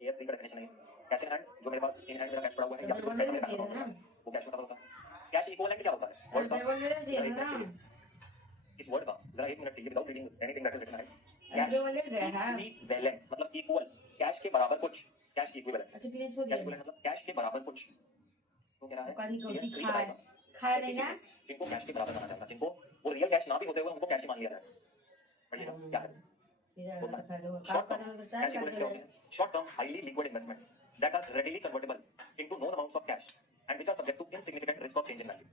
एएस 3 का डेफिनेशन है कैश इन हैंड जो मेरे पास इन हैंड मेरा कैश पड़ा हुआ है या फिर पैसा मेरे पास होता है वो कैश में होता है कैश इक्विवेलेंट क्या होता है वर्ड का इस वर्ड का जरा 1 मिनट लीजिए without reading anything that is written है कैश इक्विवेलेंट मतलब इक्वल कैश के बराबर कुछ कैश इक्विवेलेंट कैश इक्विवेलेंट मतलब कैश के बराबर कुछ तो कह रहा है ये स्त्री बताएगा खाए नहीं ना जिनको कैश के बराबर करना चाहता है जिनको वो रियल कैश ना भी होते हुए उनको कैश ही मान लिया जाए पढ़िएगा क्या है short term cash equivalent क्या होते हैं short term highly liquid investments that are readily convertible into known amounts of cash and which are subject to insignificant risk of change in value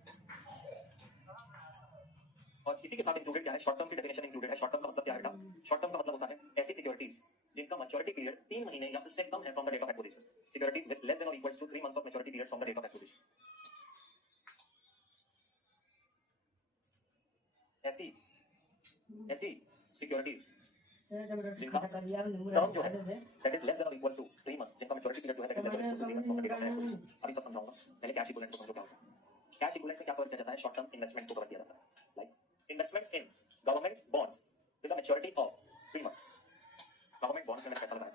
और इसी के साथ इंक्लूडेड क्या है शॉर्ट टर्म की डेफिनेशन इंक्लूडेड है शॉर्ट टर्म का मतलब क्या है बेटा शॉर्ट टर्म का मतलब होता है ऐसी सिक्योरिटीज जिनका मैच्योरिटी पीरियड 3 महीने या उससे कम है from the date of acquisition securities with less than और equals to 3 months of maturity period from the date of acquisition ऐसी सिक्योरिटीज जिनका टर्म जो है दैट इज लेस देन और इक्वल टू 3 मंथ्स जिनका मैच्योरिटी पीरियड जो है दैट इज लेस देन और equal to 3 months from the date of acquisition अभी सब समझाऊंगा पहले कैश इक्विवेलेंट को समझो क्या होता है cash equivalent short term investments को कवर किया जाता है, like investments in government bonds with the maturity of 3 months। Government bonds में मैंने पैसा लगाया,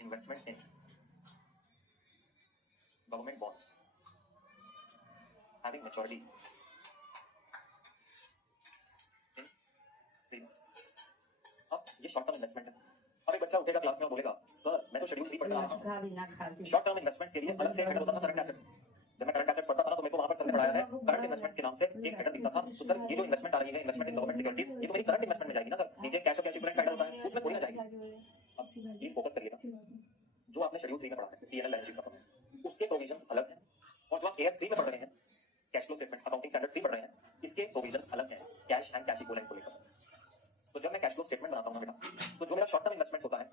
investment in government bonds having maturity in 3 months। अब ये शॉर्ट टर्म इन्वेस्टमेंट है। अब एक बच्चा उठेगा क्लास में और बोलेगा सर मैं तो शेड्यूल 3 पढ़ रहा हूँ, शॉर्ट टर्म इन्वेस्टमेंट्स के लिए अलग से एक हेडर होता था करंट एसेट। जब मैं करंट एसेट पढ़ता था ना तो मेरे को वहां पर सर ने पढ़ाया है करंट इन्वेस्टमेंट्स के नाम से एक हेडर दिखता था। तो सर ये जो इन्वेस्टमेंट आ रही है इन्वेस्टमेंट इन गवर्नमेंट सिक्योरिटीज, ये तो मेरी करंट इन्वेस्टमेंट में जाएगी ना सर, नीचे कैश और कैश इक्विवेलेंट का हेडर होता है उसमें थोड़ी ना जाएगी। अब प्लीज फोकस करिएगा, जो आपने शेड्यूल 3 में पढ़ा है पीएनएल बैलेंस शीट का फॉर्मेट, उसके प्रोविजंस अलग हैं, और जो आप एएस 3 में पढ़ रहे हैं cash flow statements accounting standard 3 पढ़ रहे हैं, इसके प्रोविजंस अलग हैं कैश एंड कैश इक्विवेलेंट को लेकर। तो जब मैं कैश फ्लो स्टेटमेंट बनाता हूं ना बेटा, तो जो मेरा शॉर्ट टर्म इन्वेस्टमेंट होता है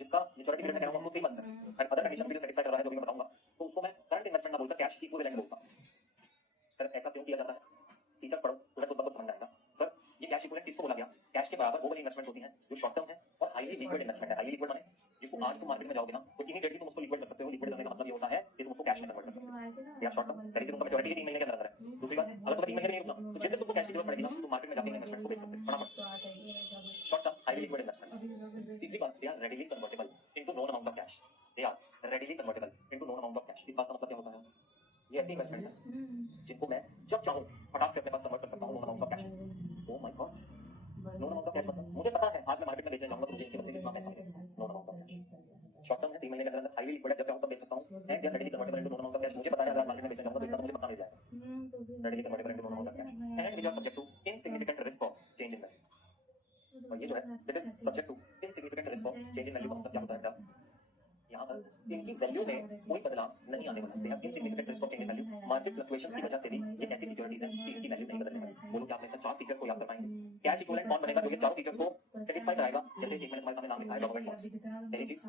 जिसका मैच्योरिटी पीरियड मैं कह रहा हूं 3 months है और अदर कंडीशन भी सेटिस्फाई कर रहा है जो भी मैं बताऊंगा, तो उसको मैं करंट इन्वेस्टमेंट ना बोलकर कैश इक्विवेलेंट बोलता हूं। सर ऐसा क्यों किया जाता है, फीचर्स पढ़ो तुम्हें खुद ब खुद समझ आएगा। सर ये कैश इक्विवेलेंट किसको बोला गया, कैश के बराबर वो वाली इन्वेस्टमेंट होती है जो शॉर्ट टर्म है और हाईली लिक्विड इन्वेस्टमेंट है। हाईली लिक्विड माने जिसको आज तुम मार्केट में जाओगे ना तो इमीडिएटली तुम उसको लिक्विड कर सकते हो। लिक्विड करने का मतलब ये होता है कि तुम उसको कैश में कन्वर्ट कर सकते हो। या शॉर्ट टर्म पहली चीज उनका मैच्योरिटी 3 महीने के अंदर है। दूसरी बात अगर तुम्हें 3 महीने नहीं रुकना तो जिस दिन तुमको कैश की जरूरत पड़ेगी ना तो मार्केट में जाके इन्वेस्टमेंट्स को बेच सकते हो फटाफट। Short term highly liquid investments. तीसरी बात they are readily convertible into known amount of cash. They are readily convertible into known amount of cash. इस बात का मतलब क्या होता है, ये ऐसी इन्वेस्टमेंट्स हैं जिनको मैं जब चाहूं फटाक से अपने पास कन्वर्ट कर सकता हूं known amount of cash. Oh my God, known amount of cash मतलब मुझे पता है आज मैं मार्केट में बेचने जाऊंगा तो मुझे इसके बदले कितना पैसा मिलेगा, known amount of cash. Short term है 3 महीने के अंदर हाईली लिक्विड है, जब चाहूं तब बेच सकता हूं and they are readily convertible into known amount of cash. मुझे पता है अगर मार्केट में बेचने जाऊंगा तो इतना मुझे पता मिल जाएगा, readily convertible into known amount of cash and which are subject to insignificant risk of change in value. और ये जो है that is subject to insignificant risk of change in value का मतलब क्या होता है, यहाँ पर इनकी वैल्यू में कोई बदलाव नहीं आने वाला है। Insignificant risk of change in value market fluctuations की वजह से भी ये ऐसी सिक्योरिटीज हैं कि इनकी वैल्यू नहीं बदलने वाली। बोलो क्या आप ऐसे 4 फीचर्स को याद कर पाएंगे? कैश इक्विवेलेंट कौन बनेगा जो ये 4 फीचर्स को सेटिस्फाई कराएगा? जैसे एक मैंने तुम्हारे सामने नाम लिखा है गवर्नमेंट बॉन्ड्स। पहली चीज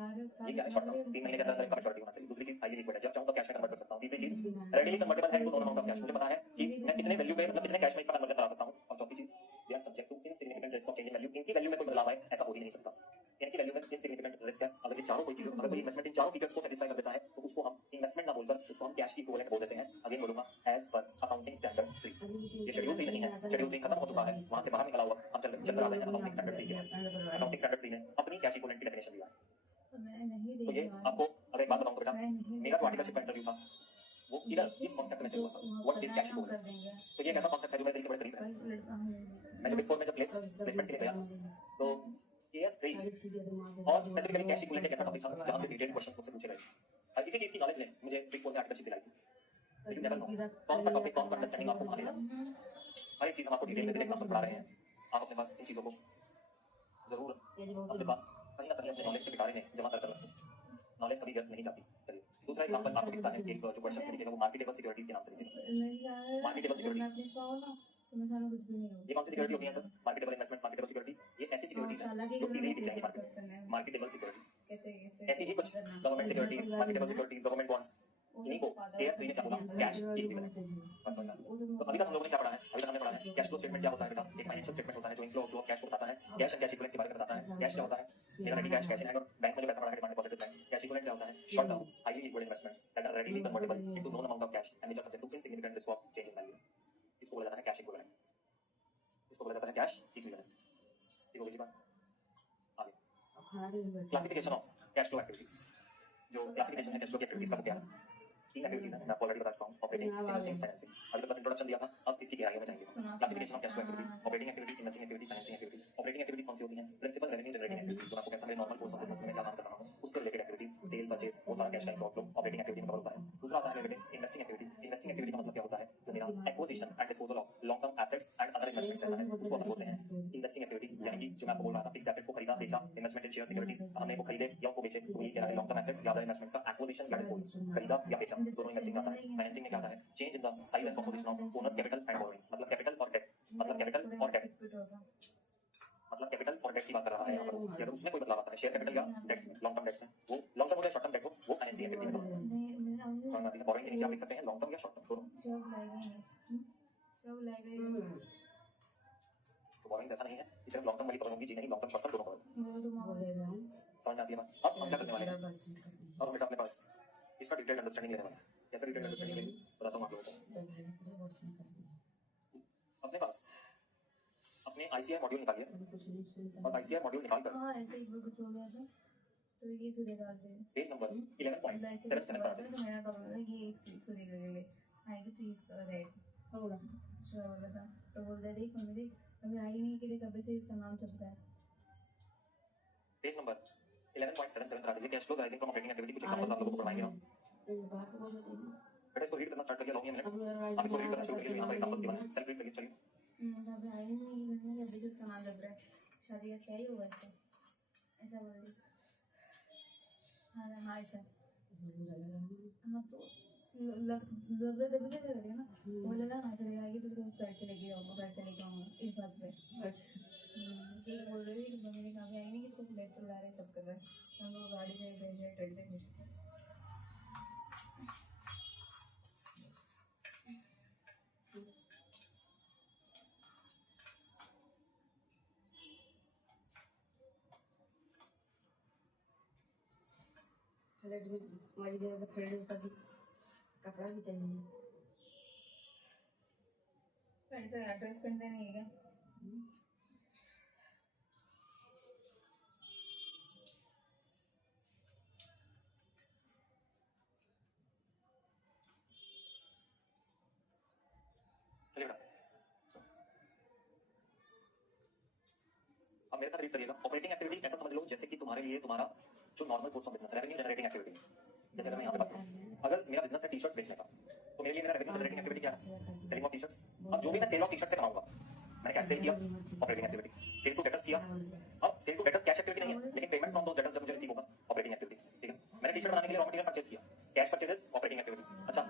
ये क्या है, शॉर्ट टर्म 3 महीने के अंदर मैच्योरिटी होना चाहिए। दूसरी चीज हाईली लिक्विड है, जब चाहूं तो कैश में कन्वर्ट कर सकता हूं। तीसरी चीज रेडीली कन्वर्टेबल है to known amount of cash, मुझे पता है कि मैं कितने वैल्यू पे मतलब कितने कैश में इसका कन्वर्जन करा सकता हूं। और चौथी चीज they are subject to insignificant risk of change in value. इनकी वैल्यू में कोई बदलाव आए ऐसा हो ही नहीं सकता, इनकी वैल्यू में इनसिग्निफिकेंट रिस्क है। अगर ये चारों कोई चीजें अगर कोई इन्वेस्टमेंट इन चारों फीचर्स को सेटिस्फाई कर देता है तो उसको हम इन्वेस्टमेंट ना बोलकर उसको हम कैश की इक्विवेलेंट बोल देते हैं। अगेन बोलूंगा एज पर अकाउंटिंग स्टैंडर्ड 3। ये शेड्यूल 3 नहीं है, शेड्यूल 3 खत्म हो चुका है, वहां से बाहर निकला हुआ हम चल कर आ रहे हैं अकाउंटिंग स्टैंडर्ड 3 के पास। अकाउंटिंग स्टैंडर्ड 3 ने अपनी कैश इक्विवेलेंट की डेफिनेशन दिया है। तो ये आपको अगर एक बात बताऊं तो बेटा, मेरा जो आर्टिकलशिप का इंटरव्यू था वो इधर इस कॉन्सेप्ट में से हुआ था, व्हाट इज कैश इक्विवेलेंट। तो ये एक ऐसा कॉन्सेप्ट है जो मेरे दिल के बड़े करीब है। मैं जब बिग 4 में जब प्लेसमेंट के लिए गया तो एएस 3 और स्पेसिफिकली कैश इक्विवेलेंट एक ऐसा टॉपिक था जहां से डिटेल क्वेश्चंस मुझसे पूछे गए। इसी चीज की नॉलेज ने मुझे बिग 4 में आर्टिकलशिप दिलाई थी। लेकिन नेवर नो कौन सा टॉपिक कौन सा अंडरस्टैंडिंग आपको कहां ले जाए। हर एक चीज हम आपको डिटेल में एग्जांपल पढ़ा रहे हैं। आप अपने पास इन चीजों को जरूर अपने पास कहीं ना कहीं अपने नॉलेज के पिटारे में जमा कर रखें। नॉलेज कभी व्यर्थ नहीं जाती। चलिए दूसरा एग्जांपल आपको दिखता है, एक जो क्वेश्चन लिखे हैं वो मार्केटेबल सिक्योरिटीज के नाम से लिखे हैं। मार्केटेबल सिक्योरिटीज ये कौन सी सिक्योरिटी होती है sir? Marketable investment marketable security ये ऐसी सिक्योरिटीज है जो इजीली दिख जाएंगी मार्केट में। मार्केटेबल सिक्योरिटीज ऐसी ही कुछ government securities marketable securities government bonds, इन्हीं को एएस 3 ने क्या बोला, कैश इक्विवेलेंट। तो अभी तक हम लोगों ने क्या पढ़ा है, अभी तक हमने पढ़ा है कैश फ्लो स्टेटमेंट क्या होता है बेटा। एक फाइनेंशियल स्टेटमेंट होता है जो इनफ्लो आउटफ्लो कैश को बताता है। कैश एंड कैश इक्विवेलेंट के बारे में बताता है। कैश क्या होता है, मेरा ready cash cash in hand और बैंक में जो पैसा पड़ा है demand deposit bank. Cash equivalent क्या होता है, short term highly liquid investments that are readily convertible into known amount of cash and which are subject to insignificant risk of change in value. इसको बोला जाता है कैश इक्विवेलेंट, इसको बोला जाता है कैश इक्विवेलेंट। ठीक होगी बात। आगे classification of cash flow activities. जो क्लासिफिकेशन है कैश फ्लो की एक्टिविटीज का क्या है, 3 एक्टिविटीज हैं, मैं आपको ऑलरेडी बता चुका हूं। Operating, investing, financing. अभी तक बस इंट्रोडक्शन दिया था, अब इसकी गहराइयों में जाएंगे। Classification of cash flow activities, operating activity, investing activity, financing activity. Operating activities कौन सी होती हैं? प्रिंसिपल रेवेन्यू जनरेटिंग एक्टिविटीज, जो आपको कहता है मेरे नॉर्मल कोर्स ऑफ बिजनेस में क्या काम कर रहा हूं उससे रिलेटेड एक्टिविटीज, सेल परचेज वो सारा कैश का इनफ्लो ऑपरेटिंग एक्टिविटी में कवर होता है। दूसरा आता है related investing activity. Investing activity का मतलब क्या होता है, जो मेरा acquisition and disposal of long term assets and other investments रहता है उसको अपन बोलते हैं इन्वेस्टिंग एक्टिविटी। यानी कि जो मैं आपको बोल रहा था फिक्स्ड एसेट्स को खरीदा बेचा, इन्वेस्टमेंट इन शेयर सिक्योरिटीज हमने वो खरीदे या उनको बेचे, तो ये क्या है लॉन्ग टर्म एसेट्स या अदर इन्वेस्टमेंट्स का एक्विजिशन या डिस्पोजल, खरीदा या बेचा, दोनों इन्वेस्टिंग आता है। फाइनेंसिंग में क्या आता है, change in the size and composition of owners capital and borrowing, मतलब कैपिटल और डेट, मतलब कैपिटल और डेट, मतलब कैपिटल और डेट की बात कर रहा है यहाँ पर। अगर उसमें कोई बदलाव आता है शेयर कैपिटल या डेट्स में, लॉन्ग टर्म डेट्स में, वो लॉन्ग टर्म हो या शॉर्ट टर्म डेट हो, वो फाइनेंसिंग एक्टिविटी में कवर है। बोरोइंग के नीचे आप लिख सकते हैं लॉन्ग टर्म या शॉर्ट टर्म दोनों। तो बोरोइंग ऐसा नहीं है कि सिर्फ लॉन्ग टर्म वाली कवर होगी जी, नहीं, लॉन्ग टर्म शॉर्ट टर्म दोनों कवर। समझ में आती है बात। अब हम क्या करने वाले हैं, अब बेटा अपने पास इसका डिटेल्ड अंडरस्टैंडिंग लेने वाले हैं। कैसे रिटर्न करके चलेंगे बताता हूँ आप लोगों को। अपने पास अपने ICI मॉड्यूल निकालिए और ICI मॉड्यूल निकाल कर हाँ ऐसे एक बार कुछ हो गया था तो ये सूर्य डाल दे पेज नंबर 11.77 पर आते हैं। तो मेरा टॉपिक था ये इसकी सूर्य के लिए आएगी तो इसका रहेगा बोला था तो बोल रहे देख मम्मी देख अभी आई नहीं कि देख कभी से इसका नाम छपता है पेज नंबर 11.77 पर आते हैं। Cash flow rising from operating activity कुछ एग्जांपल्स आप लोगों को पढ़ाएंगे ना। बेटा इसको रीड करना स्टार्ट करिए, लॉन्ग मिनट आप इसको रीड करना शुरू करिए। यहाँ पर एग्जांपल्स दिए हैं, सेल्फ रीड करिए। चलिए अभी आई नहीं घर में अभी से उसका नाम छप रहा है शादी का क्या ही हुआ इसका ऐसा बोल दी हाँ ऐसा हाँ तो लग रहा तभी कैसे करेगा ना वो लगा ना चले आएगी तो उसको फ्लाइट से लेके आऊँगा फ्लाइट से लेके आऊँगा इस बात पे यही बोल रही थी कि मम्मी ने कहा भी आई नहीं कि इसको फ्लाइट से उड़ा रहे सब कर रहे हैं हम लोग गाड़ी से भेज रहे ट्रेन से भेज रहे फ्लैट में हमारी जगह फ्लैट सभी कपड़ा भी चाहिए फ्लाइट से एड्रेस पहनते नहीं है क्या चलिए बेटा अब मेरे साथ रीड करिएगा। ऑपरेटिंग एक्टिविटी ऐसा समझ लो जैसे कि तुम्हारे लिए तुम्हारा जो normal course of business revenue generating activity, जैसे अगर मैं यहाँ पे बात करूँ, अगर मेरा बिजनेस है टी शर्ट्स बेचने का तो मेरे लिए मेरा रेवेन्यू जनरेटिंग एक्टिविटी क्या है? Selling of T shirts. अब जो भी मैं सेल ऑफ टी शर्ट से कमाऊंगा मैंने कैश सेल किया operating activity, sale to debtors किया। अब sale to debtors cash activity नहीं है लेकिन पेमेंट फ्रॉम दोस डेटर्स जब मुझे रिसीव होगा ऑपरेटिंग एक्टिविटी। ठीक है, मैंने टी शर्ट बनाने के लिए रॉ मटेरियल परचेज किया, कैश परचेजेस ऑपरेटिंग एक्टिविटी। अच्छा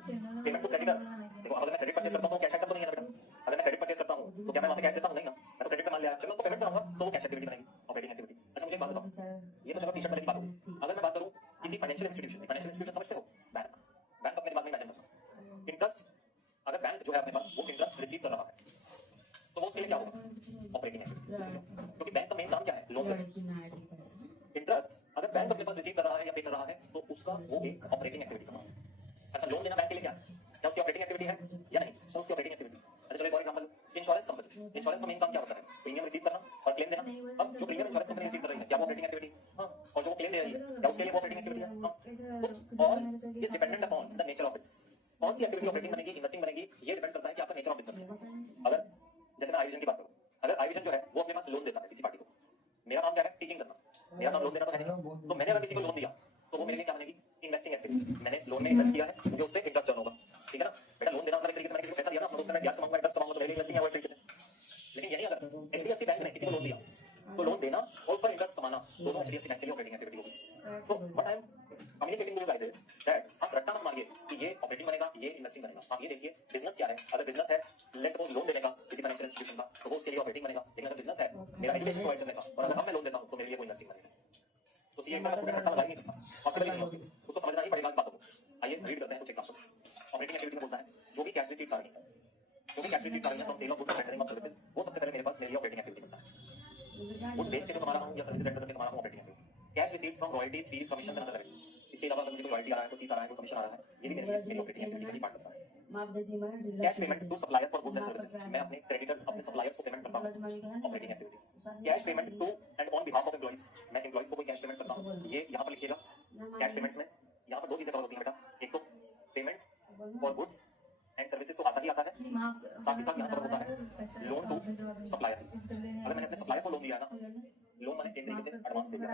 पेमेंट टू क्रेडिटर्स, देखो अगर मैं क्रेडिट परचेज करता हूँ तो कैश आइटम तो नहीं है ना बेटा। अगर मैं क्रेडिट परचेज करता हूँ तो क्या मैं वहाँ पे कैश देता हूँ? नहीं ना, मैं तो क्रेडिट पे मान लिया। चलो तो पेमेंट कराऊंगा तो वो कैश एक्टिविटी बनेगी ऑपरेटिंग एक्टिविटी। अच्छा मुझे एक बात बताओ, ये तो चलो टी शर्ट वाले की बात होगी। अगर मैं बात करूँ किसी फाइनेंशियल इंस्टीट्यूशन, फाइनेंशियल इंस्टीट्यूशन समझते हो? बैंक, बैंक अपने दिमाग में इमेजिन करो। इंटरेस्ट अगर बैंक जो है अपने पास वो इंटरेस्ट रिसीव कर रहा है तो वो उसके लिए क्या होगा? Operating activity. क्योंकि बैंक का मेन काम क्या है? लोन देना। इंटरेस्ट अगर बैंक अपने पास रिसीव कर रहा है या पे कर रहा है तो उसका वो एक ऑपरेटिंग एक्टिविटी का काम है। अच्छा लोन देना बैंक के लिए क्या है? क्या उसकी ऑपरेटिंग एक्टिविटी है या नहीं? सो उसकी ऑपरेटिंग एक्टिविटी। अच्छा चलो एक और एग्जांपल, इंश्योरेंस कंपनी, इंश्योरेंस का मेन काम क्या होता है? प्रीमियम रिसीव करना और क्लेम देना। अब जो प्रीमियम इंश्योरेंस कंपनी रिसीव कर रही है क्या वो ऑपरेटिंग एक्टिविटी? हाँ, और जो क्लेम दे रही है क्या उसके लिए वो ऑपरेटिंग एक्टिविटी है? हाँ, तो all is dependent upon the nature of business. कौन सी एक्टिविटी ऑपरेटिंग बनेगी, इन्वेस्टिंग बनेगी, ये डिपेंड करता है कि आपका नेचर ऑफ बिजनेस है। अगर जैसे मैं आईविजन की बात करूं, अगर आईविजन जो है वो अपने पास लोन देता है किसी पार्टी को, मेरा काम क्या है? टीचिंग करना, मेरा काम लोन देना तो है नहीं। तो मैंने अगर किसी को लोन दिया तो वो मेरे लिए क्या बनेगी? Investing activity. मैंने लोन में इन्वेस्ट किया है, मुझे उससे इंटरेस्ट अर्न होगा। ठीक है ना बेटा, लोन देना एक तरीके से मैंने किसी को पैसा दिया ना, अपना उसमें मैं ब्याज कमाऊंगा, इंटरेस्ट कमाऊंगा, तो मेरे लिए इन्वेस्टिंग है वो एक तरीके से। लेकिन यही अगर HDFC बैंक ने किसी को लोन दिया तो लोन देना और उस पर इंटरेस्ट कमाना दोनों HDFC बैंक के लिए ऑपरेटिंग एक्टिविटी होगी। तो what I am communicating to you guys is that आप रट्टा मत मारिए कि ये ऑपरेटिंग बनेगा ये इन्वेस्टिंग बनेगा। आप ये देखिए बिजनेस क्या है। अगर बिजनेस है लेट्स सपोज लोन देने का किसी फाइनेंशियल इंस्टीट्यूशन का तो वो उसके लिए ऑपरेटिंग बनेगा। लेकिन अगर बिजनेस है मेरा एजुकेशन प्रोवाइड करने का और अगर मैं लोन देता हूँ तो मेरे लिए वो इन्वेस्टिंग बनेगा। तो सीए का स्टूडेंट रट्टा लगा ही नहीं सकता, पॉसिबल ही नहीं है उसको समझना ही पड़ेगा बातों को। आइए रीड करते हैं कुछ एग्जांपल। ऑपरेटिंग एक्टिविटी में बोलता है जो भी कैश रिसीट्स आ रही है, जो भी कैश रिसीट्स आ रही है from sale of goods and rendering of services, वो सबसे पहले मेरे पास मेरी ऑपरेटिंग एक्टिविटी बनता है। गुड्स बेच के जो कमा रहा हूँ या सर्विस रेंडर करके कमा रहा हूँ operating activity. Cash receipts from royalties fees commission and other revenue, इसके अलावा अगर मुझे कोई रॉयल्टी आ रहा है, कोई फीस आ रहा है, कोई कमीशन आ रहा है, ये भी मेरी ऑपरेटिंग एक्टिविटी का पार्ट बनता है। Cash payment to supplier for goods and services, मैं अपने क्रेडिटर्स अपने सप्लायर्स को पेमेंट करता हूँ operating activity. Cash payment to and on behalf of employees, मैं एम्प्लॉइज को कोई कैश पेमेंट करता हूँ, ये यहाँ पर लिखिएगा। कैश पेमेंट्स में यहाँ पर दो चीजें कवर होती हैं बेटा, एक तो payment for goods and services तो आता ही आता है, साथ ही साथ यहाँ पर होता है लोन टू सप्लायर। अगर मैंने अपने सप्लायर को लोन दिया ना, लोन मैंने एक तरीके से एडवांस दे दिया,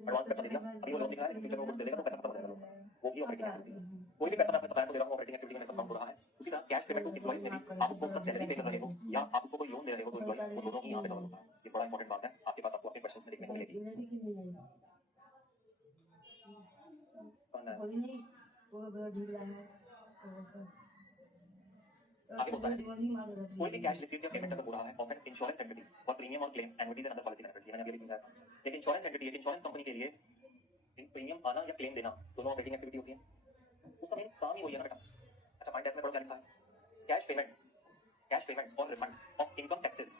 एडवांस पैसा दे दिया, अभी वो लोन दिखा है फ्यूचर में कुछ दे देगा तो पैसा खत्म हो जाएगा लोन, वो भी ऑपरेटिंग एक्टिविटी। कोई भी पैसा मैं अपने सप्लायर को दे रहा हूँ ऑपरेटिंग एक्टिविटी में काम हो रहा है। उसी तरह कैश पेमेंट टू एम्प्लॉइज में भी आप उसको उसका सैलरी पे कर रहे हो या आप उसको कोई लोन दे रहे हो तो एम्प्लॉय वो दोनों ही यहाँ पे कवर होता है। ये बड़ा इंपॉर्टेंट बात है, आपके पास आपको अपने क्वेश्चंस में देखने को मिलेगी। आगे होता है कोई भी कैश रिसीव या पेमेंट अगर हो रहा है of an insurance entity for premium और claims annuities and other policy benefits, मैंने अभी समझाया। एक इंश्योरेंस एंटिटी, एक इंश्योरेंस कंपनी के लिए प्रीमियम आना या क्लेम देना दोनों ऑपरेटिंग एक्टिविटी होती है। उसका मेन काम ही वही है ना बेटा। अच्छा पॉइंट में पढ़ो क्या लिखा है? कैश पेमेंट्स और refund of income taxes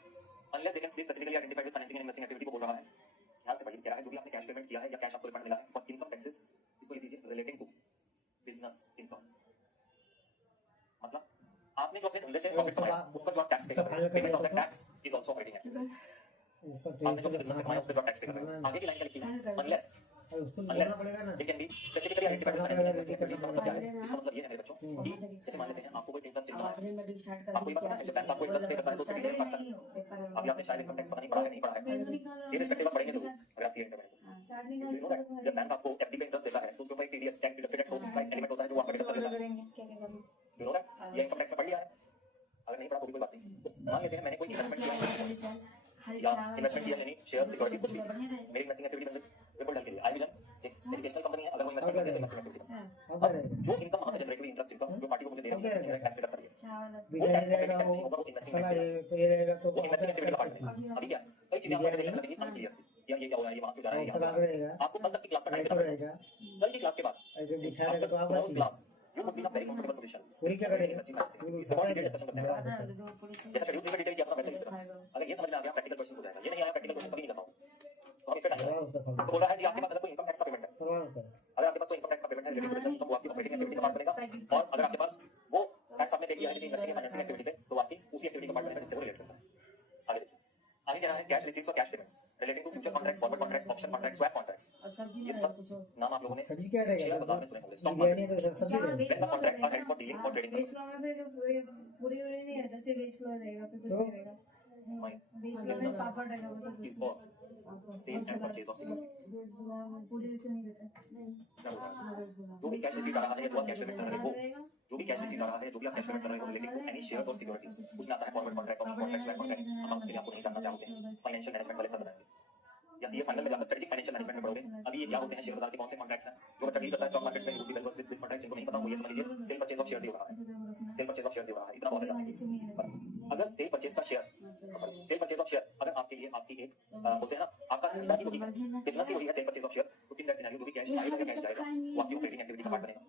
unless they can be specifically identified with financing and investing activity को बोल रहा है। ध्यान से पढ़िए क्या है, जो भी आपने कैश पेमेंट किया है या कैश आपको रिफंड मिला है फॉर इनकम टैक्सेस, इसको लिख दीजिए रिलेटिंग टू बिजनेस इनकम। अपने धंधे से प्रॉफिट कमाया उसका जो आप टैक्स पे कर रहे हो payment of the tax is also operating activity आपने जो बिजनेस से कमाया उससे जो टैक्स पे कर रहे हो आगे की लाइन क्या लिखी है unless it can be specifically identified as financial investing activities का मतलब क्या है इसका मतलब ये है मेरे बच्चों कि जैसे मान लेते हैं आपको कोई इंटरेस्ट इनकम है आपको ये पता है जब बैंक आपको इंटरेस्ट पे करता है तो उससे कितना टैक्स काटता है अभी आपने शायद इनकम टैक्स पता नहीं पढ़ा है नहीं पढ़ा है ये रिस्पेक्टिव पढ़ेंगे जरूर अगर आप सीए करेंगे जब बैंक आपको एफडी पे इंटरेस्ट देता है तो उसके ऊपर एक टीडीएस टैक्स डिडक्टेड टैक्स का एक एलिमेंट होता है जो आपका डिडक्ट कर देता है यू नो दैट ये इनकम टैक्स में पढ़ लिया है अगर नहीं पढ़ा कोई बात नहीं मान लेते हैं मैंने कोई इन्वेस्टमेंट किया या इन्वेस्टमेंट किया यानी शेयर सिक्योरिटीज कुछ भी मेरी इन्वेस्टिंग एक्टिविटी बन बिल्कुल ढंग के लिए आई विजन एक एजुकेशनल कंपनी है अगर वो इन्वेस्टमेंट करती है इन्वेस्टमेंट एक्टिविटी जो इनकम वहां से जनरेट हुई इंटरेस्ट इनकम जो पार्टी को मुझे दे रही है टैक्स डिडक्ट कर रही है वो टैक्स में टैक्स नहीं होगा वो इन्वेस्टिंग एक्टिविटी का पार्ट है अभी क्या कई चीजें आपको देखने लगेंगी अनक्लियर सी या ये क्या हो रहा है ये वहां क्यों जा रहा है यहाँ आपको कल तक की क्लास का टाइम रहेगा कल की क्लास के बाद class you would be in a very comfortable position पूरी क्या करेंगे डिस्कशन करते हैं जैसा शेड्यूल में डिटेल किया था वैसे ही अगर ये समझ में आ गया प्रैक्टिकल क्वेश्चन हो जाएगा ये नहीं आया प्रैक्टिकल क्वेश्चन कभी नहीं करता हूं तो हम इस पे टाइम तो बोल रहा है जी आपके पास अगर कोई इनकम टैक्स का पेमेंट है अगर आपके पास कोई इनकम टैक्स का पेमेंट है रिलेटेड टू तो वो आपकी ऑपरेटिंग एक्टिविटी का पार्ट बनेगा और अगर आपके पास वो टैक्स आपने पे किया है किसी इन्वेस्टिंग फाइनेंसिंग एक्टिविटी पे तो आपकी उसी एक्टिविटी का पार्ट बनेगा जिससे वो रिलेट करता है आगे देखिए आगे क्या है कैश रिसीट्स और cash payments relating to future contracts forward contracts option contracts swap contracts ये सब नाम आप लोगों ने सब्जी क्या रहेगा शेयर बाजार में सुने होंगे स्टॉक मार्केट बिरयानी तो सब्जी रहेगा when the contracts are held for dealing or trading बेच purposes फ्लो में फिर पूरी पूरी नहीं रहता सिर्फ बेच फ्लो रहेगा फिर कुछ नहीं रहेगा बेच फ्लो में पापड़ रहेगा वो सब is for sale and purchase of securities पूरी से नहीं देता जो भी कैश रिसीट आ रहा है जो आप कैश पेमेंट कर रहे हो जो भी कैश रिसीट आ रहा है जो भी आप कैश पेमेंट कर रहे हो रिलेटिंग टू एनी शेयर्स और सिक्योरिटीज उसमें आता है forward contract option contract swap contract हम उसके लिए आपको नहीं जानना चाहते हैं फाइनेंशियल मैनेजमेंट वाले सब बताएंगे या सीए फाइनल में जाकर स्ट्रेटेजिक फाइनेंशियल मैनेजमेंट में पढ़ोगे अभी ये क्या होते हैं शेयर बाजार के कौन से कॉन्ट्रैक्ट्स हैं जो बच्चा डील करता है स्टॉक मार्केट में UT well with this contract जिनको नहीं पता वो ये समझ लीजिए सेल परचेज ऑफ शेयर्स ही हो रहा है सेल परचेज ऑफ शेयर्स ही हो रहा है इतना बहुत है बस अगर सेल परचेज का share cell purchase of share अगर आपके लिए आपकी एक बोलते हैं ना आपका धंधा ही वही है बिजनेस ही वही है सेल परचेज ऑफ शेयर तो इन दैट सिनेरियो जो भी कैश आएगा या कैश जाएगा वो आपकी ऑपरेटिंग एक्टिविटी का पार्ट बनेगा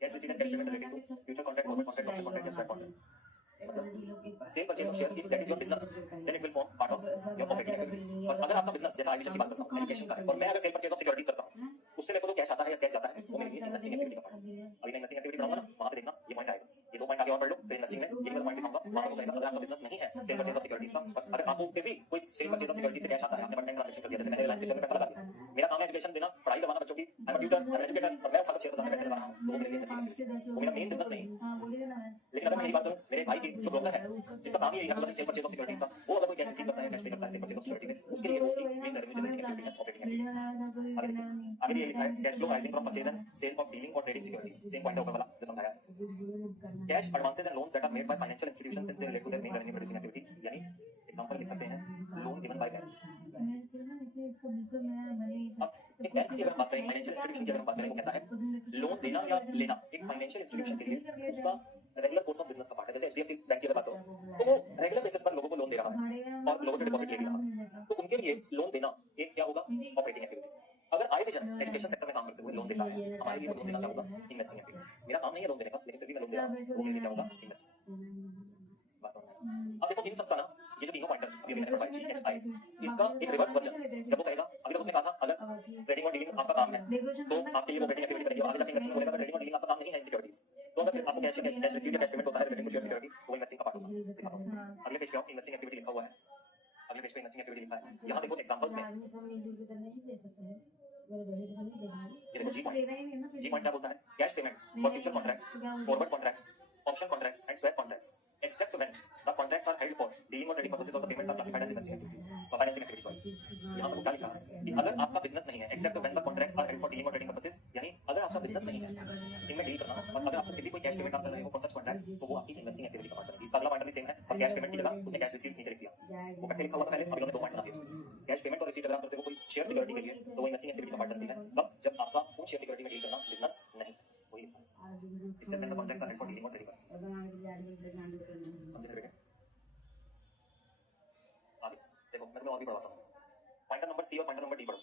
cash receipt and cash payment related to future contract forward contract option contract या swap contract sale purchase of share if that is your business then it will form part of your operating activity और अगर आपका बिजनेस जैसा आईविजन की बात करता हूं एजुकेशन का है और मैं अगर सेल परचेज ऑफ सिक्योरिटीज करता हूं उससे मेरे को जो कैश आता है या कैश जाता है वो मेरे लिए इन्वेस्टिंग एक्टिविटी का पार्ट है अभी मैं इन्वेस्टिंग एक्टिविटी बनाऊंगा ना वहां पे देखना ये पॉइंट आएगा ये दो पॉइंट आगे और पढ़ लो फिर इन्वेस्टिंग में ये वाला पॉइंट दिखाऊंगा वहां पे अगर आपका बिजनेस नहीं है सेल परचेज ऑफ सिक्योरिटीज का अगर आपको फिर भी कोई सेल परचेज ऑफ सिक्योरिटीज से कैश आता है आपने वन टाइम ट्रांजैक्शन कर दिया जैसे मैंने रिलायंस के शेयर में पैसा लगा दिया मेरा काम है एजुकेशन देना पढ़ाई करवाना बच्चों की I am tutor I am educator और मैं उठाकर शेयर बाजार में पैसे लगा रहा हूं वो मेरे लिए इन्वेस्टिंग एक्टिविटी वो मेरा मेन बिजनेस नहीं हां बोलिए ना लेकिन अगर मैं यही बात करूं मेरे भाई की जो ब्रोकर है जिसका काम ही यही है सेल परचेज ऑफ सिक्योरिटीज का वो अगर कोई कैश रिसीव करता है कैश पे करता है सेल परचेज ऑफ सिक्योरिटी में उसके लिए उसकी मेन रेवेन्यू जनरेटिंग एक्टिविटी है ऑपरेटिंग एक्टिविटी अभी ये लिखा है cash flow rising from purchase and sale of dealing और ट्रेडिंग सिक्योरिटीज सेम पॉइंट है ऊपर वाला जो समझाया cash advances and loans that are made by financial institutions since they relate to their main revenue producing activity यानी एग्जांपल लिख सकते हैं लोन गिवन बाय बैंक अब एक बैंक की अगर बात करें फाइनेंशियल इंस्टीट्यूशन की अगर बात करें वो कहता है लोन देना या लेना एक फाइनेंशियल इंस्टीट्यूशन के लिए उसका रेगुलर कोर्स ऑफ बिजनेस का पार्ट है जैसे एचडीएफसी बैंक की अगर बात करो तो वो रेगुलर बेसिस पर लोगों को लोन दे रहा है और लोगों से डिपॉजिट ले भी रहा है तो उनके लिए लोन देना एक क्या होगा ऑपरेटिंग एक्टिविटी अगर आई विजन एजुकेशन सेक्टर में काम करते हुए लोन देता है हमारे लिए लोन देना क्या होगा इन्वेस्टिंग एक्टिविटी मेरा काम नहीं है लोन देने का लेकिन फिर भी मैं लोन दे रहा हूं वो मेरे लिए क्या होगा इन्वेस्टिंग बात समझ में अब देखो इन सब का ना ये जो तीनों पॉइंटर्स अभी मैंने बताया GHI इसका एक रिवर्स वर्जन जब वो कहेगा अभी तक उसने कहा था अगर ट्रेडिंग और डीलिंग आपका काम है तो आपके लिए वो ऑपरेटिंग एक्टिविटी बनेगी आगे जाके इन्वेस्टिंग बोलेगा ट्रेडिंग और डीलिंग आपका काम नहीं है सिक्योरिटीज तो अगर आपको कैश रिसीट या कैश पेमेंट होता है रिलेटेड टू शेयर सिक्योरिटी वो इन्वेस्टिंग का पार्ट होगा अगले पेज पे आओ इन्वेस्टिंग एक्टिविटी लिखा हुआ है अगले पेज पे इन्वेस्टिंग एक्टिविटी लिखा है यहां देखो एग्जांपल्स में ये देखो जी पॉइंट क्या बोलता है cash payment for future contracts forward contracts option contracts and swap contracts except when the contracts are held for dealing or trading purposes or the payments are classified as investing activity financing activity sorry यहाँ पर क्या लिखा है कि अगर आपका बिजनेस नहीं है except when the contracts are held for dealing or trading purposes यानी अगर आपका बिजनेस नहीं है इनमें डील करना और अगर आपको भी कोई कैश पेमेंट आप कर रहे हो फॉर सच कॉन्ट्रैक्ट तो वो आपकी इन्वेस्टिंग एक्टिविटी का पार्ट है इसका अगला पॉइंट भी सेम है बस कैश पेमेंट की जगह उसने कैश रिसीट्स नीचे लिख दिया वो इकट्ठे लिखा हुआ था पहले अभी हमने दो पॉइंट बना दिए कैश पेमेंट और रिसीट अगर आप करते हो कोई शेयर सिक्योरिटी के लिए तो वो इन्वेस्टिंग एक्टिविटी का पार्ट बनती है तब जब आपका उन शेयर सिक्योरिटी में डील करना बिजनेस नहीं वही except when the contracts are held for dealing or trading purposes समझे बेटे आगे देखो मैं तुम्हें और भी पढ़ाता हूँ पॉइंटर नंबर सी और पॉइंटर नंबर डी पढ़ो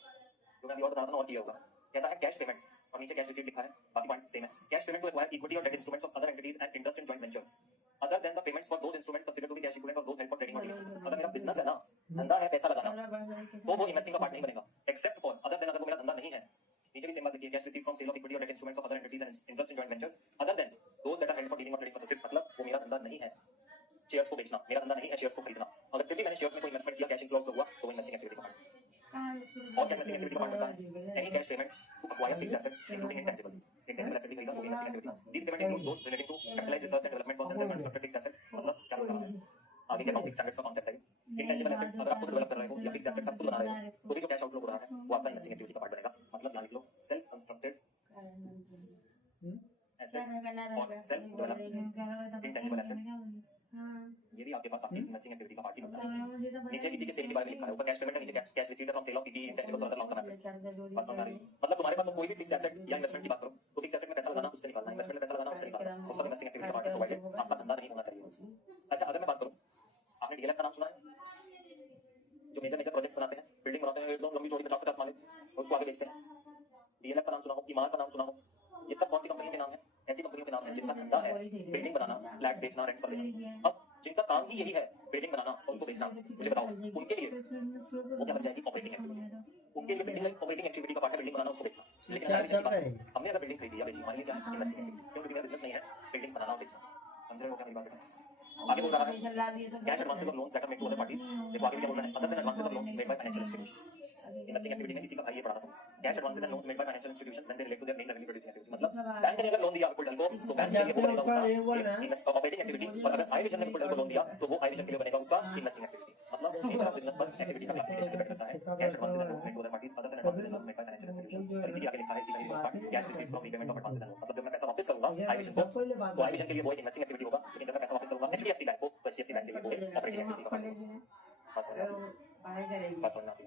जो मैं अभी और बता रहा था और किया होगा कहता है कैश पेमेंट और नीचे कैश रिसीट लिखा है बाकी पॉइंट सेम है cash payment to acquire equity और debt instruments of other entities and interest in joint ventures other than the payments for those instruments considered to be cash equivalent और दोस हेल्ड फॉर ट्रेडिंग और डीलिंग अगर मेरा बिजनेस है ना धंधा है पैसा लगाना तो वो इन्वेस्टिंग का पार्ट नहीं बनेगा एक्सेप्ट फॉर अदर देन अगर वो मेरा धंधा नहीं है नीचे भी सेम बात लिखी है cash receipt from sale of equity और debt instruments of other entities and interest in joint ventures other than those that are held for dealing और ट्रेडिंग पर्पसेस मतलब वो मेरा धंधा नहीं है शेयर्स को बेचना मेरा धंधा नहीं है, शेयर्स को खरीदना। अगर फिर भी मैंने शेयर्स में कोई इन्वेस्टमेंट किया, कैश इनफ्लो तो हुआ, तो वो इन्वेस्टिंग एक्टिविटी का पार्ट है। और क्या इन्वेस्टिंग एक्टिविटी का पार्ट होता है? Any cash payments to acquire fixed assets including intangible asset भी खरीदा, वो investing activity. These payment include those relating to capitalised research and development cost and unstructured fixed assets. मतलब क्या बोल रहा है आगे के अकाउंटिंग स्टैंडर्ड्स का कॉन्सेप्ट है। इनटैंजिबल एसेट्स अगर आप खुद डेवलप कर रहे हो या फिक्स्ड एसेट्स आप खुद बना रहे हो, तो भी जो कैश आउटफ्लो हो रहा है वो आपका इन्वेस्टिंग एक्टिविटी का पार्ट बनेगा। मतलब यहाँ लिख लो सेल्फ कंस्ट्रक्टेड एसेट्स और सेल्फ डेवलप्ड इंटैंजिबल एसेट्स। ये भी आपके पास आपकी इन्वेस्टिंग एक्टिविटी का पार्ट ही बनता है। नीचे किसी के सेल के बारे में लिखा है, ऊपर कैश पेमेंट है, नीचे cash received from sale of PP intangibles और अदर लॉन्ग टर्म एसेट्स। बस समझ आ रही है? मतलब तुम्हारे पास कोई भी फिक्स्ड एसेट या इन्वेस्टमेंट की बात करो तो फिक्स्ड एसेट में पैसा लगाना, उससे निकालना, इन्वेस्टमेंट में पैसा लगाना, उससे निकालना, वो सब इन्वेस्टिंग एक्टिविटी का पार्ट है, प्रोवाइडेड आपका धंधा नहीं होना चाहिए। अच्छा, अगर मैं बात करूं, आपने डीएलएफ का नाम सुना है? जो मेजर मेजर प्रोजेक्ट्स बनाते हैं, बिल्डिंग बनाते हैं एकदम लंबी चौड़ी 50-50 माले और उसको आगे बेचते हैं। डीएलएफ का नाम सुना हो, ईमार का नाम सुना हो, ये सब कौन सी कंपनियों के नाम है? ऐसी कंपनियों के नाम है जिनका धंधा है बिल्डिंग बनाना, फ्लैट्स बेचना, रेंट पर देना। अब जिनका काम ही यही है बिल्डिंग बनाना और उसको बेचना, मुझे बताओ उनके लिए वो क्या बन जाएगी? Operating activity. उनके लिए बिल्डिंग एक ऑपरेटिंग एक्टिविटी का पार्ट है, बिल्डिंग बनाना, उसको बेचना। लेकिन हमने अगर बिल्डिंग खरीदी या बेची, मान लीजिए इन्वेस्टिंग एक्टिविटी, क्योंकि मेरा बिजनेस नहीं है बिल्डिंग बनाना और बेचना। समझ रहे हो क्या मेरी बात है? आगे बोल रहा है कैश एडवांसेस और loans that are made to other parties. देखो आगे क्या बोल रहा है, अदर देन एडवांसेस और loans made by financial institutions. Investing activity में इसी का भाई ये पढ़ा था। Cash advances and loans made by financial institutions when they relate to their main revenue producing activity. मतलब बैंक ने अगर लोन दिया आपको ढल को, तो बैंक के लिए वो बनेगा उसका ऑपरेटिंग एक्टिविटी, और अगर आई विजन ने आपको लोन दिया तो वो आई विजन के लिए बनेगा उसका इन्वेस्टिंग एक्टिविटी। मतलब नेचर ऑफ बिजनेस पर एक्टिविटी का क्लासिफिकेशन डिपेंड करता है। Cash advances and loans made to other parties other than advances and loans made by financial institutions. और इसी के आगे लिखा है, इसी का ही part cash received from repayment of advances and loans. मतलब जब मैं पैसा वापस करूंगा आई विजन को, तो आई विजन के लिए वो इन्वेस्टिंग एक्टिविटी होगा, लेकिन जब मैं पैसा वापस करूंगा एचडीएफसी बैंक को, तो एचडीएफसी बैंक के लिए वो ऑपरेटिंग एक्टिविटी का पार्ट होगा। बस समझना है।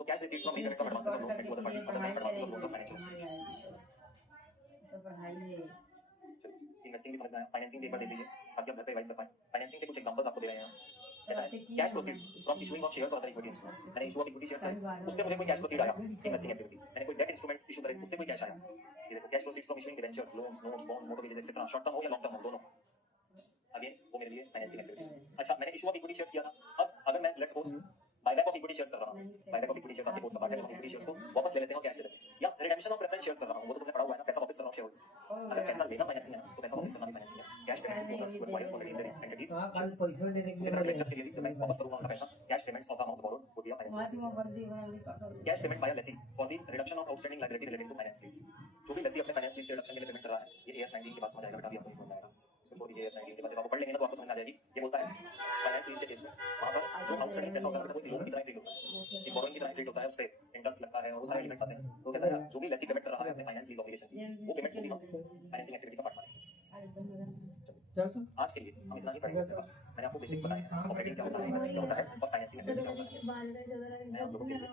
So cash receipts from repayment of advances or loans made to other parties other than advances or loans of financial institutions. Investing भी समझना है, फाइनेंसिंग पेपर देख लीजिए ताकि आप घर पे रिवाइज कर पाएं। फाइनेंसिंग के कुछ एग्जांपल्स आपको दे रहे हैं। कहता है cash proceeds from issuing of shares और अदर इक्विटी इंस्ट्रूमेंट्स। मैंने इशू ऑफ इक्विटी शेयर्स है, उससे मुझे कोई कैश प्रोसीड आया, इन्वेस्टिंग एक्टिविटी। मैंने कोई डेट इंस्ट्रूमेंट्स इशू करे, उससे कोई कैश आया, ये देखो cash proceeds from issuing debentures, loans, notes, bonds, mortgages etcetera, short term हो या लॉन्ग टर्म हो, दोनों। अगेन वो मेरे लिए फाइनेंसिंग एक्टिविटी। अच्छा, मैंने इशू ऑफ इक्विटी शेयर्स किया था। अब अगर मैं let's suppose buyback of equity shares कर रहा हूं, बायबैक ऑफ इक्विटी शेयर्स आपके पोस्ट का पार्ट है, जब हम इक्विटी शेयर्स को वापस ले लेते हैं और कैश ले लेते हैं, या रिडेम्पशन ऑफ प्रेफरेंस शेयर्स कर रहा हूं, वो तो तुमने पढ़ा हुआ है ना, पैसा वापस कर रहा हूं शेयरहोल्डर्स। अगर पैसा लेना फाइनेंसिंग है तो पैसा वापस करना भी फाइनेंसिंग है। Cash payment to owners to acquire already in their entities. उसी तरह लेक्चर्स के लिए भी जब मैं वापस करूंगा उनका पैसा, cash payments of the amount borrowed वो दिया financing. Cash payment by lessee for the reduction of outstanding liability relating to finance lease. जो भी लेसी अपने फाइनेंस लीज के रिडक्शन के लिए पेमेंट कर रहा है, ये AS 19 की बात समझ आएगा बेटा, अभी आपको समझ आएगा। इसको छोड़ दीजिए, AS 19 की बात आपको पढ़ लेंगे ना तो आपको समझ आ जाएगी। ये बोलता है फाइनेंस लीज के केस में वहां पर जो आउटस्टैंडिंग पैसा होता है वो लोन की तरह ट्रीट होता है, एक बोरोइंग की तरह ट्रीट होता है, उस पे इंटरेस्ट लगता है और वो सारे एलिमेंट्स आते हैं। तो कहता है जो भी लेसी पेमेंट कर रहा है अपने फाइनेंस लीज ऑब्लिगेशन, वो पेमेंट को भी फाइनेंसिंग एक्टिविटी का पार्ट माने। आज के लिए हम इतना ही पढ़ेंगे। मैंने आपको बेसिक्स बताए हैं, ऑपरेटिंग क्या होता है, इन्वेस्टिंग क्या होता है और फाइनेंसिंग एक्टिविटी क्या होता है। मैं आप लोगों के लिए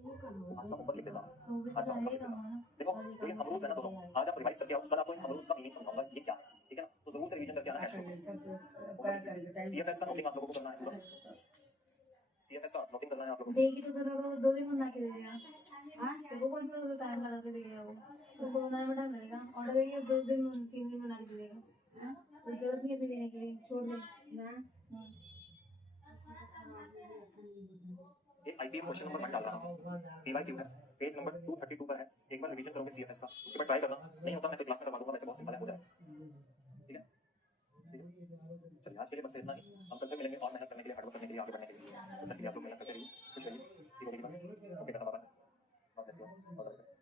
आज का ऊपर लिख देता हूँ। आज का ऊपर लिख देता हूँ। देखो जो ये हम रूल्स है ना दोनों, आज आप रिवाइज करके आओ, कल आपको इन हम रूल्स का मीनिंग समझाऊंगा ये क्या है, ठीक है ना? तो जरूर से रिवीजन करके आना है। सीएफएस का नोटिंग आप लोगों को करना है पूरा। सीएफएस का नोटिंग करना है आप लोगों को। देगी तो तेरे 2 दिन बना के दे देगा। हाँ, तेरे को कौन सा टाइम लगा के देगा वो? तुमको बनाने में टाइम लगेगा, ऑर्डर देगी 2 दिन 3 दिन बना के दे देगा। तो जरूरत नहीं है देने के लिए, छोड़ दे ना। एक आईपीएम क्वेश्चन नंबर 1 डाल रहा हूं, पीवाईक्यू है, पेज नंबर 232 पर है। एक बार रिवीजन करोगे सीएफएस का, उसके बाद ट्राई करना, नहीं होता मैं तो क्लास में करवा दूंगा, वैसे बहुत सिंपल है, हो जाएगा। ठीक है, चलिए आज के लिए बस इतना ही। हम कल तक मिलेंगे और मेहनत करने के लिए, हार्डवर्क करने के लिए, आगे बढ़ने के लिए। तब तक के लिए आप लोग मेहनत करते रहिए, खुश रहिए, ठीक होगी बात। Okay, bye bye, God bless you, all the best.